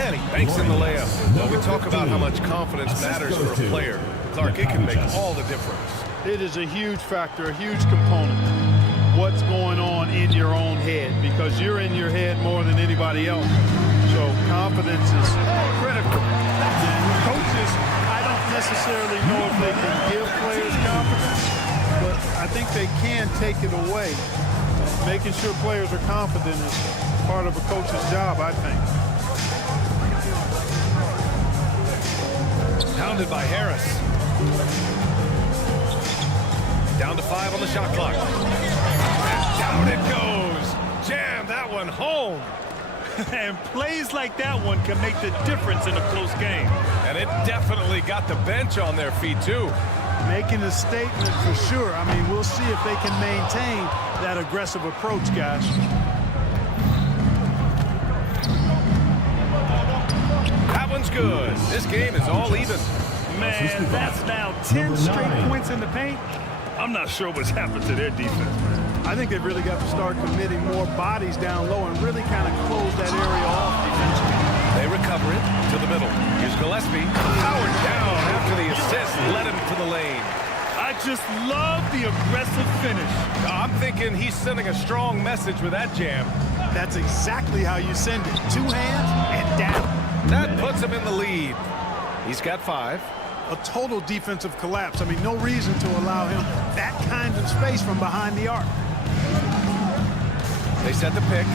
And he banks in the layup. Well, we talk about how much confidence matters for a player. Clark, it can make all the difference. It is a huge factor, a huge component. What's going on in your own head, because you're in your head more than anybody else. So confidence is critical. Coaches, I don't necessarily know if they can give players confidence, but I think they can take it away. Making sure players are confident is part of a coach's job, I think. Pounded by Harris. Down to 5 on the shot clock. And down it goes. Jam that one home. And plays like that one can make the difference in a close game. And it definitely got the bench on their feet, too. Making a statement for sure. I mean, we'll see if they can maintain that aggressive approach, guys. That one's good. This game is all even. Man, that's now 10 straight points in the paint. I'm not sure what's happened to their defense, man. I think they've really got to start committing more bodies down low and really kind of close that area off defensively. They recover it to the middle. Here's Gillespie. Powered down after the assist led him to the lane. I just love the aggressive finish. I'm thinking he's sending a strong message with that jam. That's exactly how you send it. 2 hands and down. That puts him in the lead. He's got 5. A total defensive collapse. I mean, no reason to allow him that kind of space from behind the arc. They set the pick.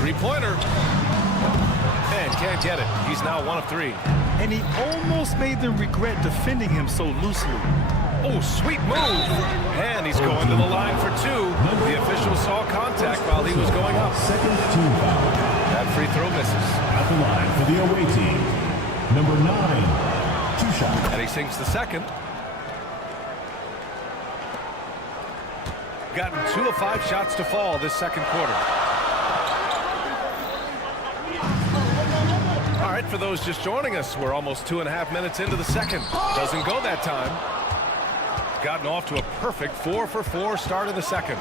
Three-pointer. And can't get it. He's now 1 of 3. And he almost made them regret defending him so loosely. Oh, sweet move. And he's going to the line for 2. The official saw contact while he was going up. Second team foul. That free throw misses. At the line for the away team, number 9, 2 shot. And he sinks the second. Gotten 2 of 5 shots to fall this second quarter. All right, for those just joining us, we're almost 2.5 minutes into the second. Doesn't go that time. Gotten off to a perfect 4 for 4 start of the second.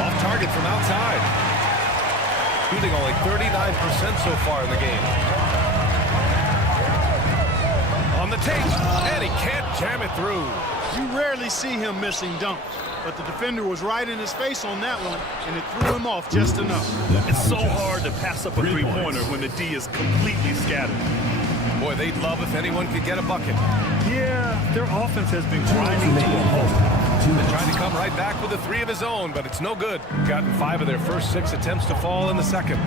Off target from outside. Shooting only 39% so far in the game. On the tape, and he can't jam it through. You rarely see him missing dunks, but the defender was right in his face on that one, and it threw him off just enough. It's so hard to pass up a three-pointer when the D is completely scattered. Boy, they'd love if anyone could get a bucket. Yeah, their offense has been grinding to a halt. Trying to come right back with a 3 of his own, but it's no good. Gotten 5 of their first 6 attempts to fall in the second.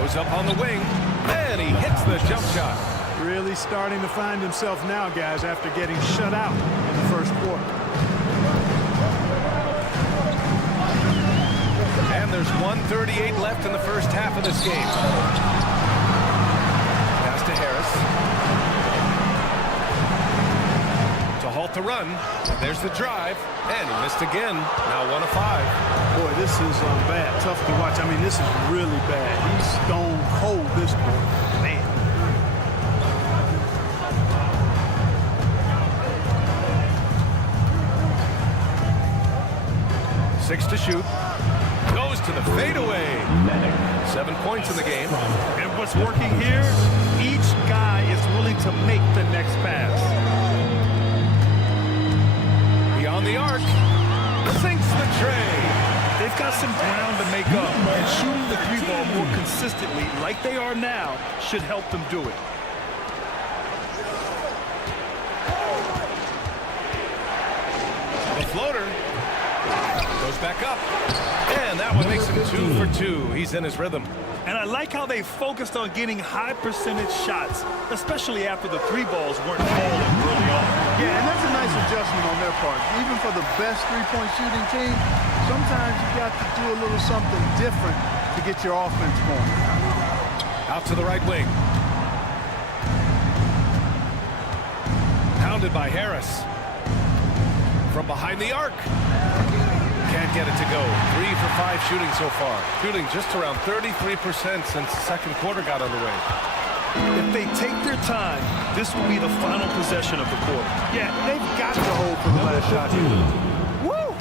Goes up on the wing, and he hits the jump shot. Really starting to find himself now, guys, after getting shut out in the first quarter. And there's 1:38 left in the first half of this game. Pass to Harris. To halt the run. There's the drive. And he missed again. Now 1 of 5. Boy, this is bad. Tough to watch. I mean, this is really bad. He's stone cold this quarter. Man. 6 to shoot. Goes to the fadeaway. 7 points in the game. And what's working here, each guy is willing to make the next pass. Beyond the arc. Sinks the tray. They've got some ground to make up, and shooting the 3-ball more consistently like they are now should help them do it. The floater. Goes back up. And that one makes him 2 for 2. He's in his rhythm. And I like how they focused on getting high percentage shots, especially after the 3-balls weren't falling early on. Yeah, and that's a nice adjustment on their part. Even for the best three-point shooting team, sometimes you got to do a little something different to get your offense going. Out to the right wing. Pounded by Harris. From behind the arc. Can't get it to go. 3 for 5 shooting so far. Shooting just around 33% since the second quarter got underway. If they take their time, this will be the final possession of the quarter. Yeah, they've got to hold for the last shot here. Woo!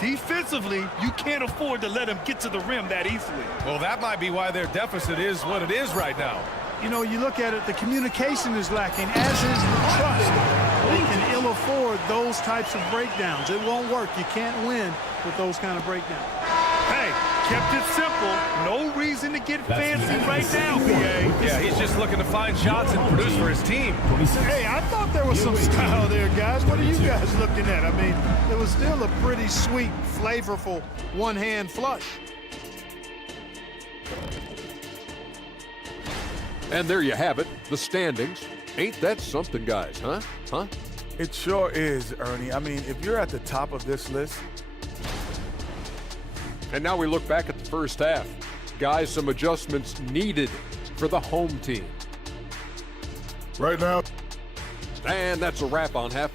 Defensively, you can't afford to let them get to the rim that easily. Well, that might be why their deficit is what it is right now. You know, you look at it, the communication is lacking, as is the trust. They can ill afford those types of breakdowns. It won't work. You can't win with those kind of breakdowns. Hey, kept it simple. No reason to get fancy right now, PA. Yeah, he's just looking to find shots and produce for his team. Hey, I thought there was some style there, guys. What are you guys looking at? I mean, it was still a pretty sweet, flavorful one-hand flush. And there you have it, the standings. Ain't that something, guys, huh? It sure is, Ernie. I mean, if you're at the top of this list. And now we look back at the first half. Guys, some adjustments needed for the home team. Right now. And that's a wrap on half.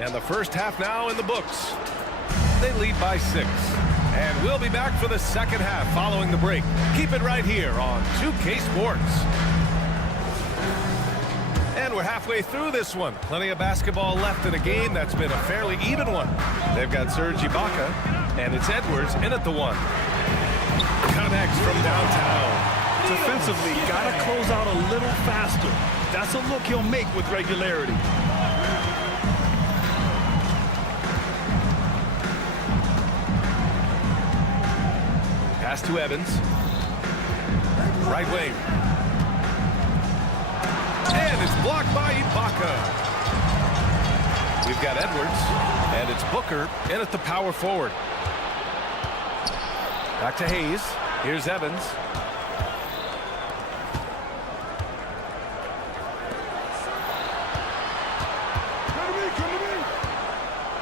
And the first half now in the books. They lead by 6. And we'll be back for the second half following the break. Keep it right here on 2K Sports. And we're halfway through this one. Plenty of basketball left in a game that's been a fairly even one. They've got Serge Ibaka, and it's Edwards in at the 1. Connects from downtown. Defensively, got to close out a little faster. That's a look he'll make with regularity. Pass to Evans. Right wing. And it's blocked by Ibaka. We've got Edwards, and it's Booker in at the power forward. Back to Hayes. Here's Evans.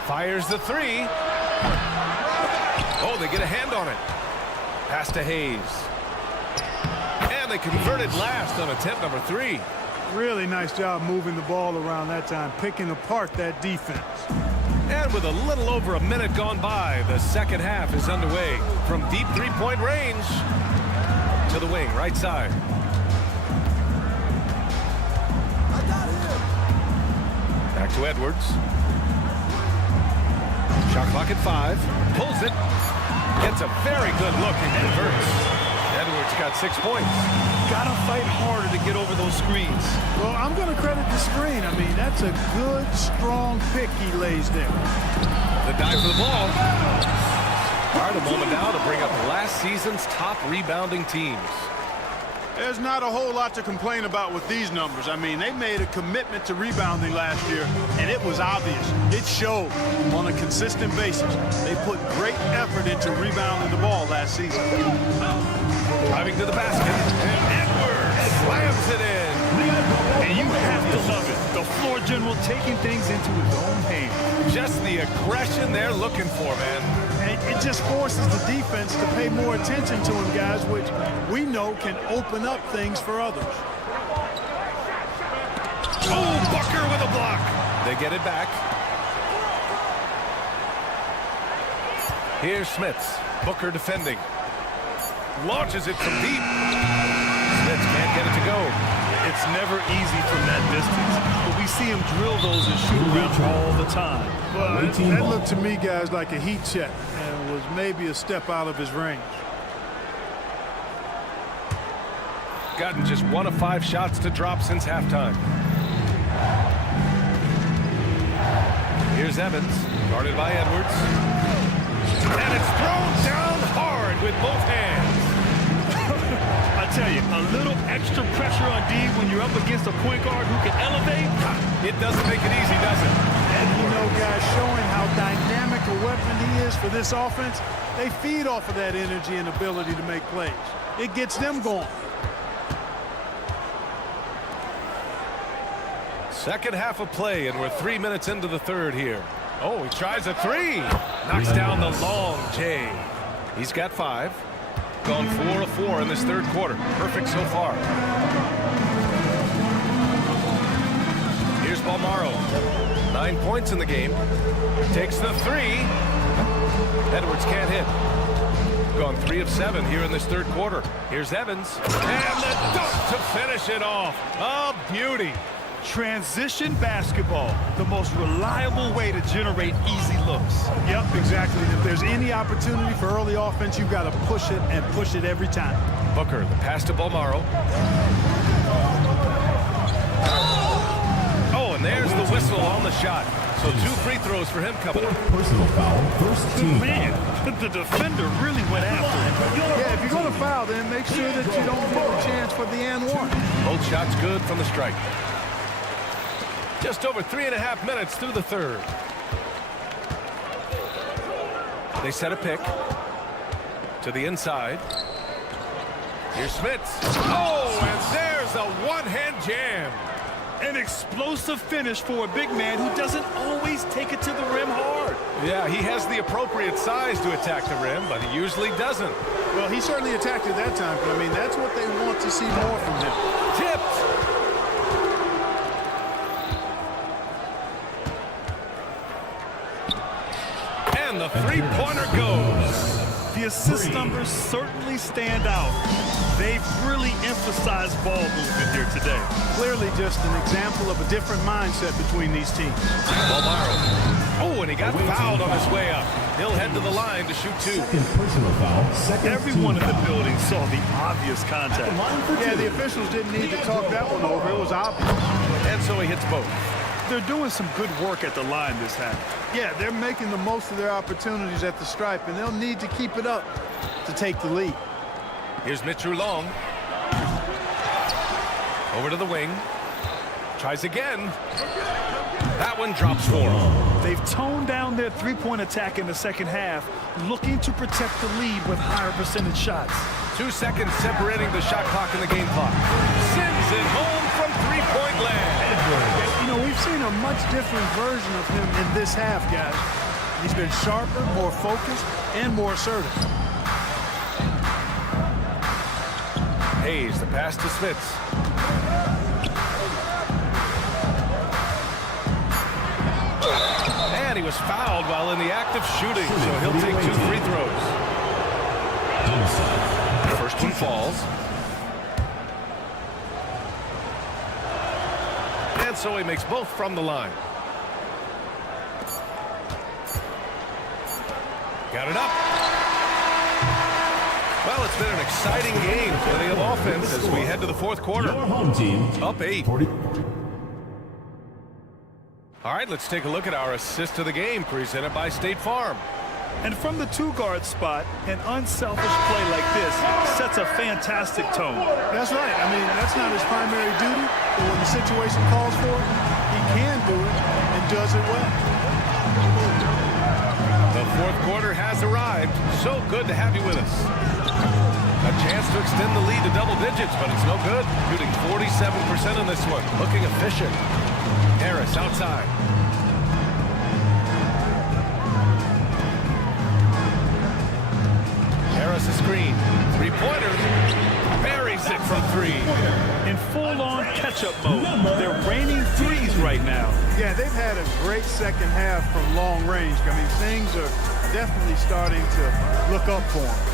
Fires the three. Oh, they get a hand on it. Pass to Hayes. And they converted last on attempt number 3. Really nice job moving the ball around that time, picking apart that defense. And with a little over a minute gone by, the second half is underway. From deep three-point range to the wing, right side. Back to Edwards. Shot clock at 5. Pulls it. Gets a very good look and converts. Edwards got 6 points. Gotta fight harder to get over those screens. Well, I'm going to credit the screen. I mean, that's a good, strong pick he lays there. The dive for the ball. All right, a moment now to bring up last season's top rebounding teams. There's not a whole lot to complain about with these numbers. I mean, they made a commitment to rebounding last year, and it was obvious. It showed on a consistent basis. They put great effort into rebounding the ball last season. Driving to the basket, and Edwards slams it in. And you have to love it. The floor general taking things into his own hands. Just the aggression they're looking for, man. And it just forces the defense to pay more attention to him, guys, which we know can open up things for others. Oh, Booker with a block. They get it back. Here's Smits. Booker defending. Launches it from deep. Smits can't get it to go. It's never easy from that distance, but we see him drill those and shoot around all the time. Well, that looked to me, guys, like a heat check and was maybe a step out of his range. Gotten just 1 of 5 shots to drop since halftime. Here's Evans, guarded by Edwards. And it's thrown down hard with both hands. I tell you, a little extra pressure on D when you're up against a point guard who can elevate. It doesn't make it easy, does it? And, you know, guys, showing how dynamic a weapon he is for this offense, they feed off of that energy and ability to make plays. It gets them going. Second half of play, and we're 3 minutes into the third here. Oh, he tries a 3. Knocks down the long J. He's got 5. Gone 4 of 4 in this third quarter. Perfect so far. Here's Balmaro. 9 points in the game. Takes the 3. Edwards can't hit. Gone 3 of 7 here in this third quarter. Here's Evans. And the dunk to finish it off. A beauty. Transition basketball, the most reliable way to generate easy looks. Yep, exactly. If there's any opportunity for early offense, you've got to push it and push it every time. Booker, the pass to Balmaro. Oh, and there's the whistle on the shot. So 2 free throws for him coming up. Personal foul, first team. Man, the defender really went after him. Yeah, if you're going to foul, then make sure that you don't give a chance for the and one. Both shots good from the strike. Just over 3.5 minutes through the third. They set a pick to the inside. Here's Smits. Oh, and there's a one-hand jam. An explosive finish for a big man who doesn't always take it to the rim hard. Yeah, he has the appropriate size to attack the rim, but he usually doesn't. Well, he certainly attacked it that time, but I mean, that's what they want to see more from him. Tipped. And the three-pointer goes. The assist numbers certainly stand out. They've really emphasized ball movement here today. Clearly just an example of a different mindset between these teams. Balmaro. Oh, and he got fouled on his way up. He'll head to the line to shoot 2. Second personal foul, second Everyone in team the foul. building saw the obvious contact. Yeah, the officials didn't need to talk that one over. It was obvious. And so he hits both. They're doing some good work at the line this half. Yeah, they're making the most of their opportunities at the stripe, and they'll need to keep it up to take the lead. Here's Mitchell Long. Over to the wing. Tries again. That one drops for him. They've toned down their three-point attack in the second half, looking to protect the lead with higher percentage shots. 2 seconds separating the shot clock and the game clock. Sends it home from three-point land. You know, we've seen a much different version of him in this half, guys. He's been sharper, more focused, and more assertive. Hayes, the pass to Smits. And he was fouled while in the act of shooting, so he'll take 2 free throws. First one falls. And so he makes both from the line. Got it up. Well, it's been an exciting game. Plenty of offense as we head to the fourth quarter. Your home team Up 8. All right, let's take a look at our assist to the game presented by State Farm. And from the two-guard spot, an unselfish play like this sets a fantastic tone. That's right. I mean, that's not his primary duty, but when the situation calls for it, he can do it and does it well. The fourth quarter has arrived. So good to have you with us. A chance to extend the lead to double digits, but it's no good. Shooting 47% in this one. Looking efficient. Harris outside. Harris a screen. Three-pointer. Buries it from 3. In full-on catch-up mode, they're raining threes right now. Yeah, they've had a great second half from long range. I mean, things are definitely starting to look up for them.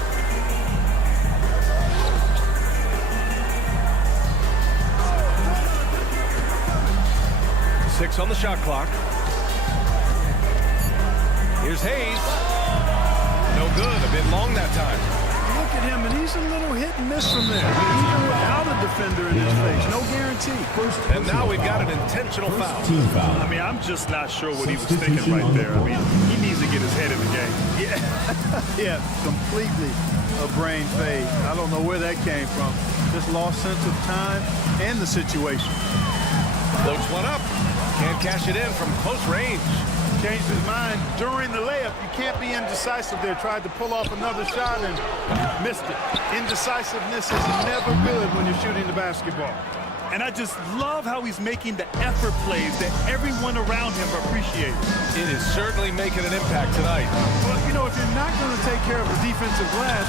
Six on the shot clock. Here's Hayes. No good. A bit long that time. Look at him, and he's a little hit and miss from there. Even without a defender in his face. No guarantee. And now we've got an intentional foul. Team foul. I mean, I'm just not sure what he was thinking right there. I mean, he needs to get his head in the game. Yeah, completely a brain fade. I don't know where that came from. Just lost sense of time and the situation. Floats one up. Can't cash it in from close range. Changed his mind during the layup. You can't be indecisive there. Tried to pull off another shot and missed it. Indecisiveness is never good when you're shooting the basketball. And I just love how he's making the effort plays that everyone around him appreciates. It is certainly making an impact tonight. Well, you know, if you're not going to take care of the defensive glass,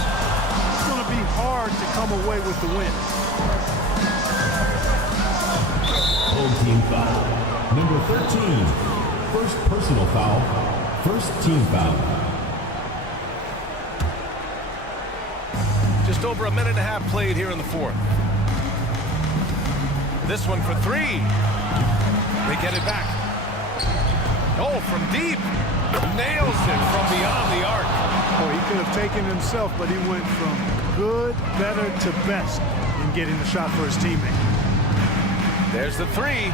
it's going to be hard to come away with the win. Home team foul. Number 13. First personal foul. First team foul. Just over a minute and a half played here in the fourth. This one for 3. They get it back. Oh, from deep. Nails it from beyond the arc. Oh, he could have taken himself, but he went from good, better to best in getting the shot for his teammate. There's the 3.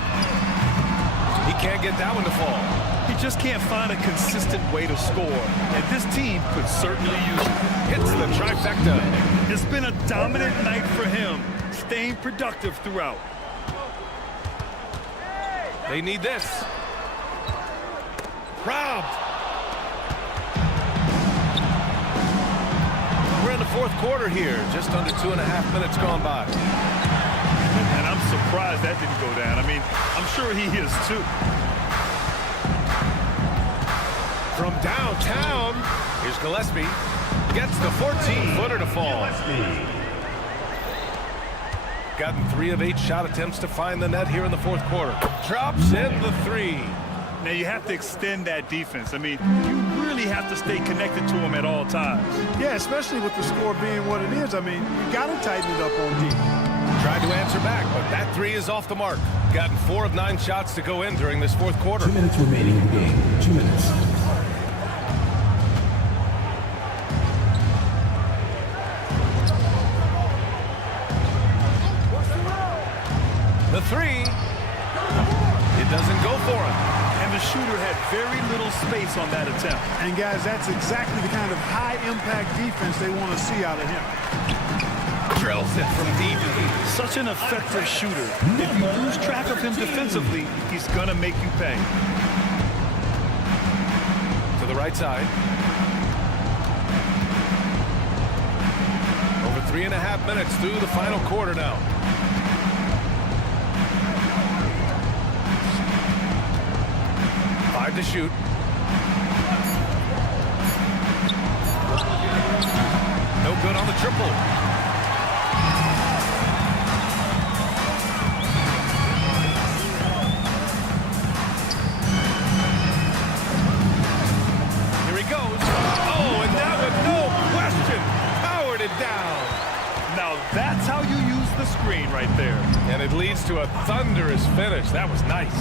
He can't get that one to fall. He just can't find a consistent way to score, and this team could certainly use it. Hits the trifecta. It's been a dominant night for him, staying productive throughout. They need this. Robbed. We're in the fourth quarter here. Just under 2.5 minutes gone by. And I'm surprised that didn't go down. I mean, I'm sure he is too. From downtown, here's Gillespie. Gets the 14-footer to fall. Gotten 3 of 8 shot attempts to find the net here in the fourth quarter. Drops in the 3. Now you have to extend that defense. I mean, you really have to stay connected to him at all times. Yeah, especially with the score being what it is. I mean, you got to tighten it up on D. Tried to answer back, but that 3 is off the mark. Gotten 4 of 9 shots to go in during this fourth quarter. 2 minutes remaining in the game. 2 minutes. The 3. It doesn't go for him. And the shooter had very little space on that attempt. And guys, that's exactly the kind of high-impact defense they want to see out of him. drills it from deep. Such an effective shooter. If you lose track of him defensively, he's going to make you pay. To the right side. Over 3.5 minutes through the final quarter now. Five to shoot. No good on the triple. Here he goes. Oh, and that one, no question, powered it down. Now that's how you use the screen right there. And it leads to a thunderous finish. That was nice.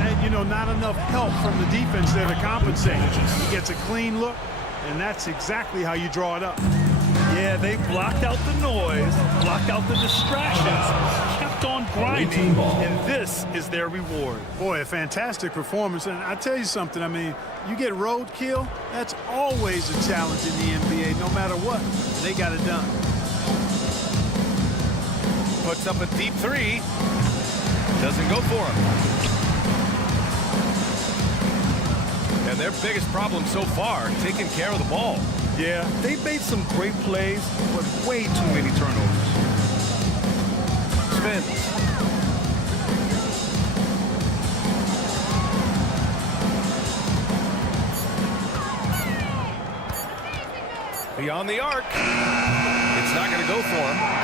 And, you know, not enough help from the defense there to compensate. He gets a clean look, and that's exactly how you draw it up. Yeah, they blocked out the noise, blocked out the distractions, kept on grinding, and this is their reward. Boy, a fantastic performance. And I tell you something, I mean, you get roadkill, that's always a challenge in the NBA, no matter what. They got it done. Puts up a deep three. Doesn't go for him. And their biggest problem so far, taking care of the ball. Yeah, they made some great plays, but way too many turnovers. Spins. Beyond the arc. It's not going to go for him.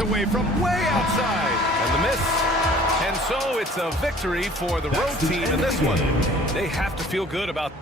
Away from way outside, and the miss. And so it's a victory for the road team in this one. They have to feel good about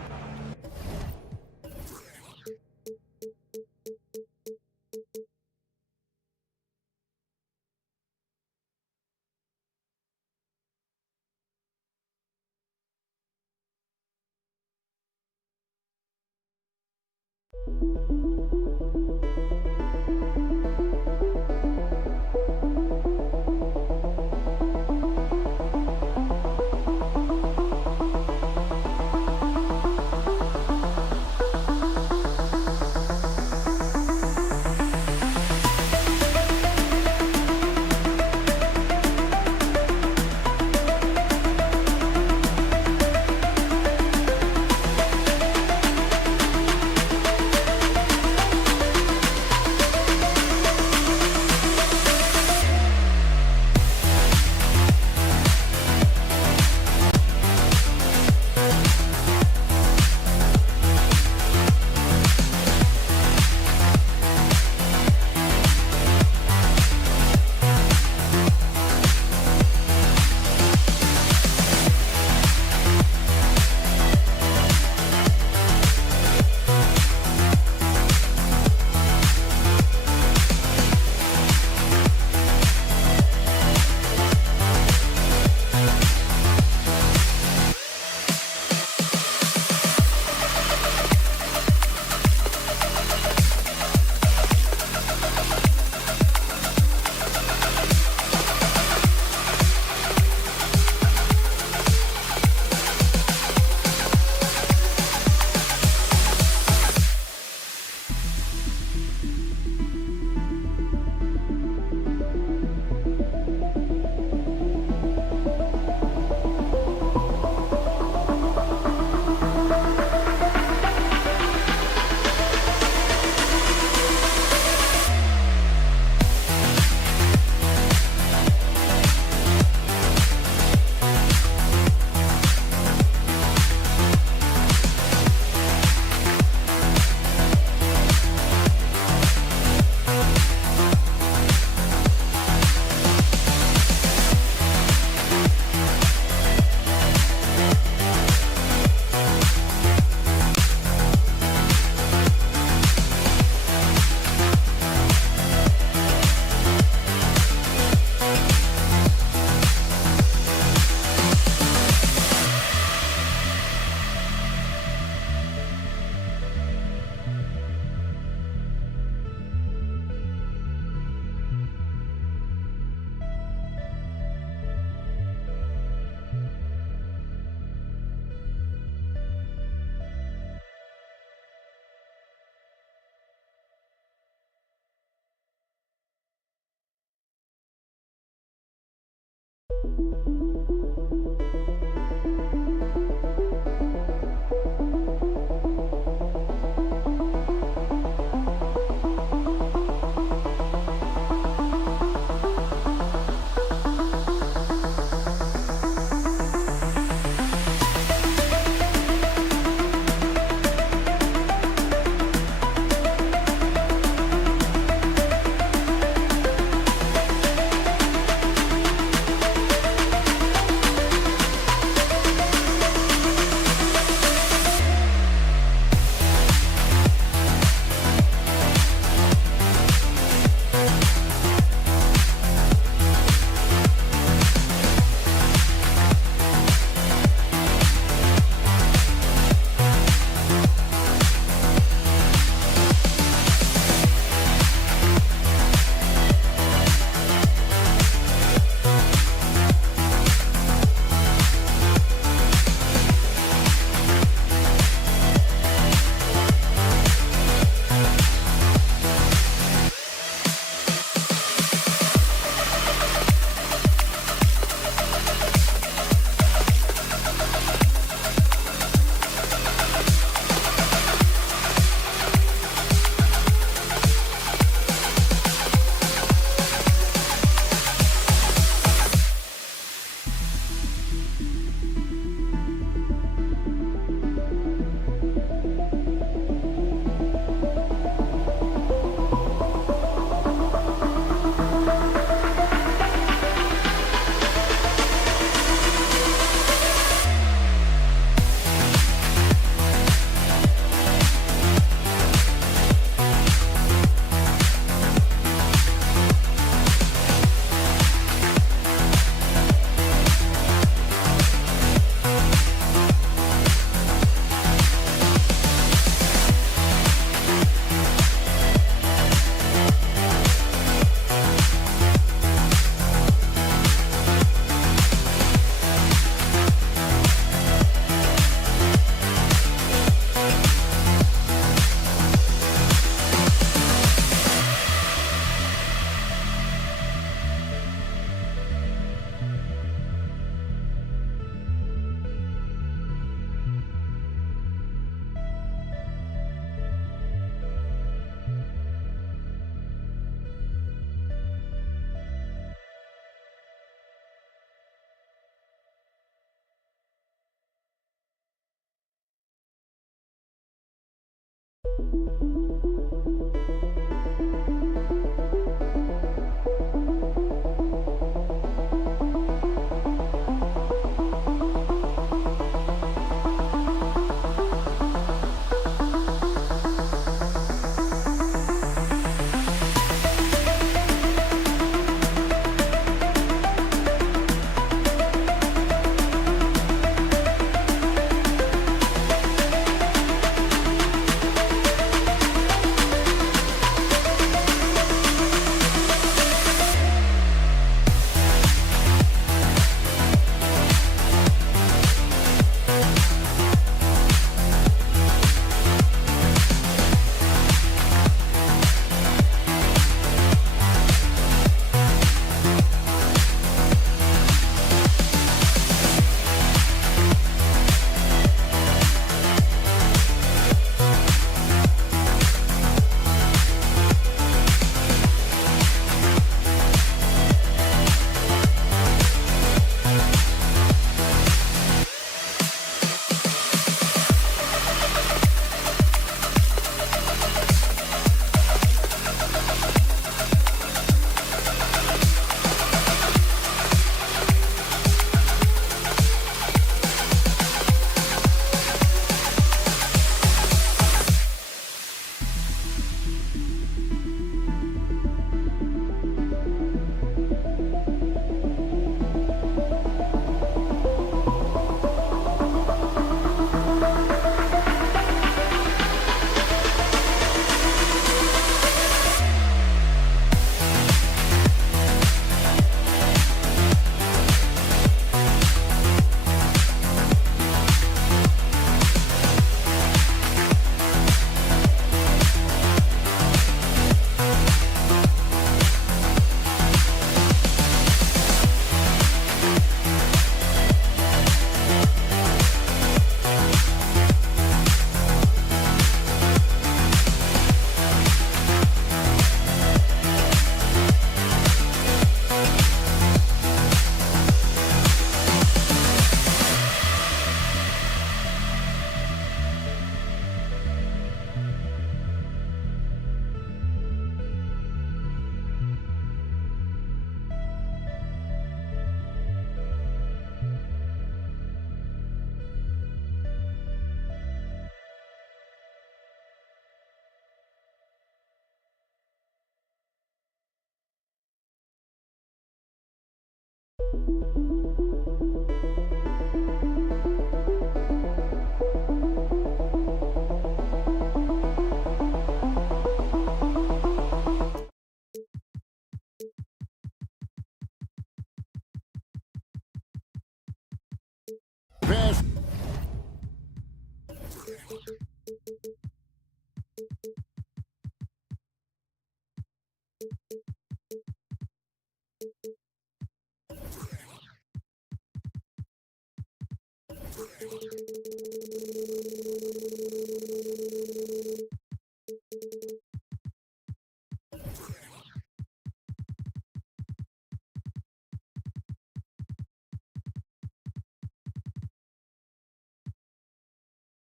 Pass.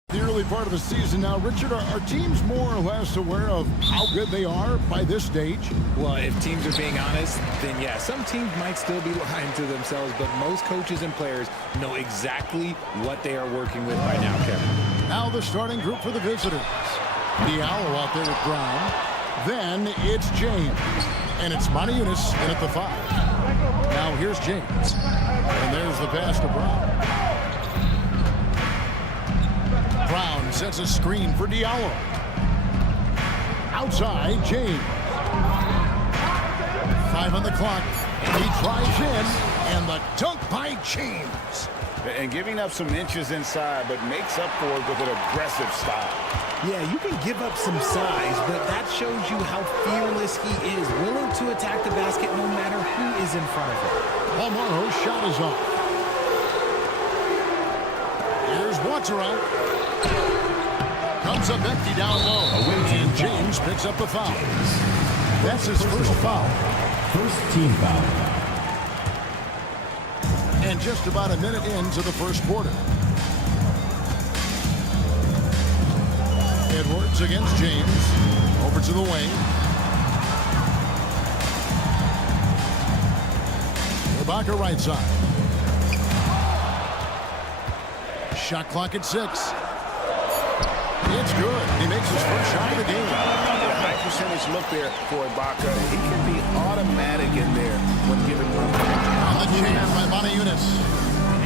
The early part of the season now, Richard, are teams more or less aware of how good they are by this stage? Well, if teams are being honest, then yeah, some teams might still be lying to themselves, but most coaches and players know exactly what they are working with by now, Kevin. Now the starting group for the visitors. Diallo out there with Brown. Then it's James. And it's Moniunas in at the 5. Now here's James. And there's the pass to Brown. Brown sets a screen for Diallo. Outside, James. 5 on the clock. And he drives in. And the dunk by James. And giving up some inches inside, but makes up for it with an aggressive style. Yeah, you can give up some size, but that shows you how fearless he is, willing to attack the basket no matter who is in front of him. Palmaro's shot is off. Here's Watsero. Comes up empty down low. And James picks up the foul. That's his first foul. First team foul. And just about a minute into the first quarter. Edwards against James. Over to the wing. Ibaka right side. Shot clock at 6. It's good. He makes his first shot of the game. A high percentage look there for Ibaka. He can be automatic in there when given room. On the chance by Moniunas.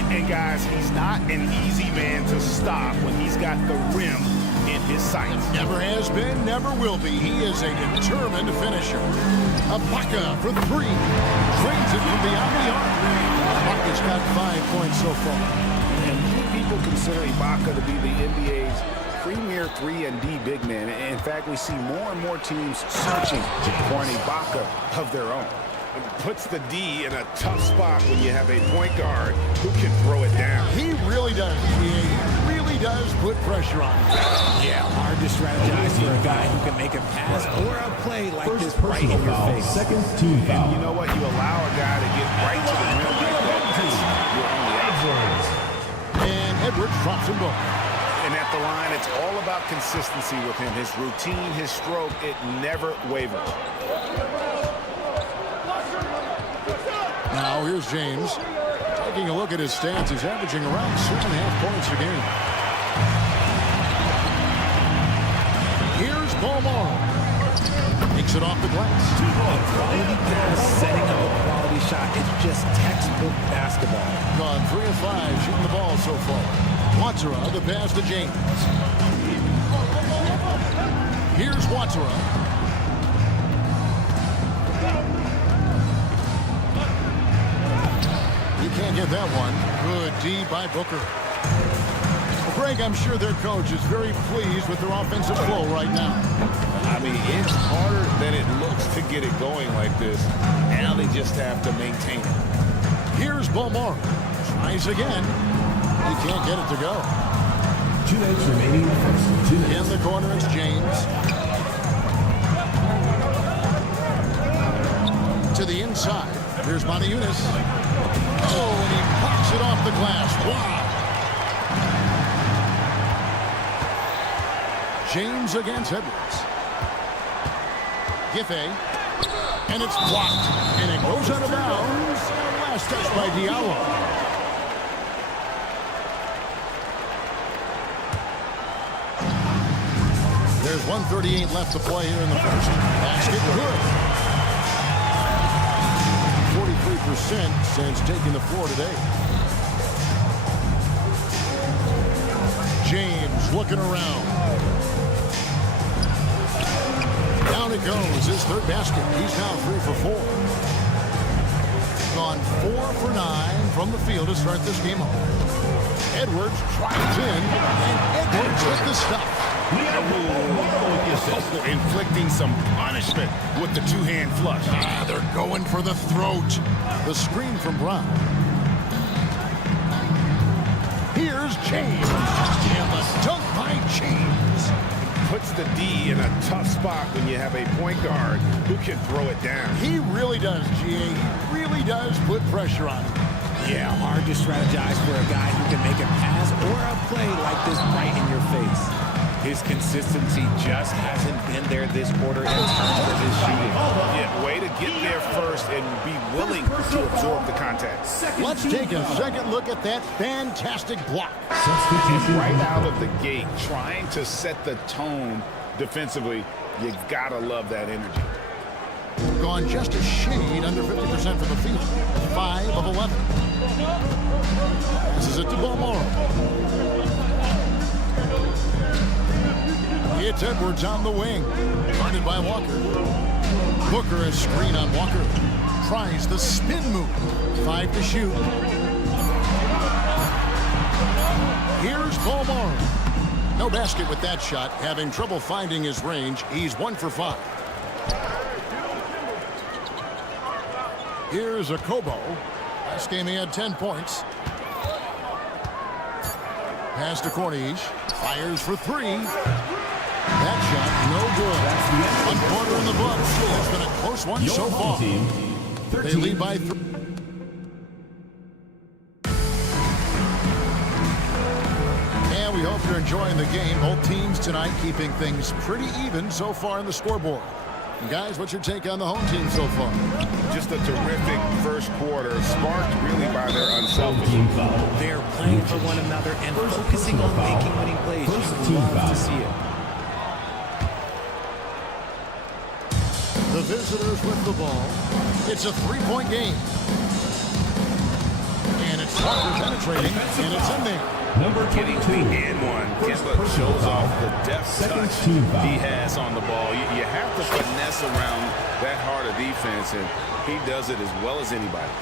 And guys, he's not an easy man to stop when he's got the rim in his sights. Never has been, never will be. He is a determined finisher. Ibaka for 3. Drains it from beyond the arc. Ibaka's got 5 points so far. And many people consider Ibaka to be the NBA's premier 3 and D big man. In fact, we see more and more teams searching for an Ibaka of their own. It puts the D in a tough spot when you have a point guard who can throw it down. He really does. He really does put pressure on him. Yeah, hard to strategize for a guy who can make a pass or a play like this right in your face. Second team foul. And you know what? You allow a guy to get right to the rim like that. You're only out. And Edwards drops them both. And at the line, it's all about consistency with him. His routine, his stroke, it never wavers. Now here's James. Taking a look at his stats, he's averaging around 7.5 points a game. Here's Palmaro. Takes it off the glass. A quality pass, setting up a quality shot. It's just textbook basketball. Gone 3 of 5 shooting the ball so far. Watsero, the pass to James. Here's Watsero. You can't get that one. Good D by Booker. Well, Greg, I'm sure their coach is very pleased with their offensive flow right now. I mean, it's harder than it looks to get it going like this. Now they just have to maintain it. Here's Palmaro. Tries again. He can't get it to go. 2 minutes remaining. First 2 minutes. In the corner, it's James. To the inside. Here's Moniunas. Oh, and he pops it off the glass. Wow. James against Edwards. Giffey. And it's blocked. And it goes out of bounds. Last touch by Diallo. There's 1:38 left to play here in the first. Basket good. 43% since taking the floor today. James looking around. Down it goes. His third basket. He's now 3 for 4. Gone 4 for 9 from the field to start this game off. Edwards drives in, and Edwards with the stop. Inflicting some punishment with the two-hand flush. They're going for the throat. The screen from Brown. Here's James. And the dunk by James. Puts the D in a tough spot when you have a point guard who can throw it down. He really does, GA. He really does put pressure on him. Yeah, hard to strategize for a guy who can make a pass or a play like this right in your face. His consistency just hasn't been there this quarter in terms of his shooting. Yeah, way to get there first and be willing to absorb the contact. Let's take a second look at that fantastic block. Right out of the gate, trying to set the tone defensively. You gotta love that energy. Gone just a shade under 50% from the field. 5 of 11. This is it to Balmoro. It's Edwards on the wing. Guarded by Walker. Booker a screen on Walker. Tries the spin move. 5 to shoot. Here's Balmoro. No basket with that shot. Having trouble finding his range. He's 1 for 5. Here's a Kobo. Last game he had 10 points. Pass to Corniche. Fires for 3. That shot, no good. 1 quarter in the books. It's been a close one so far. They lead by 3. And we hope you're enjoying the game. Both teams tonight keeping things pretty even so far in the scoreboard. And guys, what's your take on the home team so far? Just a terrific first quarter, sparked really by their unselfishness. They're playing for one another and focusing on making winning plays. You love to see it. The visitors with the ball. It's a 3-point game. And it's Walker penetrating, and it's in there. Getting the and one. Kemba shows off the depth touch he has on the ball. You have to finesse around that hard a defense, and he does it as well as anybody.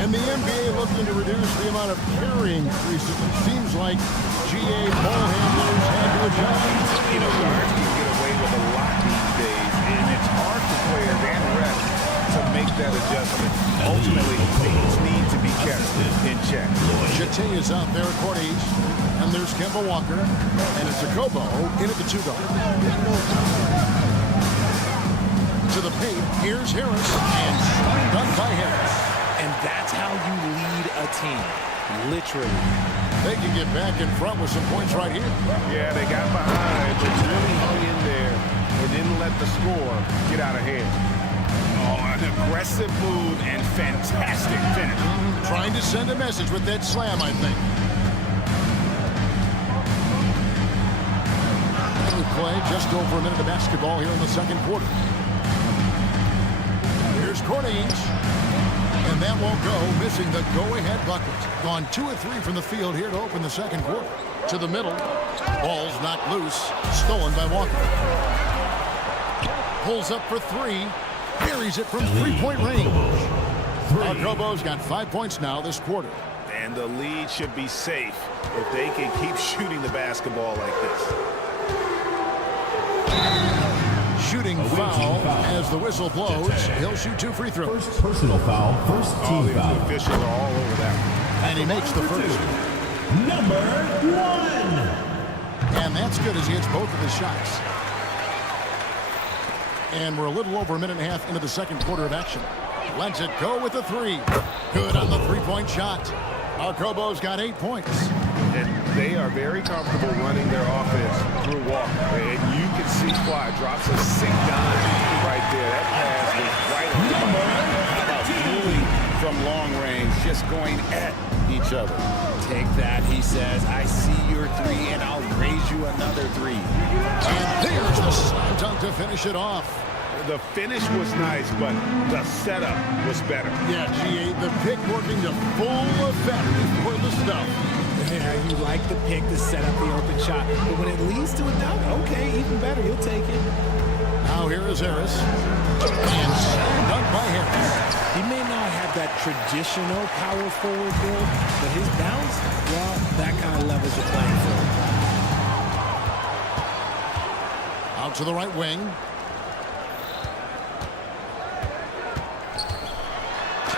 And the NBA looking to reduce the amount of carrying recently. Seems like GA ball handlers had to adjust. You know, guards can get away with a lot these days, and it's hard for players and refs to make that adjustment. Ultimately, things need to be kept in check. Jete is out there at Corniche, and there's Kemba Walker, and it's a Kobo in at the 2-guard. To the paint, here's Harris, and done by Harris. And that's how you lead a team, literally. They can get back in front with some points right here. Yeah, they got behind, but really hung in there and didn't let the score get out of hand. Oh, an aggressive move and fantastic finish. Trying to send a message with that slam, I think. We play just over a minute of basketball here in the second quarter. Here's Corniche. And that won't go, missing the go-ahead bucket. Gone 2 of 3 from the field here to open the second quarter. To the middle. Ball's knocked loose. Stolen by Walker. Pulls up for 3. Buries it from 3-point range. Kobo's got 5 points now this quarter. And the lead should be safe if they can keep shooting the basketball like this. Shooting foul as the whistle blows. He'll shoot 2 free throws. First personal foul, first team The foul. officials are all over that. And he makes the first. Number 1. And that's good as he hits both of his shots. And we're a little over a minute and a half into the second quarter of action. Lets it go with the 3. Good on the 3-point shot. Kobo's got 8 points. And they are very comfortable running their offense through Walker. And you can see Fly drops a sick dime right there. That pass was right on the money. About moving from long range, just going at each other. Take that, he says. I see your 3, and I'll raise you another 3. And there's the slam dunk to finish it off. The finish was nice, but the setup was better. Yeah, G8, the pick working to full effect before the stuff. Yeah, you like the pick to set up the open shot, but when it leads to a dunk, okay, even better, you'll take it. Now here is Harris. And dunk by Harris. He may not have that traditional power forward build, but his bounce, well, that kind of levels the playing field. Out to the right wing.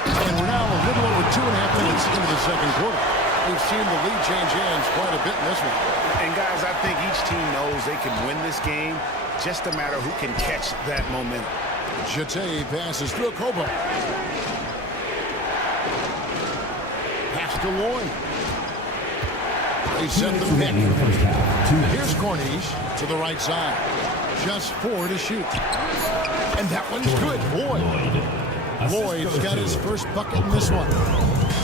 And we're now a little over 2.5 minutes into the second quarter. We've seen the lead change hands quite a bit in this one. And guys, I think each team knows they can win this game. Just a matter who can catch that momentum. Jete passes through Kobo. Pass to Lloyd. They set the pick. Here's Cornish to the right side. Just 4 to shoot. And that one's good. Lloyd's got his first bucket in this one.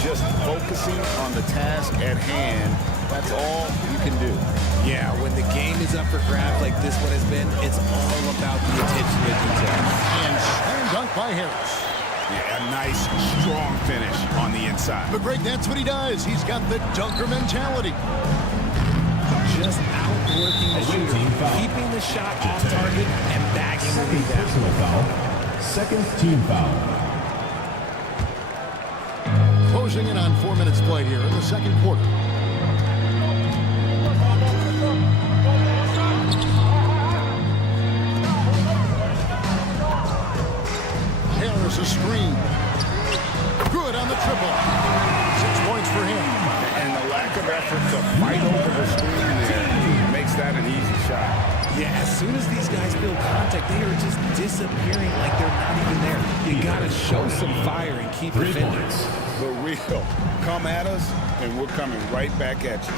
Just focusing on the task at hand, that's all you can do. Yeah, when the game is up for grabs like this one has been, it's all about the attention to detail. And slam dunk by Harris. Yeah, a nice, strong finish on the inside. But Greg, that's what he does. He's got the dunker mentality. Just outworking the shooter, keeping the shot off target and bagging the rebound. Second team foul. Closing in on 4 minutes played here in the second quarter. Harris a screen. Good on the triple. 6 points for him. And the lack of effort to fight over the screen there makes that an easy shot. Yeah, as soon as these guys feel contact, they are just disappearing like they're not even there. You gotta show some fire and keep defending. The real come at us, and we're coming right back at you.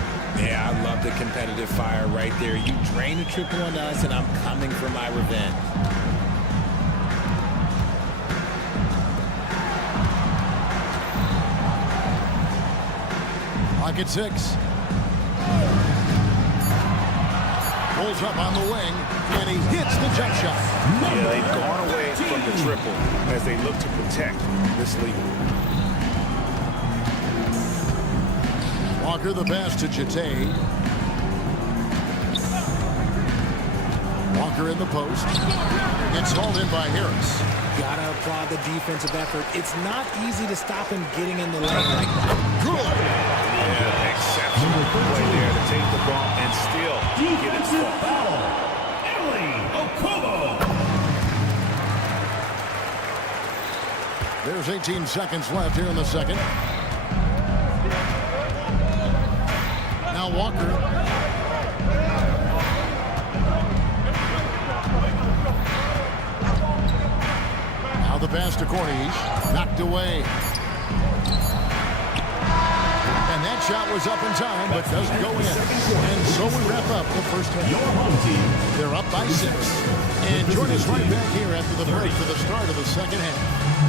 Yeah, I love the competitive fire right there. You drain a triple on us, and I'm coming for my revenge. Lock at 6. Pulls up on the wing, and he hits the jump shot. Yeah, they've gone away from the triple as they look to protect this lead. Walker the pass to Jete. Walker in the post. Gets hauled in by Harris. Gotta applaud the defensive effort. It's not easy to stop him getting in the lane like that. Good. Yeah, exceptional play there to take the ball and still get it foul. There's 18 seconds left here in the second. Now Walker. Now the pass to Cornish. Knocked away. And that shot was up in time, but doesn't go in. And so we wrap up the first half. Your home team. They're up by 6. And join us right back here after the break for the start of the second half.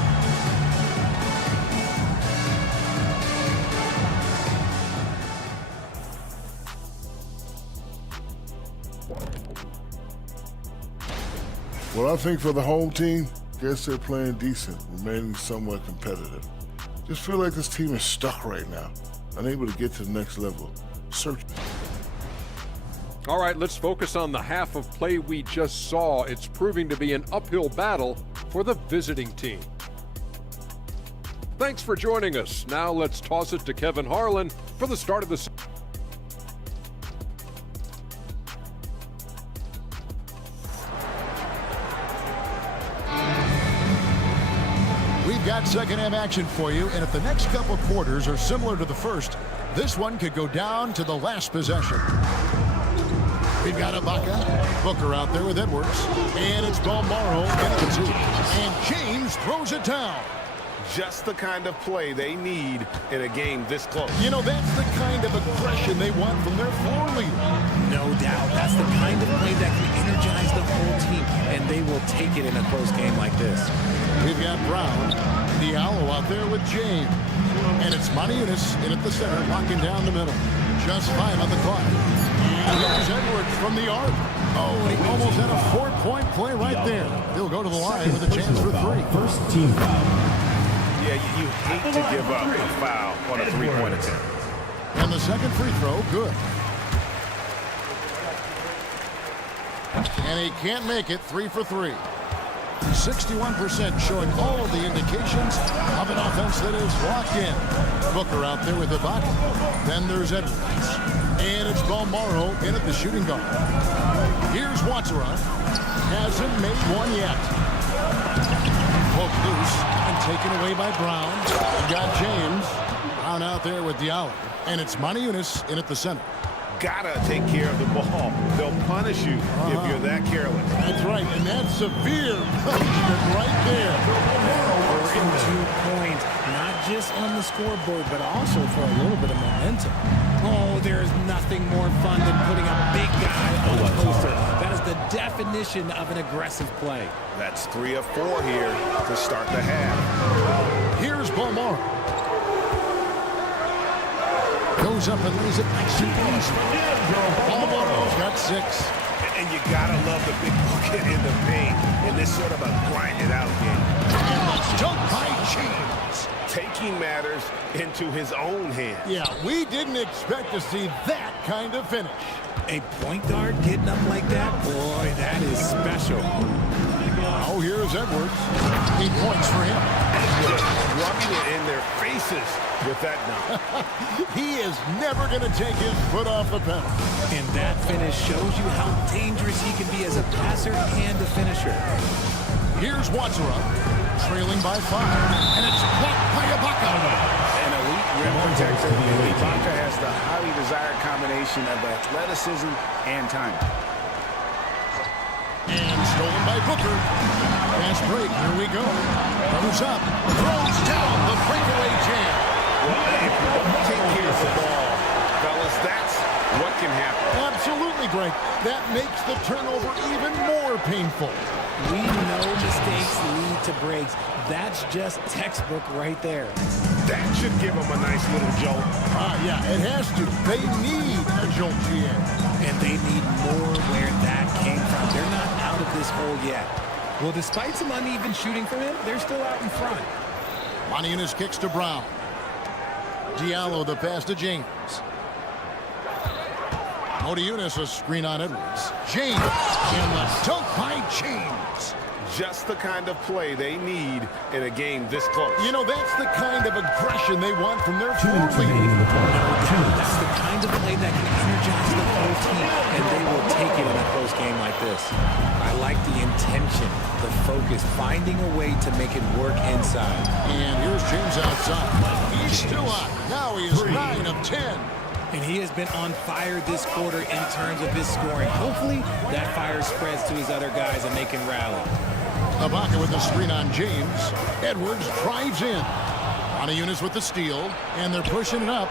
Well, I think for the home team, guess they're playing decent, remaining somewhat competitive. Just feel like this team is stuck right now, unable to get to the next level. Search. All right, let's focus on the half of play we just saw. It's proving to be an uphill battle for the visiting team. Thanks for joining us. Now let's toss it to Kevin Harlan for the start of the We've got second half action for you, and if the next couple quarters are similar to the first, this one could go down to the last possession. We've got Ibaka, Booker out there with Edwards, and it's Balmaro into the 2. And James throws it down. Just the kind of play they need in a game this close. You know, that's the kind of aggression they want from their floor leader. No doubt. That's the kind of play that can energize the whole team, and they will take it in a close game like this. We've got Brown, Diallo out there with James. And it's Maniunas in at the center, locking down the middle. Just 5 on the clock. And here's Edwards from the arc. Oh, and he almost had a 4-point play right there. He'll go to the line with a chance for 3. First team foul. Yeah, you hate to give up a foul on a three-point attempt. And the second free throw, good. And he can't make it. 3 for 3. 61% showing all of the indications of an offense that is locked in. Booker out there with Ibaka. Then there's Edwards. And it's Balmaro in at the shooting guard. Here's Watsara. Hasn't made one yet. Poked loose and taken away by Brown. Got James. Brown out there with Diallo. And it's Moniunas in at the center. Gotta take care of the ball. They'll punish you if you're that careless. That's right, and that's severe punishment right there. And 2 points, not just on the scoreboard, but also for a little bit of momentum. Oh, there's nothing more fun than putting a big guy on a poster. That is the definition of an aggressive play. That's 3 of 4 here to start the half. Here's Balmaro. Goes up and lays it nice and easy. Balmaro's got 6. And you gotta love the big bucket in the paint in this sort of a grind-it-out game. And that's dunked by James. Taking matters into his own hands. Yeah, we didn't expect to see that kind of finish. A point guard getting up like that, boy, that is special. Oh, here's Edwards. 8 points for him. Just rubbing it in their faces with that dunk. He is never going to take his foot off the pedal. And that finish shows you how dangerous he can be as a passer and a finisher. Here's Watsara, trailing by 5. And it's blocked by Ibaka. An elite rim protector. Ibaka has the highly desired combination of athleticism and time. And stolen by Booker. Fast break, here we go. Comes up, throws down the breakaway jam. If you don't take care of the ball, fellas, that's what can happen. Absolutely, Greg. That makes the turnover even more painful. We know mistakes lead to breaks. That's just textbook right there. That should give them a nice little jolt. Yeah, it has to. They need a jolt, GM. And they need more where that came from. They're not out of this hole yet. Well, despite some uneven shooting from him, they're still out in front. Moniunas kicks to Brown. Diallo the pass to James. Moniunas a screen on Edwards. James and the dunk by James. Just the kind of play they need in a game this close. You know, that's the kind of aggression they want from their 2 minutes remaining in the quarter. That's the kind of play that can energize the whole team, and they will take it in a close game like this. I like the intention, the focus, finding a way to make it work inside. And here's James outside. He's still on. Now he is 9 of 10. And he has been on fire this quarter in terms of his scoring. Hopefully, that fire spreads to his other guys and they can rally. Ibaka with the screen on James. Edwards drives in. Moniunas with the steal. And they're pushing it up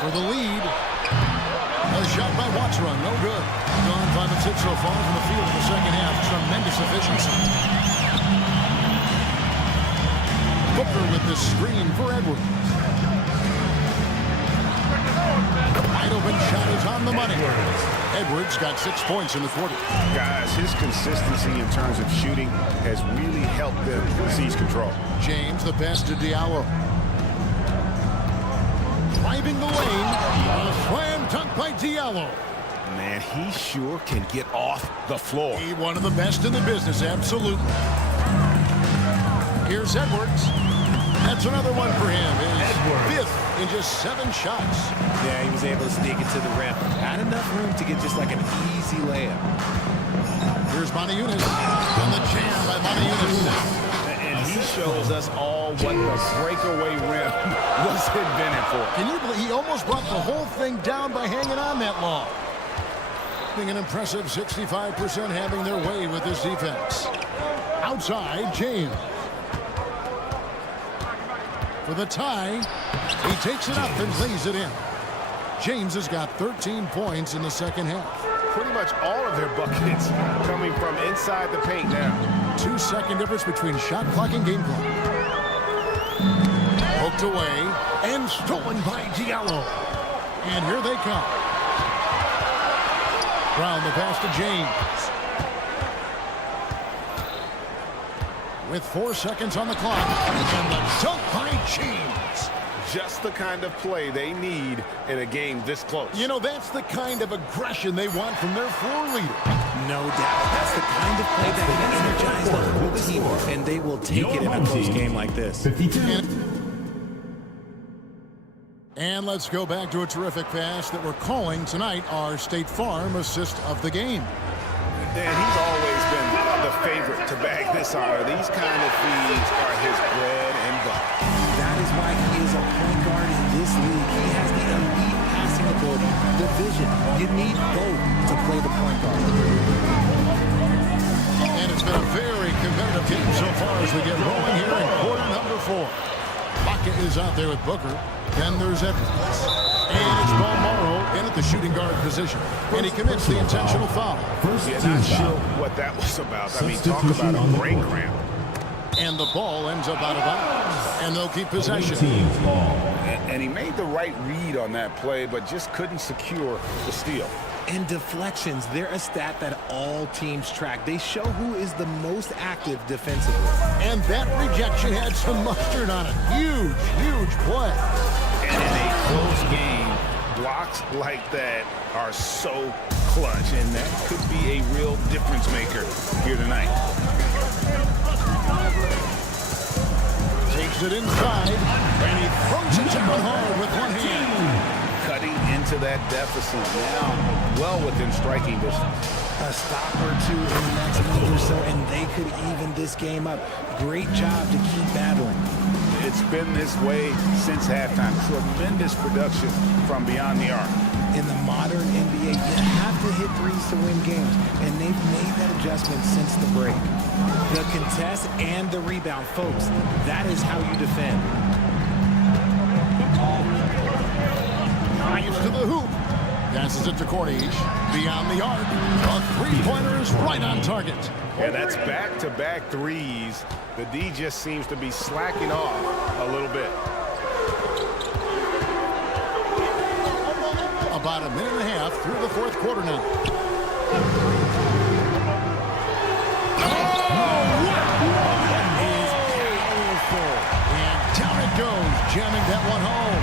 for the lead. A shot by Watsara, no good. Gone 5 of 6 so far from the field in the second half. Tremendous efficiency. Booker with the screen for Edwards. Wide open shot is on the money. Edwards got 6 points in the quarter. Guys, his consistency in terms of shooting has really helped them seize control. James, the pass to Diallo. Driving the lane. A slam dunk by Diallo. Man, he sure can get off the floor. He one of the best in the business, absolutely. Here's Edwards. That's another one for him. His 5th in just 7 shots. Yeah, he was able to sneak it to the rim. Had enough room to get just like an easy layup. Here's Moniunas. On the jam by Moniunas. And he shows us all what the breakaway rim was invented for. Can you believe he almost brought the whole thing down by hanging on that long? An impressive 65% having their way with this defense. Outside, James. For the tie, he takes it up and lays it in. James has got 13 points in the second half. Pretty much all of their buckets coming from inside the paint now. 2-second difference between shot clock and game clock. Poked away and stolen by Diallo. And here they come. Brown, the pass to James. With 4 seconds on the clock. And the dunk by James. Just the kind of play they need in a game this close. You know, that's the kind of aggression they want from their floor leader. No doubt. That's the kind of play that can energize the whole team, and they will take it in a close game like this. 52. And let's go back to a terrific pass that we're calling tonight our State Farm assist of the game. Dan, he's always been the favorite to bag this honor. These kind of feeds are his bread and butter. That is why he is a point guard in this league. He has the elite passing ability, the vision. You need both to play the point guard. And it's been a very competitive game so far as we get rolling here in quarter number 4. Baca is out there with Booker. Then there's Edwards. And it's Balmaro in at the shooting guard position. And he commits the intentional foul. Yeah, not sure what that was about. I mean, talk about a brain cramp. And the ball ends up out of bounds. And they'll keep possession. And he made the right read on that play, but just couldn't secure the steal. And deflections, they're a stat that all teams track. They show who is the most active defensively. And that rejection had some mustard on it. Huge, huge play. And in a close game, blocks like that are so clutch, and that could be a real difference maker here tonight. Takes it inside, and he throws it down hard with one hand. Cutting into that deficit now, well within striking distance. A stop or two in the next minute or so, and they could even this game up. Great job to keep battling. It's been this way since halftime. Tremendous production from beyond the arc. In the modern NBA, you have to hit threes to win games, and they've made that adjustment since the break. The contest and the rebound, folks, that is how you defend. Drives to the hoop. Passes it to Cornish. Beyond the arc. A three-pointer is right on target. Yeah, that's back-to-back threes. The D just seems to be slacking off a little bit. About a minute and a half through the fourth quarter now. And down it goes, jamming that one home.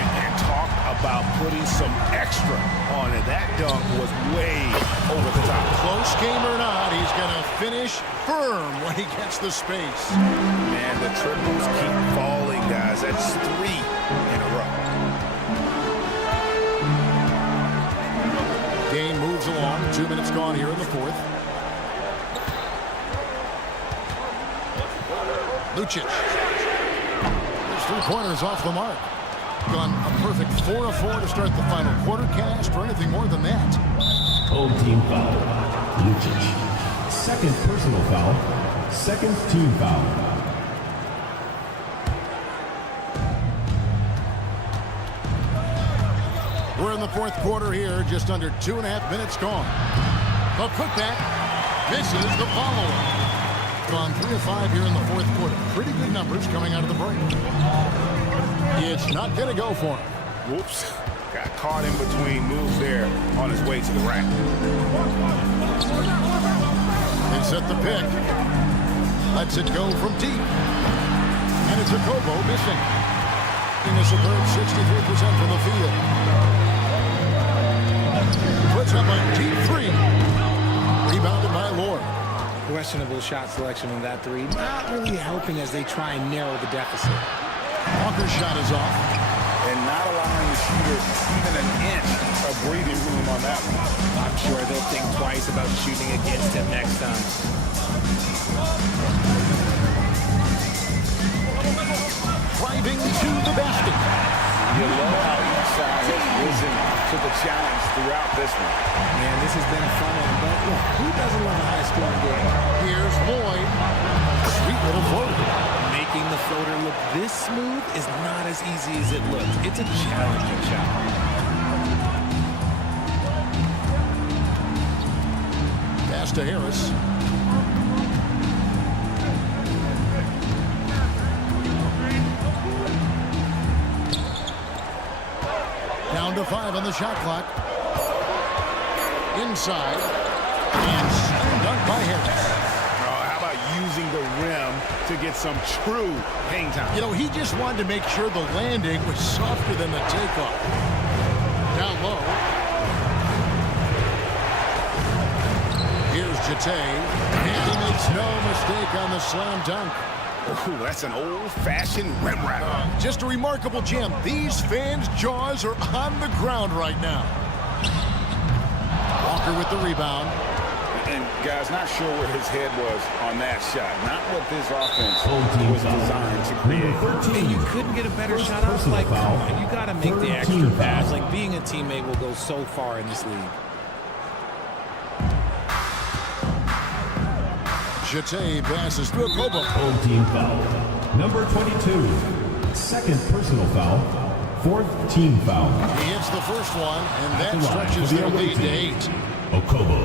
And talk about putting some extra on it. That dunk was way over the top. Close game or not, he's going to finish firm when he gets the space. Man, the triples keep falling, guys. That's 3 in a row. Game moves along. 2 minutes gone here in the fourth. Lucic. His three-pointers off the mark. Gone a perfect 4 of 4 to start the final quarter cast or anything more than that. Home team foul. Lucic. Second personal foul. Second team foul. We're in the fourth quarter here, just under 2.5 minutes gone. The putback misses the follow-up. Gone 3 of 5 here in the fourth quarter. Pretty good numbers coming out of the break. It's not going to go for him. Whoops. Got caught in between moves there on his way to the rack. They set the pick. Lets it go from deep. And it's a Kobo missing. In a superb 63% from the field. Puts up a deep 3. Rebounded by Lord. Questionable shot selection on that three. Not really helping as they try and narrow the deficit. Walker's shot is off. And not allowing the shooter even an inch of breathing room on that one. I'm sure they'll think twice about shooting against him next time. Driving to the basket. You love how each side has risen to the challenge throughout this one. Man, this has been a fun one, but look, who doesn't love a high-scoring game? Here's Lloyd. Sweet little floater. Making the floater look this smooth is not as easy as it looks. It's a challenging shot. Pass to Harris. Down to 5 on the shot clock. inside. And slam dunk by Harris. Oh, how about using the rim to get some true hang time? You know, he just wanted to make sure the landing was softer than the takeoff. Down low. Here's Jete. And he makes no mistake on the slam dunk. Ooh, that's an old-fashioned rim wrap. Just a remarkable jam. These fans' jaws are on the ground right now. Walker with the rebound. And, guys, not sure where his head was on that shot. Not what this offense was designed to create. And you couldn't get a better shot off. Like, come on, you got to make the extra pass. Like, being a teammate will go so far in this league. Jete passes through a Kobo. Full team foul. Number 22. Second personal foul. Fourth team foul. He hits the first one, and At that the line stretches for the their away lead to team. 8. Okobo.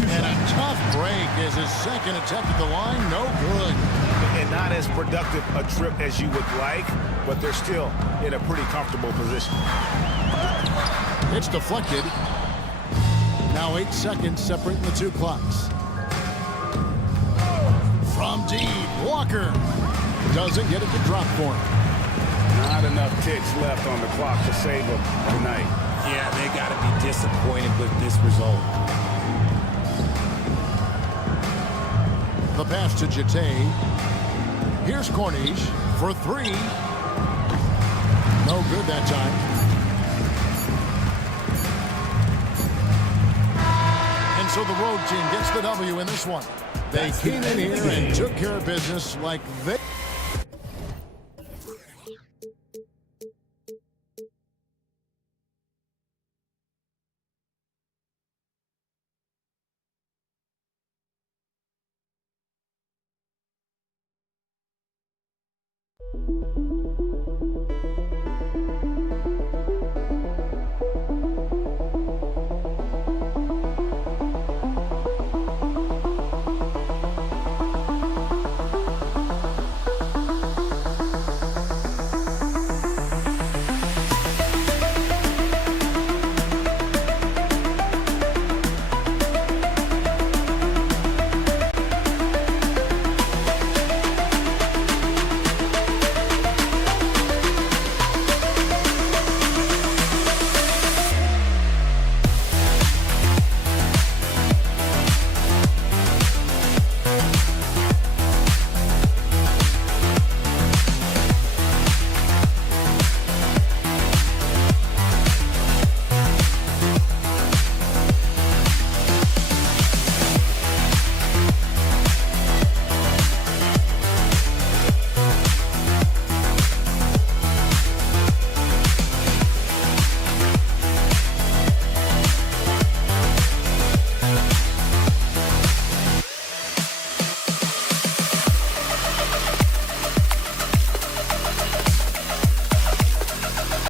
And a tough break as his second attempt at the line, no good. And not as productive a trip as you would like, but they're still in a pretty comfortable position. It's deflected. Now 8 seconds separating the two clocks. From deep, Walker doesn't get it to drop for him. Not enough ticks left on the clock to save them tonight. Yeah, they got to be disappointed with this result. The pass to Jete. Here's Cornish for 3. No good that time. And so the road team gets the W in this one. They came in here and took care of business like they...